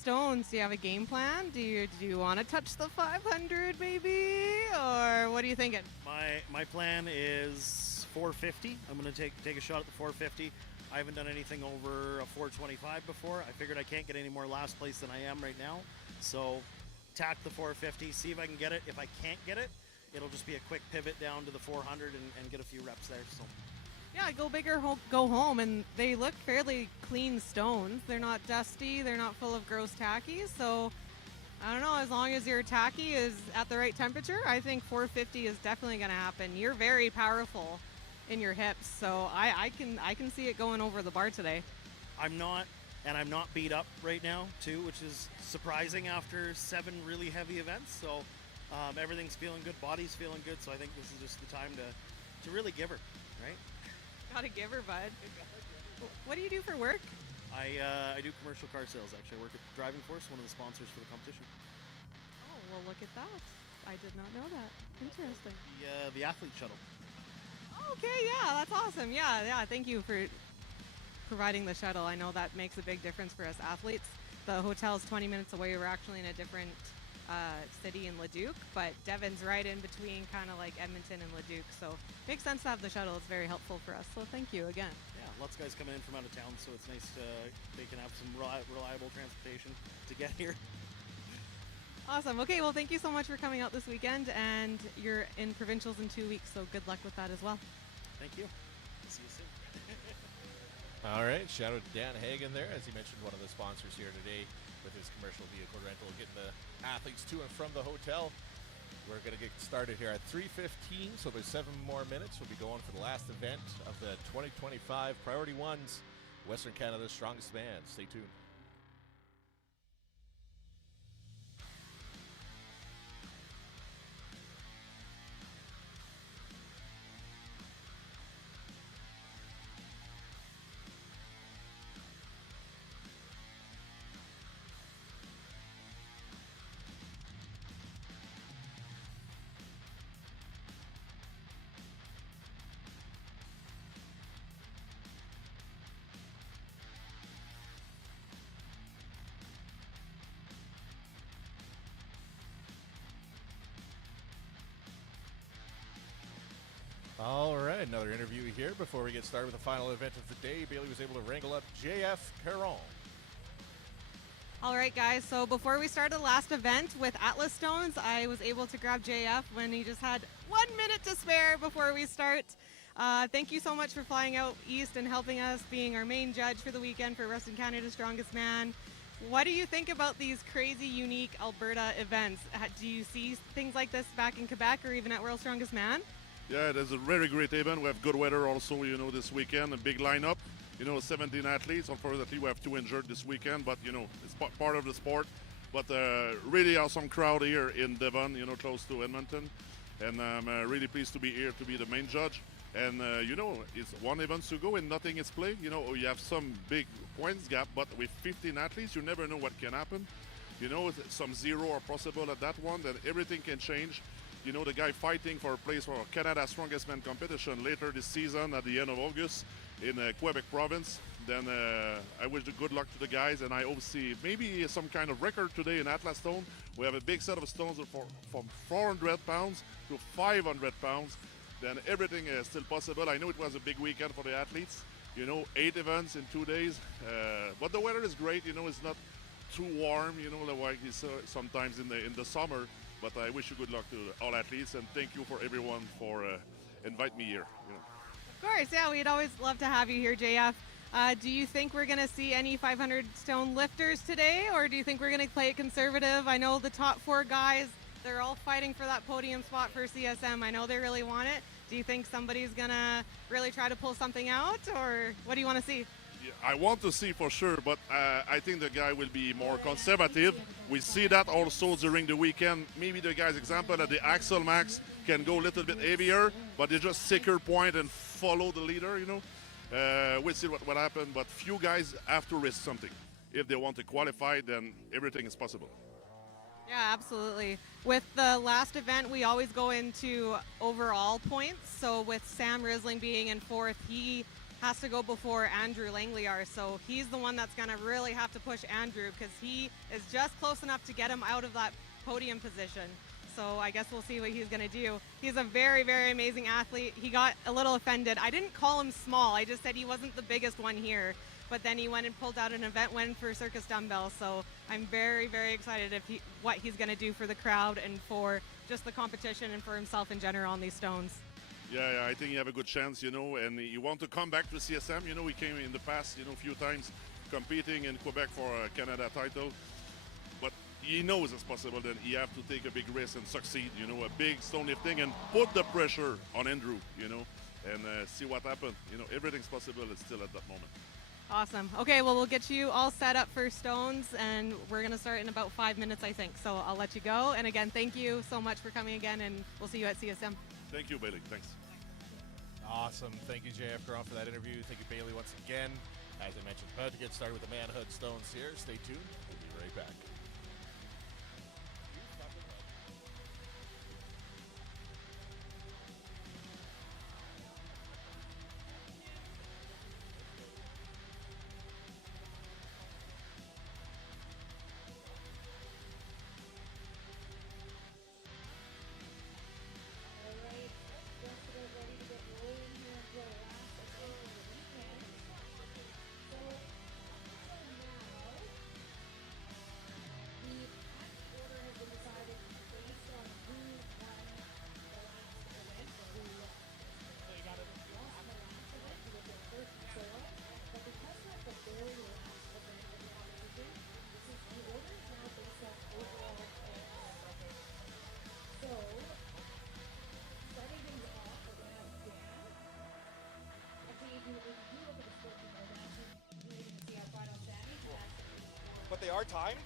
Stones, do you have a game plan? Do you want to touch the 500 maybe, or what are you thinking? My plan is 450. I'm going to take a shot at the 450. I haven't done anything over a 425 before. I figured I can't get any more last place than I am right now. So tack the 450, see if I can get it. If I can't get it, it'll just be a quick pivot down to the 400 and get a few reps there. So yeah, go big or go home, and they look fairly clean stones. They're not dusty, they're not full of gross tacky, so I don't know, as long as your tacky is at the right temperature, I think 450 is definitely going to happen. You're very powerful in your hips, so I can see it going over the bar today. I'm not beat up right now too, which is surprising after 7 really heavy events. So everything's feeling good, body's feeling good, so I think this is just the time to really give her, right? Gotta give her, bud. What do you do for work? I do commercial car sales, actually. I work at Driving Force, one of the sponsors for the competition. Oh, well, look at that. I did not know that. Interesting. The athlete shuttle. Okay, yeah, that's awesome. Yeah, thank you for providing the shuttle. I know that makes a big difference for us athletes. The hotel's 20 minutes away. We're actually in a different city in Leduc, but Devon's right in between, kind of like Edmonton and Leduc, so makes sense to have the shuttle. It's very helpful for us, so thank you again. Yeah, lots of guys coming in from out of town, so it's nice they can have some reliable transportation to get here. Awesome. Okay, well, thank you so much for coming out this weekend, and you're in provincials in 2 weeks, so good luck with that as well. Thank you. See you soon. All right, shout out to Dan Hagen there, as he mentioned, one of the sponsors here today with his commercial vehicle rental, getting the athletes to and from the hotel. We're going to get started here at 3:15, so there's 7 more minutes. We'll be going for the last event of the 2025 Priority Ones, Western Canada's Strongest Man. Stay tuned. All right, another interview here before we get started with the final event of the day. Bailey was able to wrangle up JF Caron. All right, guys, so before we start the last event with Atlas Stones, I was able to grab JF when he just had 1 minute to spare before we start. Thank you so much for flying out east and helping us, being our main judge for the weekend for Western Canada's Strongest Man. What do you think about these crazy, unique Alberta events? Do you see things like this back in Quebec or even at World's Strongest Man? Yeah, it is a very great event. We have good weather also, this weekend, a big lineup. 17 athletes. Unfortunately, we have 2 injured this weekend, but, it's part of the sport. But really awesome crowd here in Devon, close to Edmonton. and I'm really pleased to be here to be the main judge. And you know, it's one event to go and nothing is played. You know, you have some big points gap, but with 15 athletes, you never know what can happen. You know, some zero are possible at that one, then everything can change. You know, the guy fighting for a place for Canada's Strongest Man competition later this season at the end of August in Quebec province. Then I wish the good luck to the guys, and I hope to see maybe some kind of record today in Atlas Stone. We have a big set of stones from 400 pounds to 500 pounds. Then everything is still possible. I know it was a big weekend for the athletes. You know, 8 events in 2 days. But the weather is great. You know, it's not too warm. You know, like it's sometimes in the summer. But I wish you good luck to all athletes, and thank you for everyone for inviting me here. You know. Of course, yeah, we'd always love to have you here, JF. Do you think we're going to see any 500 stone lifters today, or do you think we're going to play it conservative? I know the top 4 guys, they're all fighting for that podium spot for CSM. I know they really want it. Do you think somebody's going to really try to pull something out, or what do you want to see? Yeah, I want to see for sure, but I think the guy will be more conservative. We see that also during the weekend. Maybe the guy's example at the Axel Max can go a little bit heavier, but they just secure point and follow the leader, you know. We'll see what happened, but few guys have to risk something. If they want to qualify, then everything is possible. Yeah, absolutely. With the last event, we always go into overall points. So with Sam Risling being in 4th, he has to go before Andrew Langliar. So he's the one that's going to really have to push Andrew, because he is just close enough to get him out of that podium position. So I guess we'll see what he's going to do. He's a very, very amazing athlete. He got a little offended. I didn't call him small. I just said he wasn't the biggest one here. But then he went and pulled out an event win for Circus dumbbell. So I'm very, very excited if what he's going to do for the crowd and for just the competition and for himself in general on these stones. Yeah, I think you have a good chance, you know, and you want to come back to CSM. You know, he came in the past, you know, a few times competing in Quebec for a Canada title. But he knows it's possible, then he have to take a big risk and succeed, you know, a big stone lifting and put the pressure on Andrew, you know, and see what happens. You know, everything's possible. It's still at that moment. Awesome. Okay, well, we'll get you all set up for stones, and we're going to start in about 5 minutes, I think. So I'll let you go. And again, thank you so much for coming again, and we'll see you at CSM. Thank you, Bailey. Thanks. Awesome. Thank you, JF Caron, for that interview. Thank you, Bailey, once again. As I mentioned, about to get started with the Manhood stones here. Stay tuned. We'll be right back. But they are timed?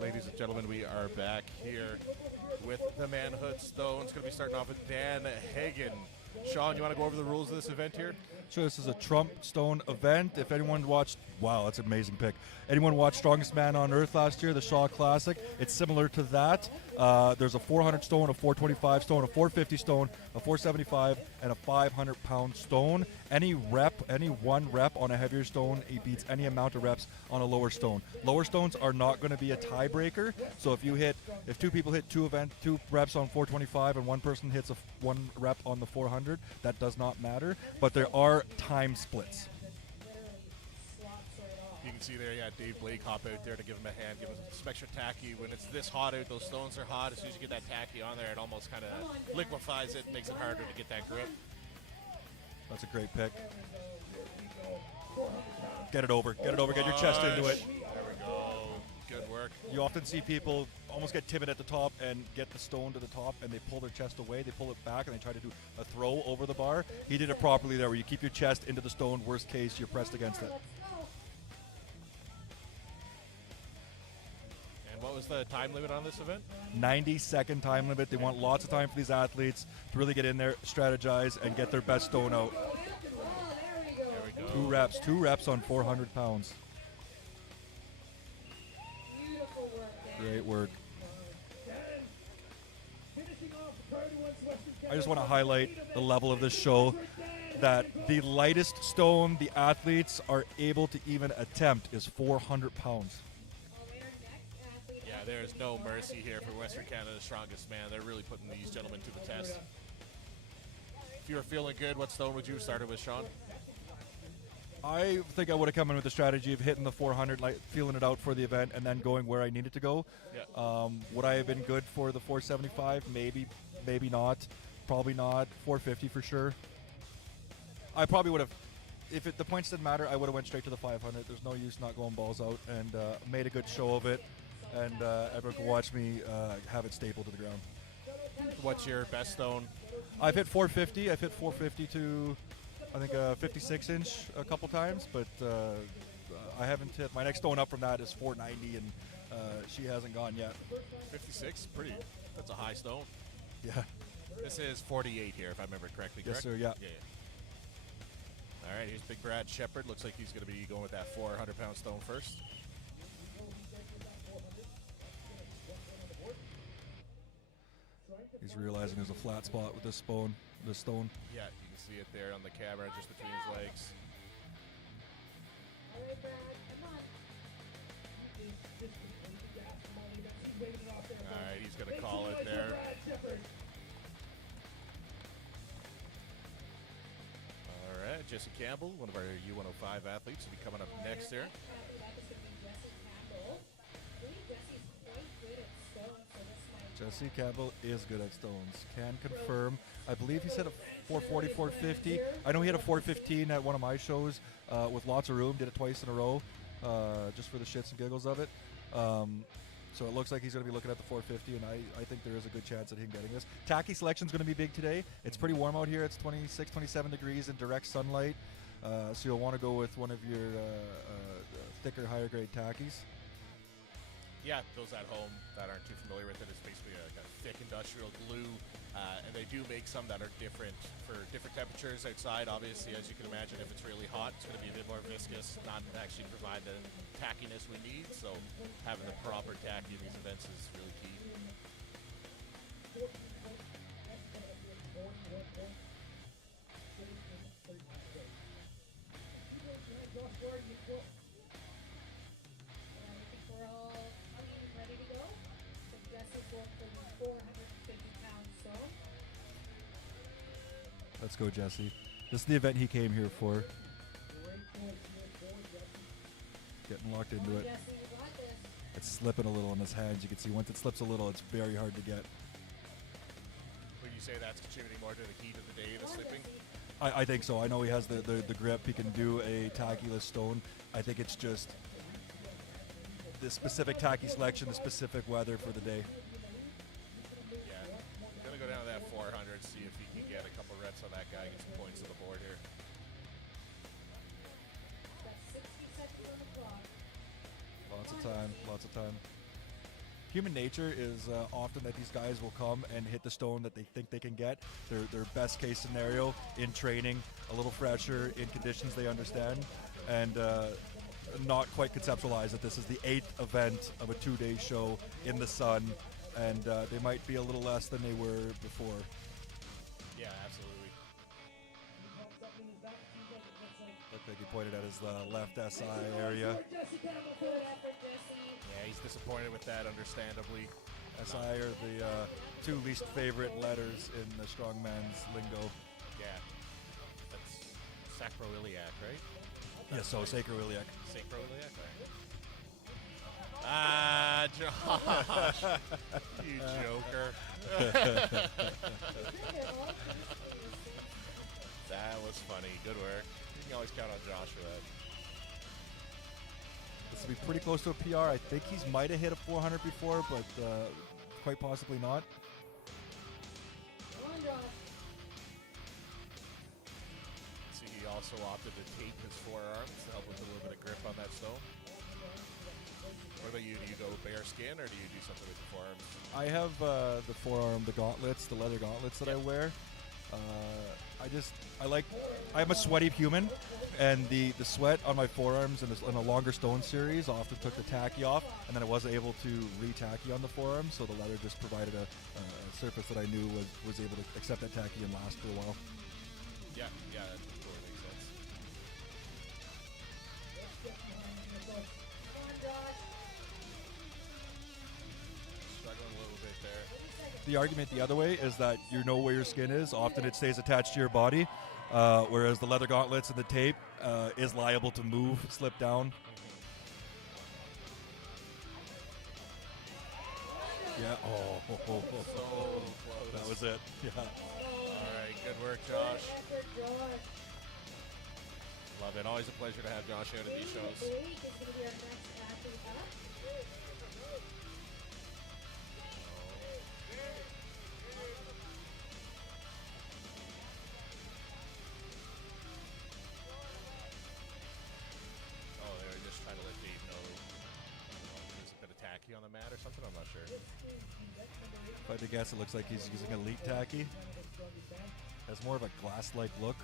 ladies and gentlemen, we are back here with the Manhood Stones. Going to be starting off with Dan Hagen. Sean, you want to go over the rules of this event here? Sure, this is a Trump Stone event. If anyone watched, wow, that's an amazing pick. Anyone watched Strongest Man on Earth last year, the Shaw Classic? It's similar to that. There's a 400 stone, a 425 stone, a 450 stone, a 475, and a 500-pound stone. Any one rep on a heavier stone, it beats any amount of reps on a lower stone. Lower stones are not going to be a tiebreaker. So if two people hit two reps on 425 and one person hits one rep on the 400, that does not matter. But there are time splits. You can see there, Dave Blake hop out there to give him a hand, give him some extra tacky. When it's this hot out, those stones are hot. As soon as you get that tacky on there, it almost kind of liquefies it, makes it harder to get that grip. That's a great pick. Get it over, get your chest into it. There we go. Good work. You often see people almost get timid at the top and get the stone to the top and they pull their chest away, they pull it back and they try to do a throw over the bar. He did it properly there where you keep your chest into the stone, worst case you're pressed against it. And what was the time limit on this event? 90-second time limit. They want lots of time for these athletes to really get in there, strategize, and get their best stone out. There we go. Two reps on 400 pounds. Great work. I just want to highlight the level of this show, that the lightest stone the athletes are able to even attempt is 400 pounds. Yeah, there is no mercy here for Western Canada's Strongest Man. They're really putting these gentlemen to the test. If you were feeling good, what stone would you have started with, Sean? I think I would have come in with the strategy of hitting the 400, like feeling it out for the event, and then going where I needed to go. Yeah. Would I have been good for the 475? Maybe, maybe not. Probably not. 450 for sure. I probably would have, if the points didn't matter, I would have went straight to the 500. There's no use not going balls out, and made a good show of it. And everyone can watch me have it stapled to the ground. What's your best stone? I've hit 450. I've hit 450 to, I think, a 56-inch a couple times, but I haven't hit. My next stone up from that is 490, and she hasn't gone yet. 56, that's a high stone. Yeah. This is 48 here, if I remember correctly, correct? Yes, sir, yeah. All right, here's Big Brad Shepard. Looks like he's going to be going with that 400-pound stone first. He's realizing there's a flat spot with this stone. Yeah, you can see it there on the camera, just between his legs. All right, he's going to call it there. All right, Jesse Campbell, one of our U105 athletes, will be coming up next here. Jesse Campbell is good at stones. Can confirm. I believe he's hit a 440, 450. I know he had a 415 at one of my shows with lots of room. Did it twice in a row, just for the shits and giggles of it. So it looks like he's going to be looking at the 450, and I think there is a good chance at him getting this. Tacky selection is going to be big today. It's pretty warm out here. It's 26, 27 degrees in direct sunlight. So you'll want to go with one of your thicker, higher grade tackies. Yeah, those at home that aren't too familiar with it, it's basically a kind of thick industrial glue, and they do make some that are different for different temperatures outside. Obviously, as you can imagine, if it's really hot, it's going to be a bit more viscous, not actually provide the tackiness we need, so having the proper tacky in these events is really key. Let's go, Jesse. This is the event he came here for. Getting locked into it. It's slipping a little in his hands. You can see once it slips a little, it's very hard to get. Would you say that's contributing more to the heat of the day, the slipping? I think so. I know he has the grip. He can do a tacky-less stone. I think it's just the specific tacky selection, the specific weather for the day. Yeah. Going to go down to that 400, see if he can get a couple reps on that guy, get some points on the board here. Lots of time. human nature is often that these guys will come and hit the stone that they think they can get. Their best case scenario in training, a little fresher, in conditions they understand, and not quite conceptualize that this is the 8th event of a 2-day show in the sun, and they might be a little less than they were before. Yeah, absolutely. Looked like he pointed at his left SI area. Yeah, he's disappointed with that, understandably. SI are the 2 least favorite letters in the strongman's lingo. Yeah. That's sacroiliac, right? Yes, so sacroiliac. Sacroiliac, right. Ah, Josh. You joker. That was funny. Good work. You can always count on Josh for that. This will be pretty close to a PR. I think he's might have hit a 400 before, but quite possibly not. See, he also opted to tape his forearms to help with a little bit of grip on that stone. What about you? Do you go bare skin, or do you do something with the forearms? I have the forearm, the gauntlets, the leather gauntlets that I wear. I'm a sweaty human, and the sweat on my forearms in a longer stone series often took the tacky off, and then I wasn't able to re-tacky on the forearm, so the leather just provided a surface that I knew was able to accept that tacky and last for a while. Yeah, that totally makes sense. Struggling a little bit there. The argument the other way is that you know where your skin is. Often it stays attached to your body, whereas the leather gauntlets and the tape is liable to move, slip down. Yeah. Oh. So close. That was it. Yeah. All right. Good work, Josh. Love it. Always a pleasure to have Josh out at these shows. On the mat or something, I'm not sure. If I had to guess, it looks like he's using elite tacky. Has more of a glass-like look.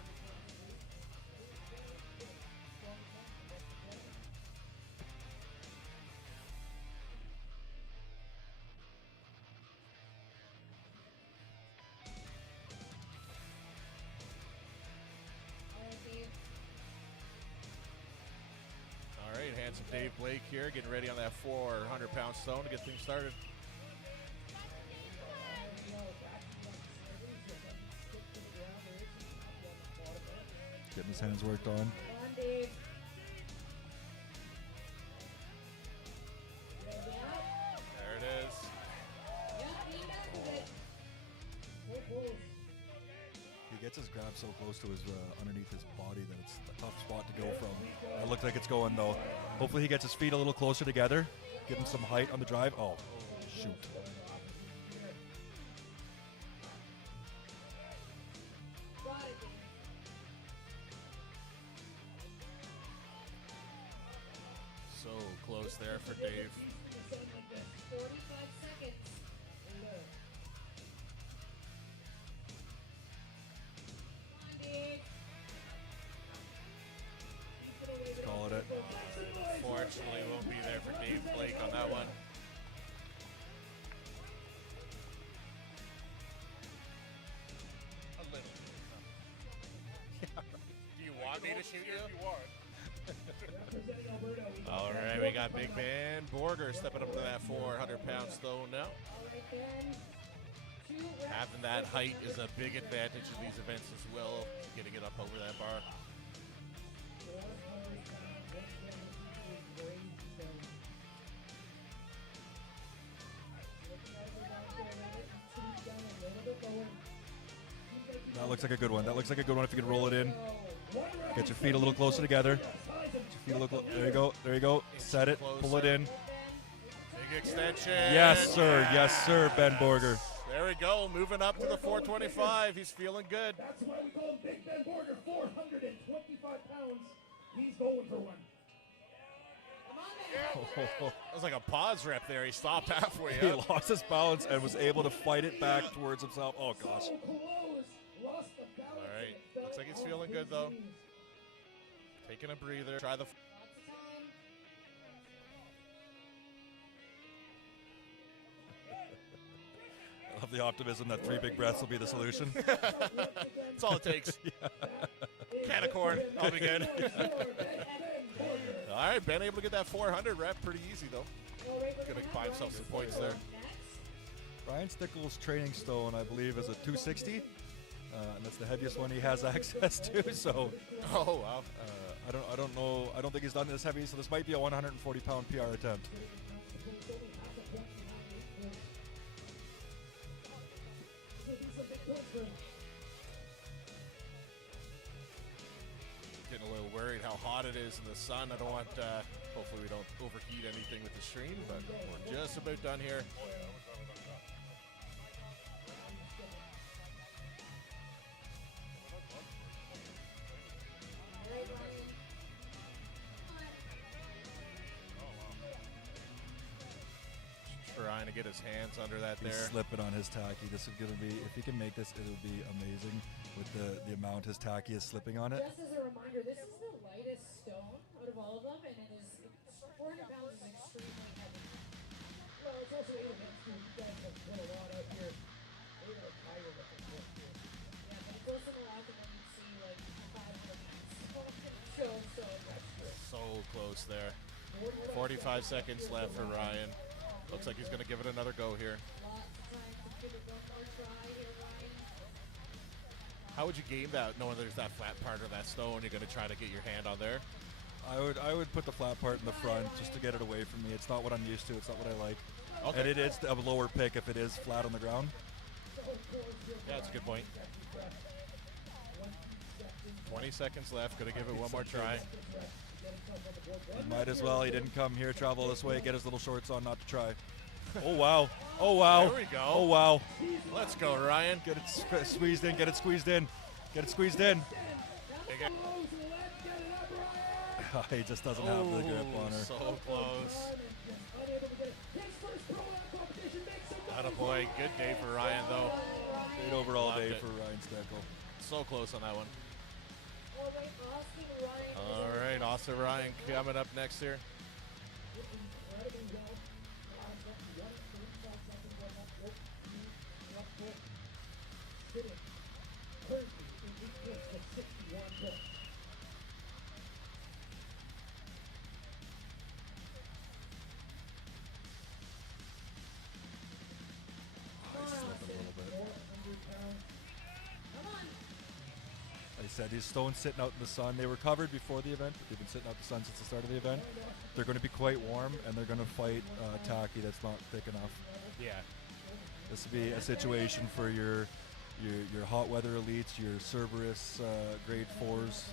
All right, handsome Dave Blake here, getting ready on that 400-pound stone to get things started. Getting his hands worked on. There it is. He gets his grab so close to his underneath his body that it's a tough spot to go from. It looks like it's going though. Hopefully he gets his feet a little closer together. Give him some height on the drive. Oh, shoot. So close there for Dave. 45 seconds. Call it. Fortunately, won't be there for Dave Blake on that one. A little bit. Do you want me to shoot you? If you want. All right, we got Big Man Borger stepping up to that 400-pound stone now. Having that height is a big advantage in these events as well, getting it up over that bar. That looks like a good one. That looks like a good one if you can roll it in. Get your feet a little closer together. There you go. There you go. Set it. Pull it in. Big extension. Yes, sir. Yes, sir, Ben Borger. There we go. Moving up to the 425. He's feeling good. That's why we call him Big Ben Borger, 425 pounds. He's going for one. Come on, man. That was like a pause rep there. He stopped halfway He up. lost his balance and was able to fight it back towards himself. Oh, gosh. All right. Looks like he's feeling good, though. Taking a breather. Try the... I love the optimism that 3 big breaths will be the solution. That's all it takes. Can of corn. I'll be good. All right, Ben able to get that 400 rep. Pretty easy, though. Going to buy himself some points there. Ryan Stickle's training stone, I believe, is a 260. And that's the heaviest one he has access to. So, oh wow. I don't know. I don't think he's done this heavy. So this might be a 140-pound PR attempt. Getting a little worried how hot it is in the sun. I don't want. Hopefully we don't overheat anything with the stream, but we're just about done here. Trying to get his hands under that He's there. slipping on his tacky. This is going to be, if he can make this, it'll be amazing with the amount his tacky is slipping on it. Just as a reminder, this is the lightest stone out of all of them, and it is 400 pounds is extremely heavy. Well, it's also 8 events too. You guys have put a lot out here. They are tired of this work too. Yeah, but it goes in the rock and then you see like 500 pounds. So that's true. So close there. 45 seconds left for Ryan. Looks like he's going to give it another go here. Lots of time to give it one more try here, Ryan. How would you game that, knowing there's that flat part of that stone? You're going to try to get your hand on there? I would put the flat part in the front just to get it away from me. It's not what I'm used to. It's not what I like. Okay. And it is a lower pick if it is flat on the ground. Yeah, that's a good point. 20 seconds left. Going to give it one more try. He might as well. He didn't come here, travel this way, get his little shorts on, not to try. Oh, wow. Oh, wow. There we go. Oh, wow. Let's go, Ryan. Get it squeezed in. Get it squeezed in. Get it squeezed in. He just doesn't have the grip on her. So close. Attaboy. Good day for Ryan, though. Great overall Loved day it. for Ryan Steckel. So close on that one. All right, Austin Ryan. All right, Austin Ryan coming up next here. Like I said, these stones sitting out in the sun. They were covered before the event, but they've been sitting out in the sun since the start of the event. They're going to be quite warm, and they're going to fight tacky that's not thick enough. Yeah. This would be a situation for your hot weather elites, your Cerberus grade 4s.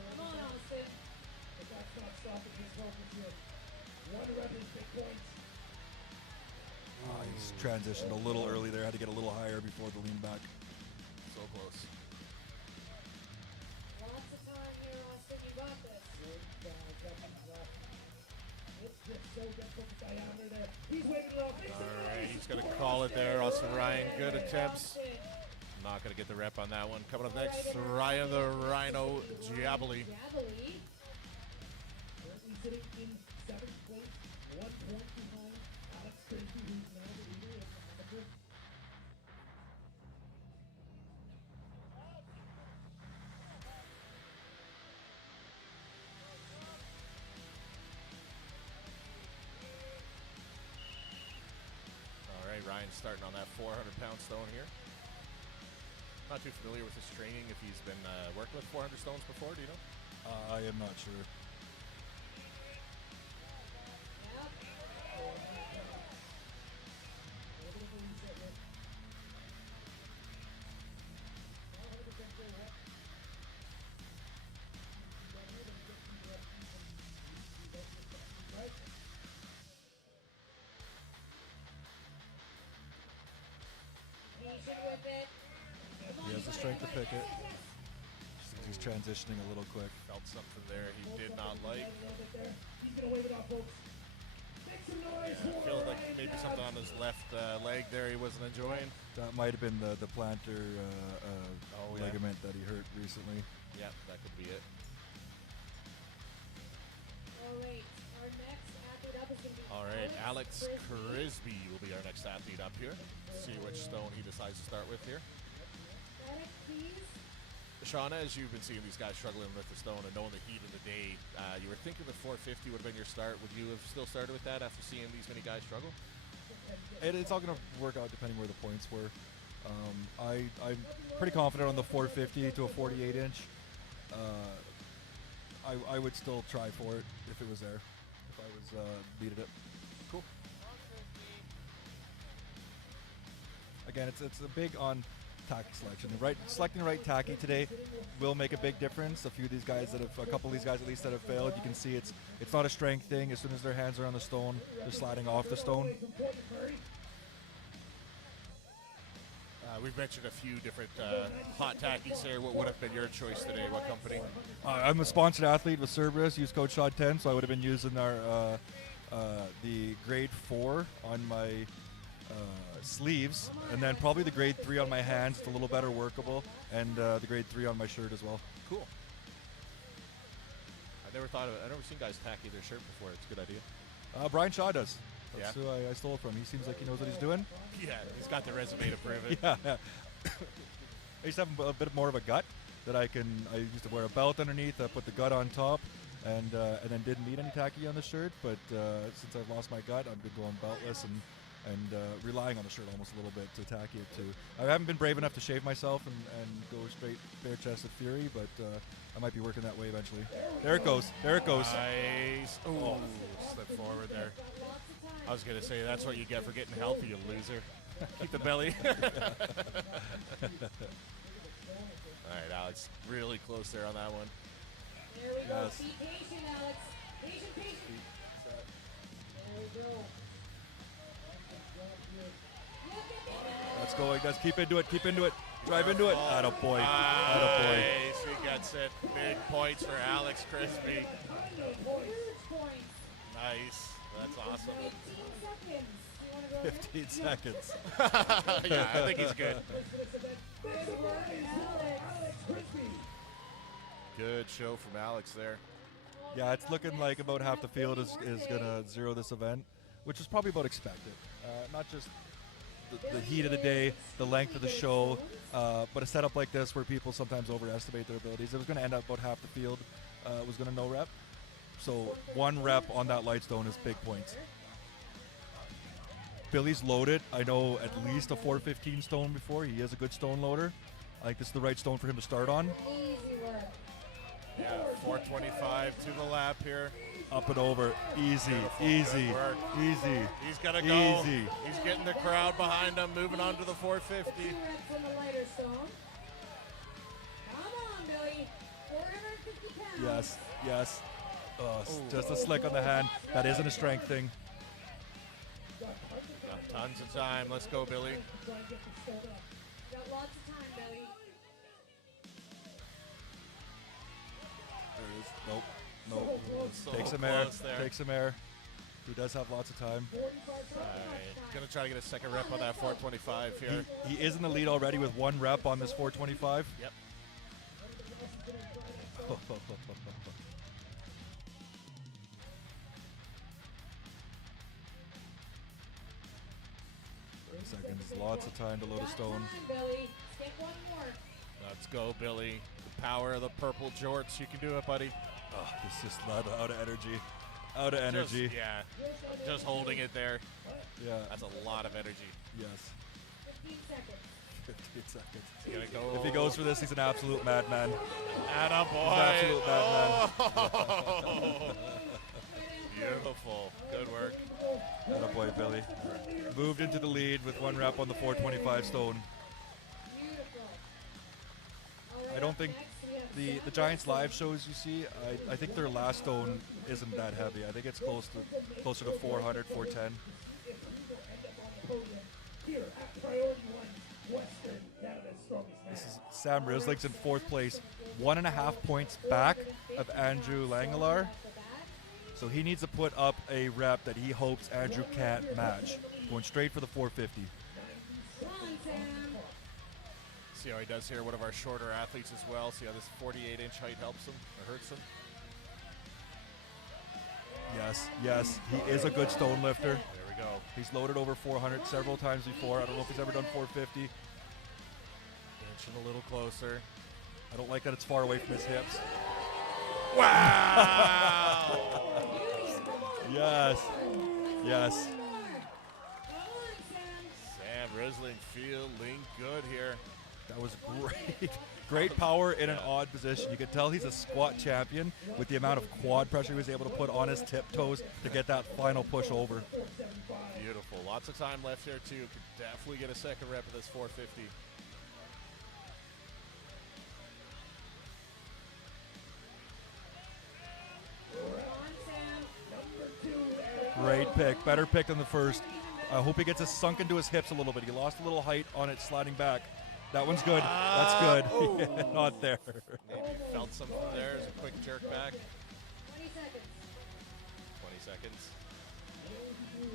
But that's not stopping his focus here. One rep is big points. He's transitioned a little early there. Had to get a little higher before the lean back. So close. Lots of time here, Austin. You got this. It's just so difficult to diameter there. He's waving it off. All right, he's going to call it there. Austin Ryan, good attempts. Not going to get the rep on that one. Coming up next, Ryan the Rhino Giaboli. Currently sitting in 7th place, 1 point behind Alex Christie, who's now the leader in the amateur. All right, Ryan's starting on that 400-pound stone here. Not too familiar with his training, if he's been working with 400 stones before, do you know? I am not sure. With it. He has the strength to pick it. He's transitioning a little quick. Felt something there he did not like. He's going to wave it off, folks. Big Feeling like maybe something on his left leg there he wasn't enjoying. That might have been the plantar yeah. ligament that he hurt recently. Yeah, that could be it. All right, our next athlete up is going to be All right, Alex Crisby will be our next athlete up here. See which stone he decides to start with here. Medic, please. Shauna, as you've been seeing these guys struggling with the stone and knowing the heat of the day, you were thinking the 450 would have been your start. Would you have still started with that after seeing these many guys struggle? It's all going to work out depending where the points were. I'm pretty confident on the 450 to a 48 inch. I would still try for it if it was there, if I was needed it. Cool. Again, it's a big on tacky selection. Selecting the right tacky today will make a big difference. A couple of these guys at least that have failed, you can see it's not a strength thing. As soon as their hands are on the stone, they're sliding off the stone. We've mentioned a few different hot tackies here. What would have been your choice today? What company? I'm a sponsored athlete with Cerberus. Use code SHOT10, so I would have been using the grade 4 on my sleeves, and then probably the grade 3 on my hands. It's a little better workable, and the grade 3 on my shirt as well. Cool. I never seen guys tacky their shirt before. It's a good idea. Brian Shaw does. That's Yeah. who I stole it from. He seems like he knows what he's doing. Yeah, he's got the resume to prove it. Yeah. I used to have a bit more of a gut that I used to wear a belt underneath. I put the gut on top, and then didn't need any tacky on the shirt. But since I've lost my gut, I've been going beltless and relying on the shirt almost a little bit to tacky it too. I haven't been brave enough to shave myself and go straight bare-chested fury, but I might be working that way eventually. There it goes. There it goes. Nice. Oh, slip forward there. I was going to say, that's what you get for getting healthy, you loser. Keep the belly. All right, Alex, really close there on that one. There we go. Yes. Be patient, Alex. Patient. There we go. That's going. Let's keep into it. Keep into it. Drive into it. Attaboy. Attaboy. Nice, he gets it. Big points for Alex Crisby. Nice. That's awesome. 15 seconds. Yeah, I think he's good. Good show from Alex there. Yeah, it's looking like about half the field is going to zero this event, which is probably about expected. Not just the heat of the day, the length of the show, but a setup like this where people sometimes overestimate their abilities. It was going to end up about half the field was going to no rep. So 1 rep on that light stone is big points. Billy's loaded. I know at least a 415 stone before. He is a good stone loader. I think this is the right stone for him to start on. Yeah, 425 to the lap here. Up and over. Easy, Beautiful. easy, Good work. easy. He's going to go. Easy. He's getting the crowd behind him, moving on to the 450. 2 reps on the lighter stone. Come on, Billy. 450 pounds. Yes, yes. Oh, just a slick on the hand. That isn't a strength thing. Got tons of time. Let's go, Billy. Got lots of time, Billy. There it is. Nope. Nope. So Take some air. close there. Take some air. He does have lots of time. Going to try to get a second rep on that 425 here. He is in the lead already with 1 rep on this 425. Yep. 30 seconds. Lots of time to load a stone. Time, Billy. Skip 1 more. Let's go, Billy. The power of the purple jorts. You can do it, buddy. Oh, it's just out of energy. Out of energy. Just holding it there. Yeah. That's a lot of energy. Yes. 15 seconds. 15 seconds. He's gonna go. If he goes for this, he's an absolute madman. Attaboy. He's an absolute madman. Oh. Beautiful. Good work. Attaboy, Billy. Moved into the lead with 1 rep on the 425 stone. I don't think the Giants live shows you see, I think their last stone isn't that heavy. I think it's closer to 400, 410. This is Sam Risling's in 4th place, 1.5 points back of Andrew Langelar. So he needs to put up a rep that he hopes Andrew can't match. Going straight for the 450. See how he does here, one of our shorter athletes as well. See how this 48-inch height helps him or hurts him? Yes, he is a good stone lifter. There we go. He's loaded over 400 several times before. I don't know if he's ever done 450. Inching a little closer. I don't like that it's far away from his hips. Wow! Yes. Sam Risling feeling good here. That was great. Great power in an odd position. You can tell he's a squat champion with the amount of quad pressure he was able to put on his tiptoes to get that final push over. Beautiful. Lots of time left here too. Could definitely get a second rep of this 450. Great pick. Better pick than the first. I hope he gets it sunk into his hips a little bit. He lost a little height on it sliding back. That one's good. That's good. Oh. Not there. Maybe felt something there as a quick jerk back. 20 seconds.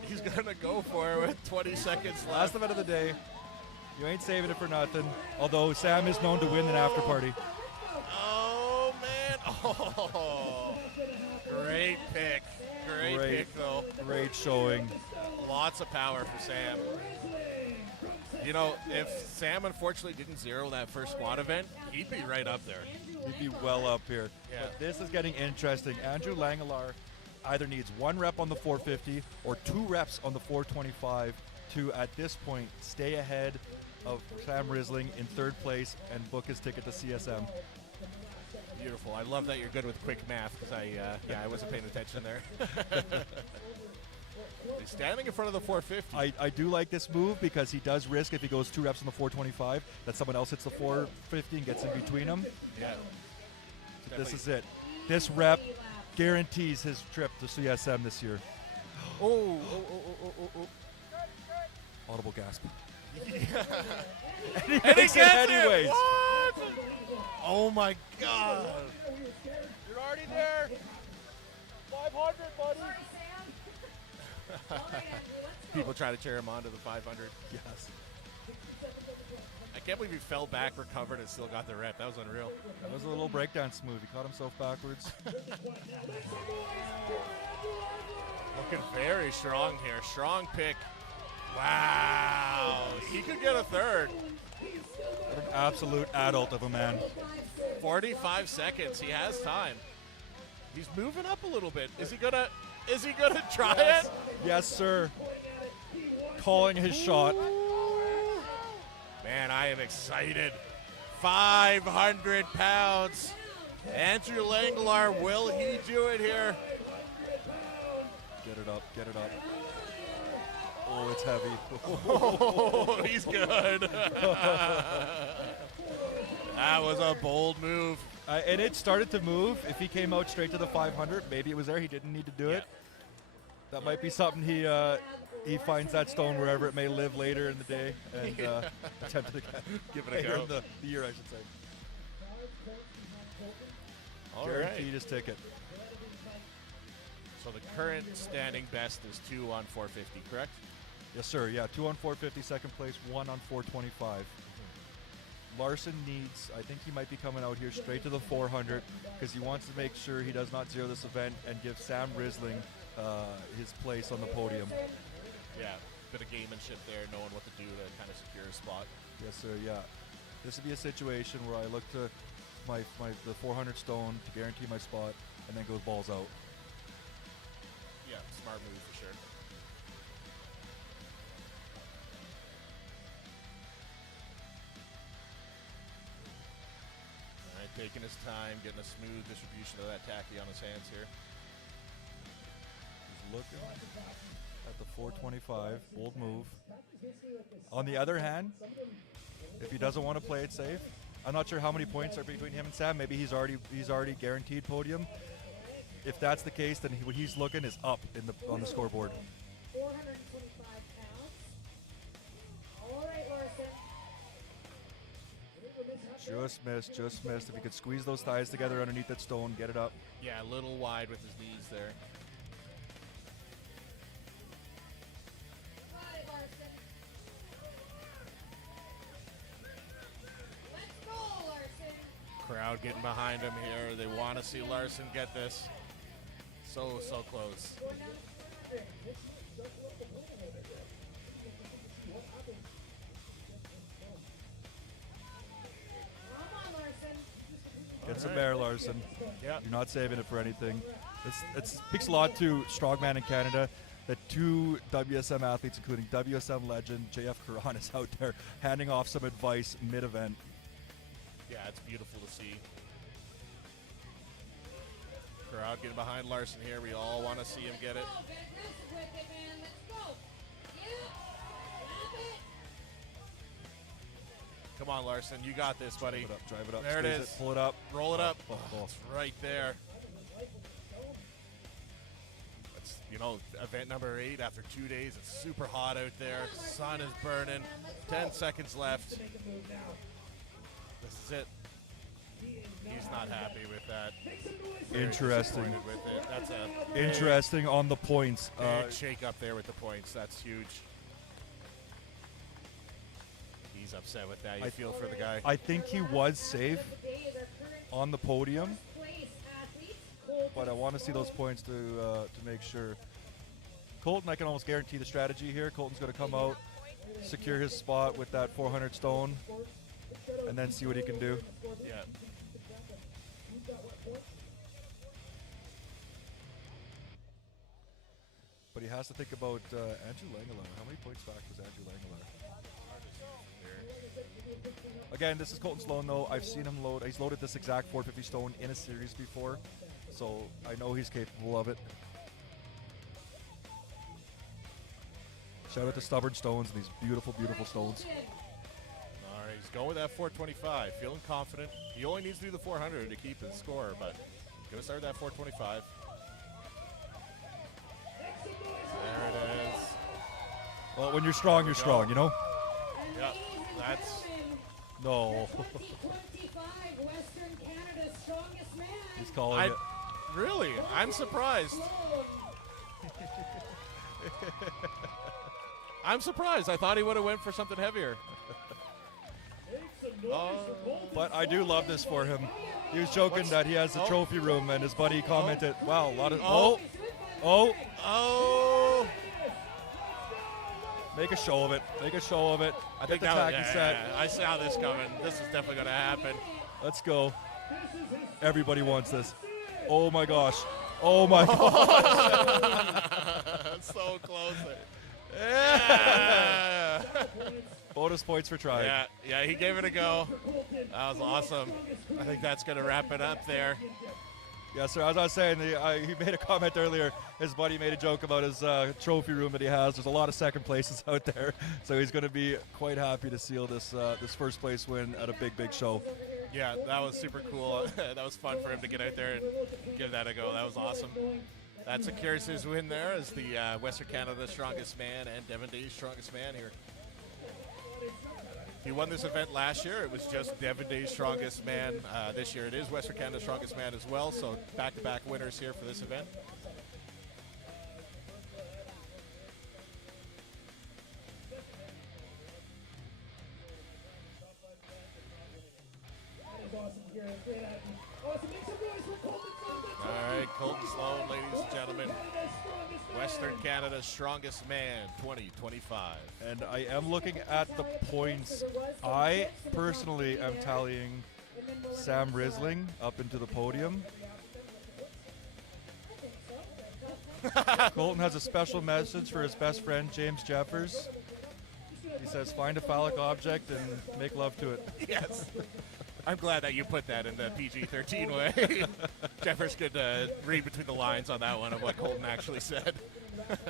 He's going to go for it with 20 seconds left. Last event of the day. You ain't saving it for nothing. Although Sam is known to win an after party. Oh, man. Oh. Great pick. Great pick, though. Great showing. Lots of power for Sam. You know, if Sam unfortunately didn't zero that first squat event, he'd be right up there. He'd be well up here. Yeah. But this is getting interesting. Andrew Langelar either needs 1 rep on the 450 or 2 reps on the 425 to, at this point, stay ahead of Sam Risling in 3rd place and book his ticket to CSM. Beautiful. I love that you're good with quick math because I wasn't paying attention there. He's standing in front of the 450. I do like this move because he does risk, if he goes 2 reps on the 425, that someone else hits the 450 and gets in between them. Yeah. So this is it. This rep guarantees his trip to CSM this year. Oh. Audible gasp. And he makes gets it anyways. What? Oh my God. You're already there. 500, buddy. People try to cheer him on to the 500. Yes. I can't believe he fell back, recovered, and still got the rep. That was unreal. That was a little breakdance move. He caught himself backwards. Looking very strong here. Strong pick. Wow. He could get a 3rd. What an absolute adult of a man. 45 seconds. He has time. He's moving up a little bit. Is he gonna try it? Yes, sir. Calling his shot. Man, I am excited. 500 pounds. Andrew Langelar, will he do it here? Get it up, get it up. Oh, it's heavy. Oh, he's good. That was a bold move. And it started to move. If he came out straight to the 500, maybe it was there. He didn't need to do it. That might be something he finds that stone wherever it may live later in the day and attempt to give it a go. In the year, I should say. All Guaranteed right. his ticket. So the current standing best is 2 on 450, correct? Yes, sir. Yeah, 2 on 450, second place, 1 on 425. Larson needs, I think he might be coming out here straight to the 400 because he wants to make sure he does not zero this event and give Sam Risling his place on the podium. Yeah, bit of gamemanship there, knowing what to do to kind of secure a spot. Yes, sir. Yeah, this would be a situation where I look to the 400 stone to guarantee my spot, and then goes balls out. Yeah, smart move for sure. All right, taking his time, getting a smooth distribution of that tacky on his hands here. He's looking at the 425, bold move. On the other hand, if he doesn't want to play it safe, I'm not sure how many points are between him and Sam. Maybe he's already guaranteed podium. If that's the case, then what he's looking is up on the scoreboard. 425 pounds. All right, Larson. Just missed. If he could squeeze those thighs together underneath that stone, get it up. Yeah, a little wide with his knees there. Crowd getting behind him here. They want to see Larson get this. So close. Get some air, Larson. Yeah. You're not saving it for anything. It speaks a lot to Strongman in Canada that two WSM athletes, including WSM legend JF Caron, is out there handing off some advice mid-event. Yeah, it's beautiful to see. Crowd getting behind Larson here. We all want to see him get it. Come on, Larson. You got this, buddy. Drive it up. There it is. Pull it up. Roll it up. Oh. It's right there. That's, event number 8 after 2 days. It's super hot out there. Sun is burning. 10 seconds left. This is it. He's not happy with that. Very Interesting. disappointed with it. That's a Interesting on the points. big shake up there with the points. That's huge. He's upset with that. You feel for the guy. I think he was safe on the podium, but I want to see those points to make sure. Colton, I can almost guarantee the strategy here. Colton's going to come out, secure his spot with that 400 stone, and then see what he can do. Yeah. But he has to think about Andrew Langelar. How many points back was Andrew Langelar? Again, this is Colton Sloan, though. I've seen him load. He's loaded this exact 450 stone in a series before, so I know he's capable of it. Shout out to Stubborn Stones and these beautiful, beautiful stones. All right, he's going with that 425, feeling confident. He only needs to do the 400 to keep his score, but he's going to start that 425. There it is. Well, when you're strong, you know? Yeah, that's... No. He's calling it. Really? I'm surprised. I'm surprised. I thought he would have went for something heavier. But I do love this for him. He was joking that he has the trophy room, and his buddy commented, wow, a lot of... Oh! Make a show of it. Make a show of it. I think the tacky set. Yeah. I saw this coming. This is definitely going to happen. Let's go. Everybody wants this. Oh my gosh. Oh my gosh. So close. Yeah. Bonus points for trying. Yeah, he gave it a go. That was awesome. I think that's going to wrap it up there. Yeah, sir. As I was saying, he made a comment earlier. His buddy made a joke about his trophy room that he has. There's a lot of second places out there, so he's going to be quite happy to seal this this first place win at a big show. Yeah, that was super cool. That was fun for him to get out there and give that a go. That was awesome. That secures his win there as the Western Canada Strongest Man and Devon Days Strongest Man here. He won this event last year. It was just Devon Days Strongest Man. This year it is Western Canada Strongest Man as well, so back-to-back winners here for this event. All right, Colton Sloan, ladies and gentlemen. Western Canada's Strongest Man 2025. And I am looking at the points. I personally am tallying Sam Risling up into the podium. Colton has a special message for his best friend, James Jeffers. He says, find a phallic object and make love to it. Yes. I'm glad that you put that in the PG-13 way. Jeffers could read between the lines on that one of what Colton actually said.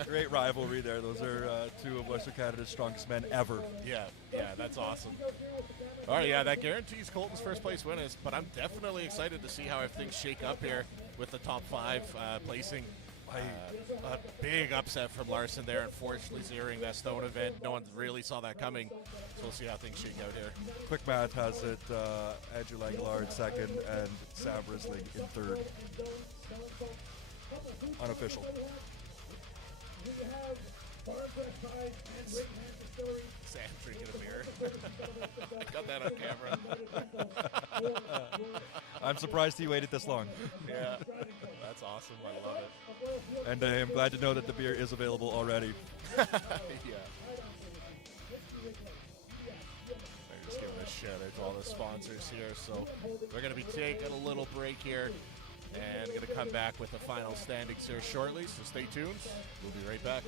Great rivalry there. Those are two of Western Canada's strongest men ever. Yeah, that's awesome. All right, yeah, that guarantees Colton's first place winners, but I'm definitely excited to see how things shake up here with the top 5 placing. A big upset from Larson there, unfortunately zeroing that stone event. No one really saw that coming, so we'll see how things shake out here. Quick math has it Andrew Langlar in second and Sam Risling in third. Unofficial. Sam drinking a beer. I got that on camera. I'm surprised he waited this long. Yeah, that's awesome. I love it. And I am glad to know that the beer is available already. Yeah. They're just giving a shout out to all the sponsors here. So we're going to be taking a little break here and going to come back with the final standings here shortly. So stay tuned. We'll be right back.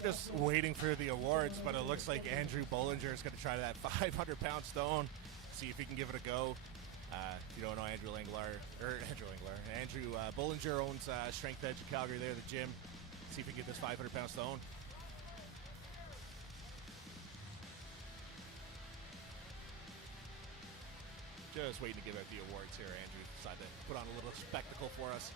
We're just waiting for the awards, but it looks like Andrew Bollinger is going to try that 500-pound stone, see if he can give it a go. If you don't know Andrew Bollinger owns Strength Edge in Calgary there, the gym. See if he can get this 500-pound stone. Just waiting to give out the awards here, Andrew. Decided to put on a little spectacle for us.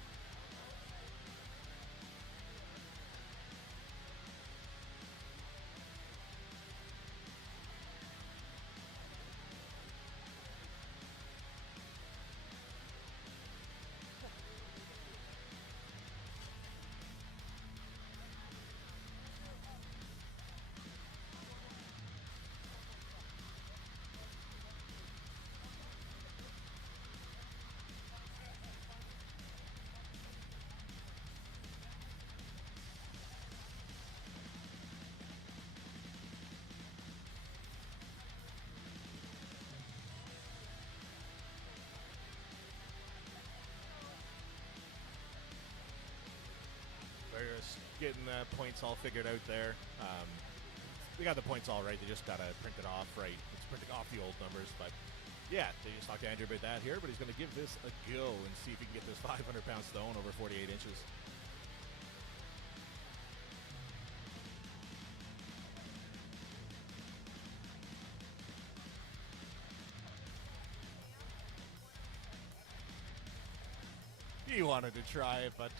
They're just getting the points all figured out there. We got the points all right. They just got to print it off right. It's printing off the old numbers. But, yeah, they just talked to Andrew about that here. But he's going to give this a go and see if he can get this 500-pound stone over 48 inches. He wanted to try it, but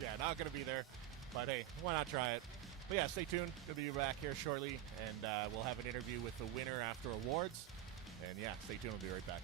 yeah, not going to be there. But hey, why not try it? But yeah, stay tuned. Going to be back here shortly, and we'll have an interview with the winner after awards. And yeah, stay tuned. We'll be right back.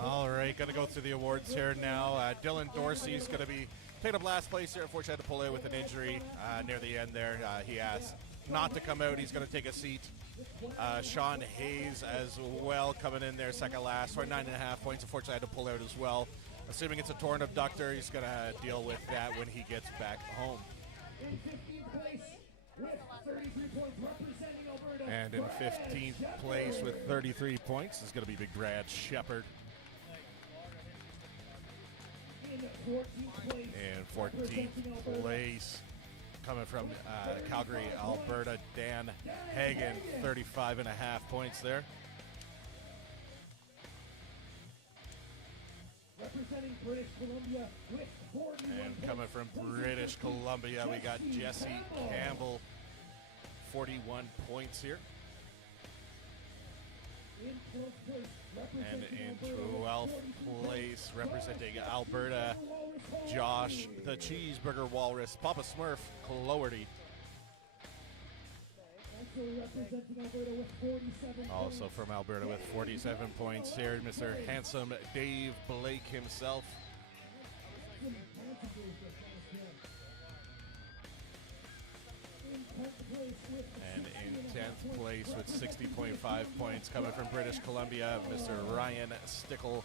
All right, going to go through the awards here now. Dylan Dorsey's going to be picked up last place here. Unfortunately, had to pull out with an injury near the end there. He asked not to come out. He's going to take a seat. Sean Hayes as well coming in there second last for 9.5 points. Unfortunately, had to pull out as well. Assuming it's a torn abductor, he's going to deal with that when he gets back home. And in 15th place with 33 points is going to be Big Brad Shepard. In 14th place, coming from Calgary, Alberta, Dan Hagen, 35.5 points there. Representing British Columbia with 41 And coming from British Columbia, we got Jesse Campbell, 41 points here. And in 12th place, representing Alberta, Josh the Cheeseburger Walrus, Papa Smurf, Cloherty. Also from Alberta with 47 points here, Mr. Handsome Dave Blake himself. And in 10th place with 60.5 points coming from British Columbia, Mr. Ryan Stickle.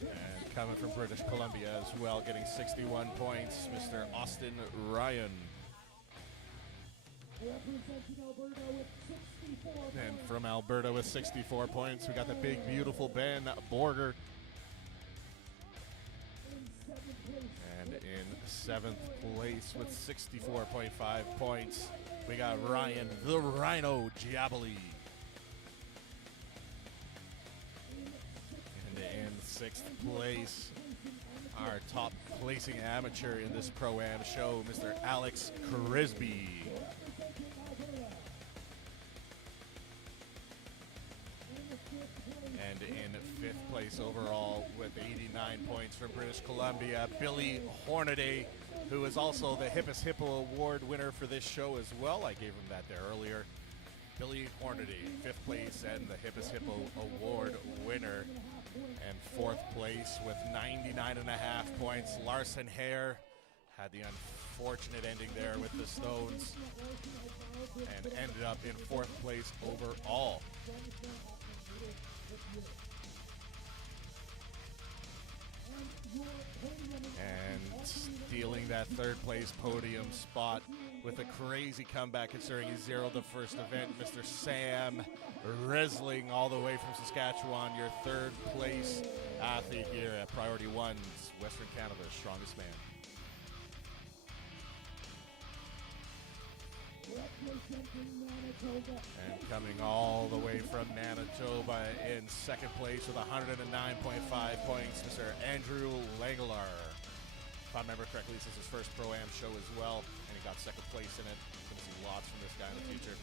And coming from British Columbia as well, getting 61 points, Mr. Austin Ryan. And from Alberta with 64 points, we got the big, beautiful Ben Borger. And in 7th place with 64.5 points, we got Ryan the Rhino Giaboli. And in 6th place, our top placing amateur in this Pro-Am show, Mr. Alex Crisby. And in 5th place overall with 89 points from British Columbia, Billy Hornaday, who is also the Hippest Hippo Award winner for this show as well. I gave him that there earlier. Billy Hornaday, 5th place and the Hippest Hippo Award winner. And 4th place with 99.5 points, Larson Hare. Had the unfortunate ending there with the Stones and ended up in 4th place overall. And stealing that 3rd place podium spot with a crazy comeback considering he zeroed the first event, Mr. Sam Resling, all the way from Saskatchewan, your 3rd place athlete here at Priority One's Western Canada's Strongest Man. And coming all the way from Manitoba in 2nd place with 109.5 points, Mr. Andrew Langlar. If I remember correctly, this is his first Pro-Am show as well, and he got 2nd place in it. Going to see lots from this guy in the future.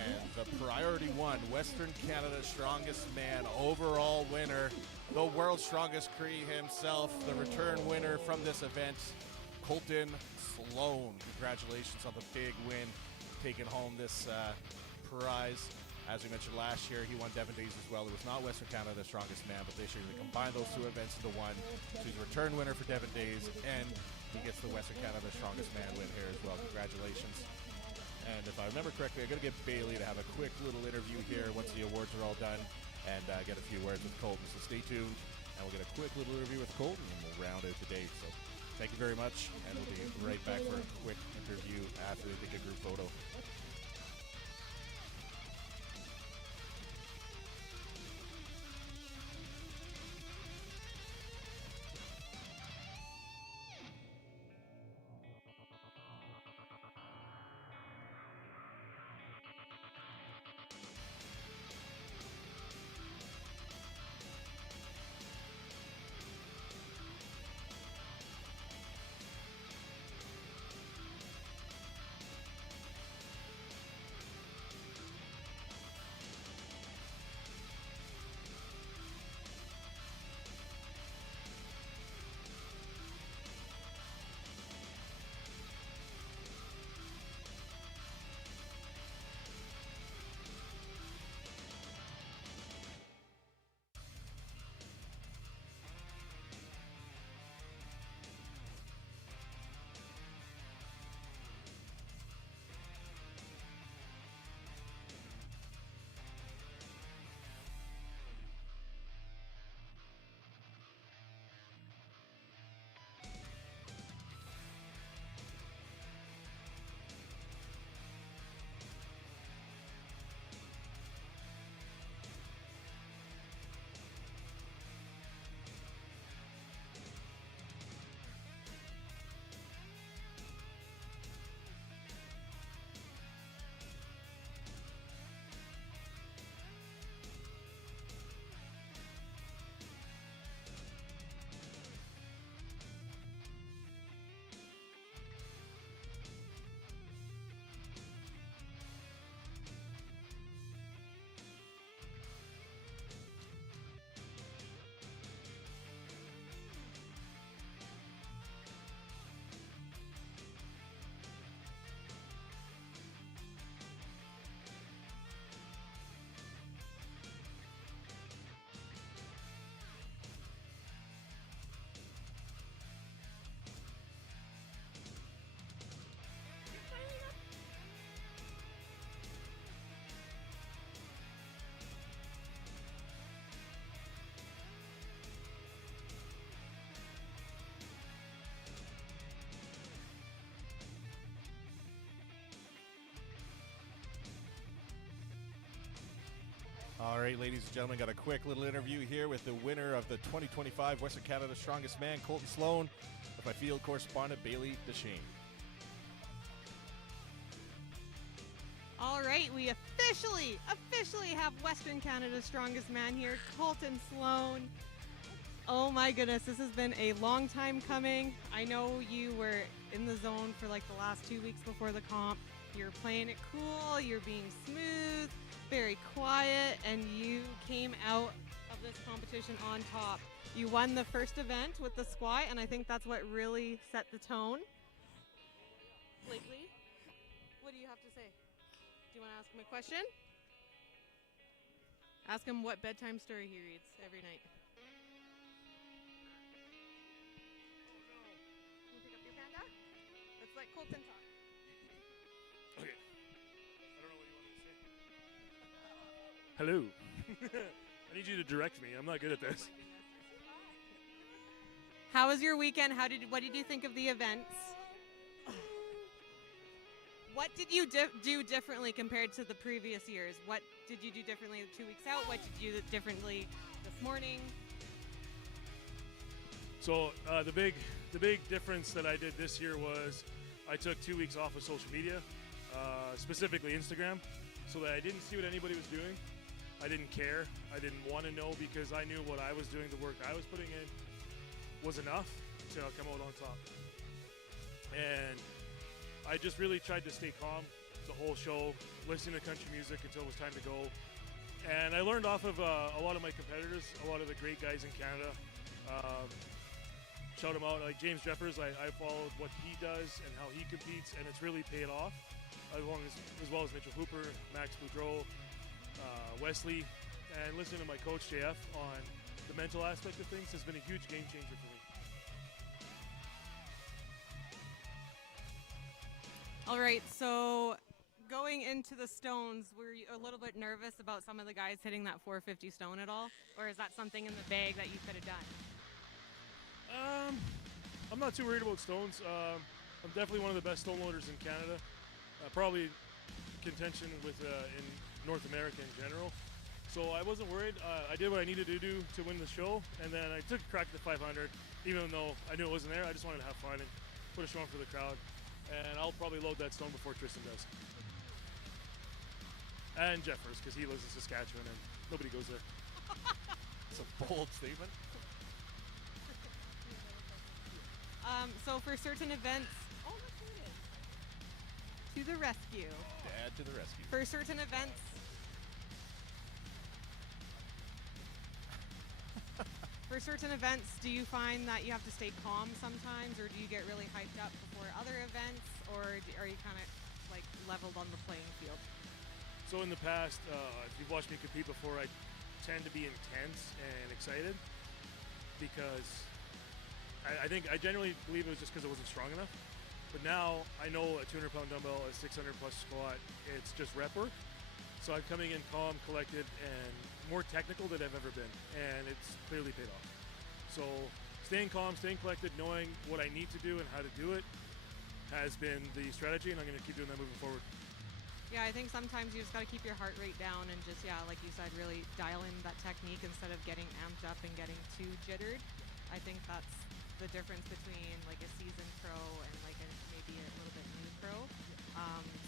And the Priority One, Western Canada's Strongest Man overall winner, the world's strongest Cree himself, the return winner from this event, Colton Sloan. Congratulations on the big win, taking home this prize. As we mentioned last year, he won Devon Days as well. It was not Western Canada's Strongest Man, but this year they combined those two events into one. So he's a return winner for Devon Days, and he gets the Western Canada's Strongest Man win here as well. Congratulations. And if I remember correctly, I'm going to get Bailey to have a quick little interview here once the awards are all done and get a few words with Colton. So stay tuned, and we'll get a quick little interview with Colton, and we'll round out the day. So thank you very much, and we'll be right back for a quick interview after they take a group photo. All right, ladies and gentlemen, got a quick little interview here with the winner of the 2025 Western Canada Strongest Man, Colton Sloan, with my field correspondent, Bailey Deshane. All right, we officially have Western Canada's Strongest Man here, Colton Sloan. Oh my goodness, this has been a long time coming. I know you were in the zone for like the last 2 weeks before the comp. You're playing it cool, you're being smooth, very quiet, and you came out of this competition on top. You won the first event with the squat, and I think that's what really set the tone. Blakely, what do you have to say? Do you want to ask him a question? Ask him what bedtime story he reads every night. Want to pick up your panda? Let's let Colton talk. Okay. I don't know what you want me to say. Hello. I need you to direct me. I'm not good at this. How was your weekend? What did you think of the events? What did you do differently compared to the previous years? What did you do differently 2 weeks out? What did you do differently this morning? So the big difference that I did this year was I took 2 weeks off of social media, specifically Instagram, so that I didn't see what anybody was doing. I didn't care. I didn't want to know because I knew what I was doing, the work I was putting in was enough to come out on top. And I just really tried to stay calm the whole show, listening to country music until it was time to go. And I learned off of a lot of my competitors, a lot of the great guys in Canada. Shout them out, like James Jeffers, I followed what he does and how he competes, and it's really paid off, as well as Mitchell Hooper, Max Boudreau, Wesley, and listening to my coach JF on the mental aspect of things has been a huge game changer for me. All right, so going into the stones, were you a little bit nervous about some of the guys hitting that 450 stone at all? Or is that something in the bag that you could have done? I'm not too worried about stones. I'm definitely one of the best stone loaders in Canada. Probably contention with in North America in general. So I wasn't worried. I did what I needed to do to win the show, and then I took a crack at the 500. Even though I knew it wasn't there, I just wanted to have fun and put a show on for the crowd. And I'll probably load that stone before Tristan does. And Jeffers, because he lives in Saskatchewan and nobody goes there. It's a bold statement. So for certain events, oh, look who it is. To the rescue. Dad to the rescue. For certain events, do you find that you have to stay calm sometimes, or do you get really hyped up before other events, or are you kind of like leveled on the playing field? So in the past, if you've watched me compete before, I tend to be intense and excited because I generally believe it was just because I wasn't strong enough. But now I know a 200-pound dumbbell, a 600-plus squat, it's just rep work. So I'm coming in calm, collected, and more technical than I've ever been, and it's clearly paid off. So staying calm, staying collected, knowing what I need to do and how to do it has been the strategy, and I'm going to keep doing that moving forward. Yeah, I think sometimes you just got to keep your heart rate down and just, yeah, like you said, really dial in that technique instead of getting amped up and getting too jittered. I think that's the difference between like a seasoned pro and like maybe a little bit new pro.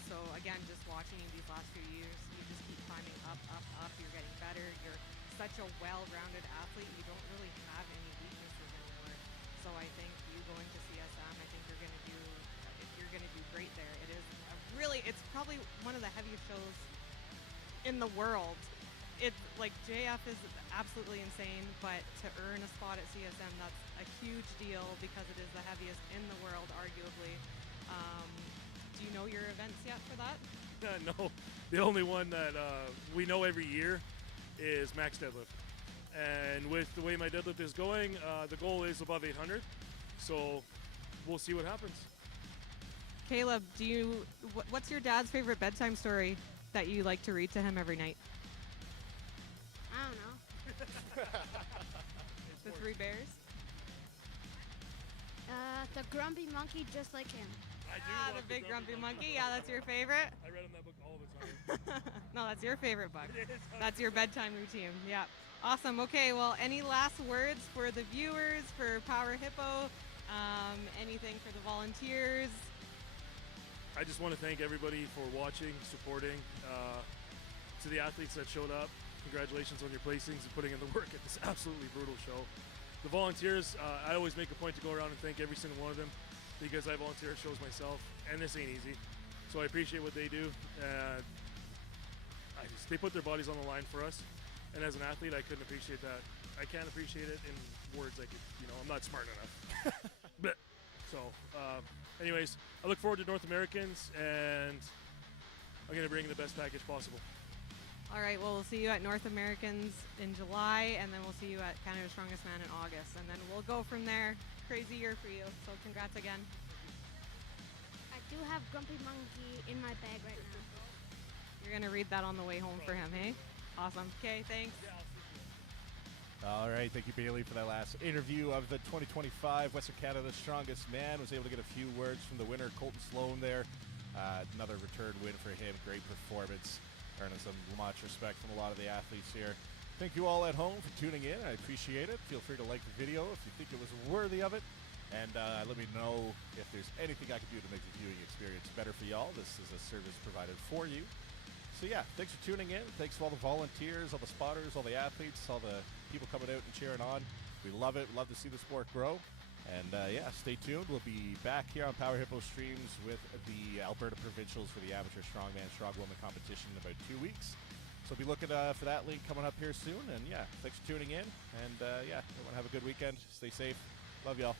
So again, just watching you these last few years, you just keep climbing up, up, up. You're getting better. You're such a well-rounded athlete. You don't really have any weaknesses anymore. So I think you going to CSM, I think you're going to do great there. It is it's probably one of the heaviest shows in the world. It's like JF is absolutely insane, but to earn a spot at CSM, that's a huge deal because it is the heaviest in the world, arguably. Do you know your events yet for that? No, the only one that we know every year is max deadlift. And with the way my deadlift is going, the goal is above 800. So we'll see what happens. Caleb, what's your dad's favorite bedtime story that you like to read to him every night? I don't know. The Three Bears? The grumpy monkey just like him. The big grumpy monkey. Yeah, that's your favorite. I read in that book all the time. No, that's your favorite book. It is. That's your bedtime routine. Yeah. Awesome. Okay, well, any last words for the viewers, for Power Hippo, anything for the volunteers? I just want to thank everybody for watching, supporting. To the athletes that showed up, congratulations on your placings and putting in the work at this absolutely brutal show. The volunteers, I always make a point to go around and thank every single one of them because I volunteer at shows myself, and this ain't easy. So I appreciate what they do. They put their bodies on the line for us, and as an athlete, I couldn't appreciate that. I can't appreciate it in words. I'm not smart enough. But so, anyways, I look forward to North Americans, and I'm gonna bring the best package possible. All right, well, we'll see you at North Americans in July, and then we'll see you at Canada's Strongest Man in August, and then we'll go from there. Crazy year for you, so congrats again. I do have Grumpy Monkey in my bag right now. You're going to read that on the way home for him, hey? Awesome. Okay, thanks. All right, thank you, Bailey, for that last interview of the 2025 Western Canada's Strongest Man. Was able to get a few words from the winner, Colton Sloan there. Another return win for him. Great performance. Earning some much respect from a lot of the athletes here. Thank you all at home for tuning in. I appreciate it. Feel free to like the video if you think it was worthy of it. And let me know if there's anything I can do to make the viewing experience better for y'all. This is a service provided for you. So yeah, thanks for tuning in. Thanks to all the volunteers, all the spotters, all the athletes, all the people coming out and cheering on. We love it. We love to see the sport grow. And yeah, stay tuned. We'll be back here on Power Hippo Streams with the Alberta Provincials for the Amateur Strongman Strongwoman competition in about 2 weeks. So be looking for that link coming up here soon. And yeah, thanks for tuning in. And yeah, everyone have a good weekend. Stay safe. Love y'all.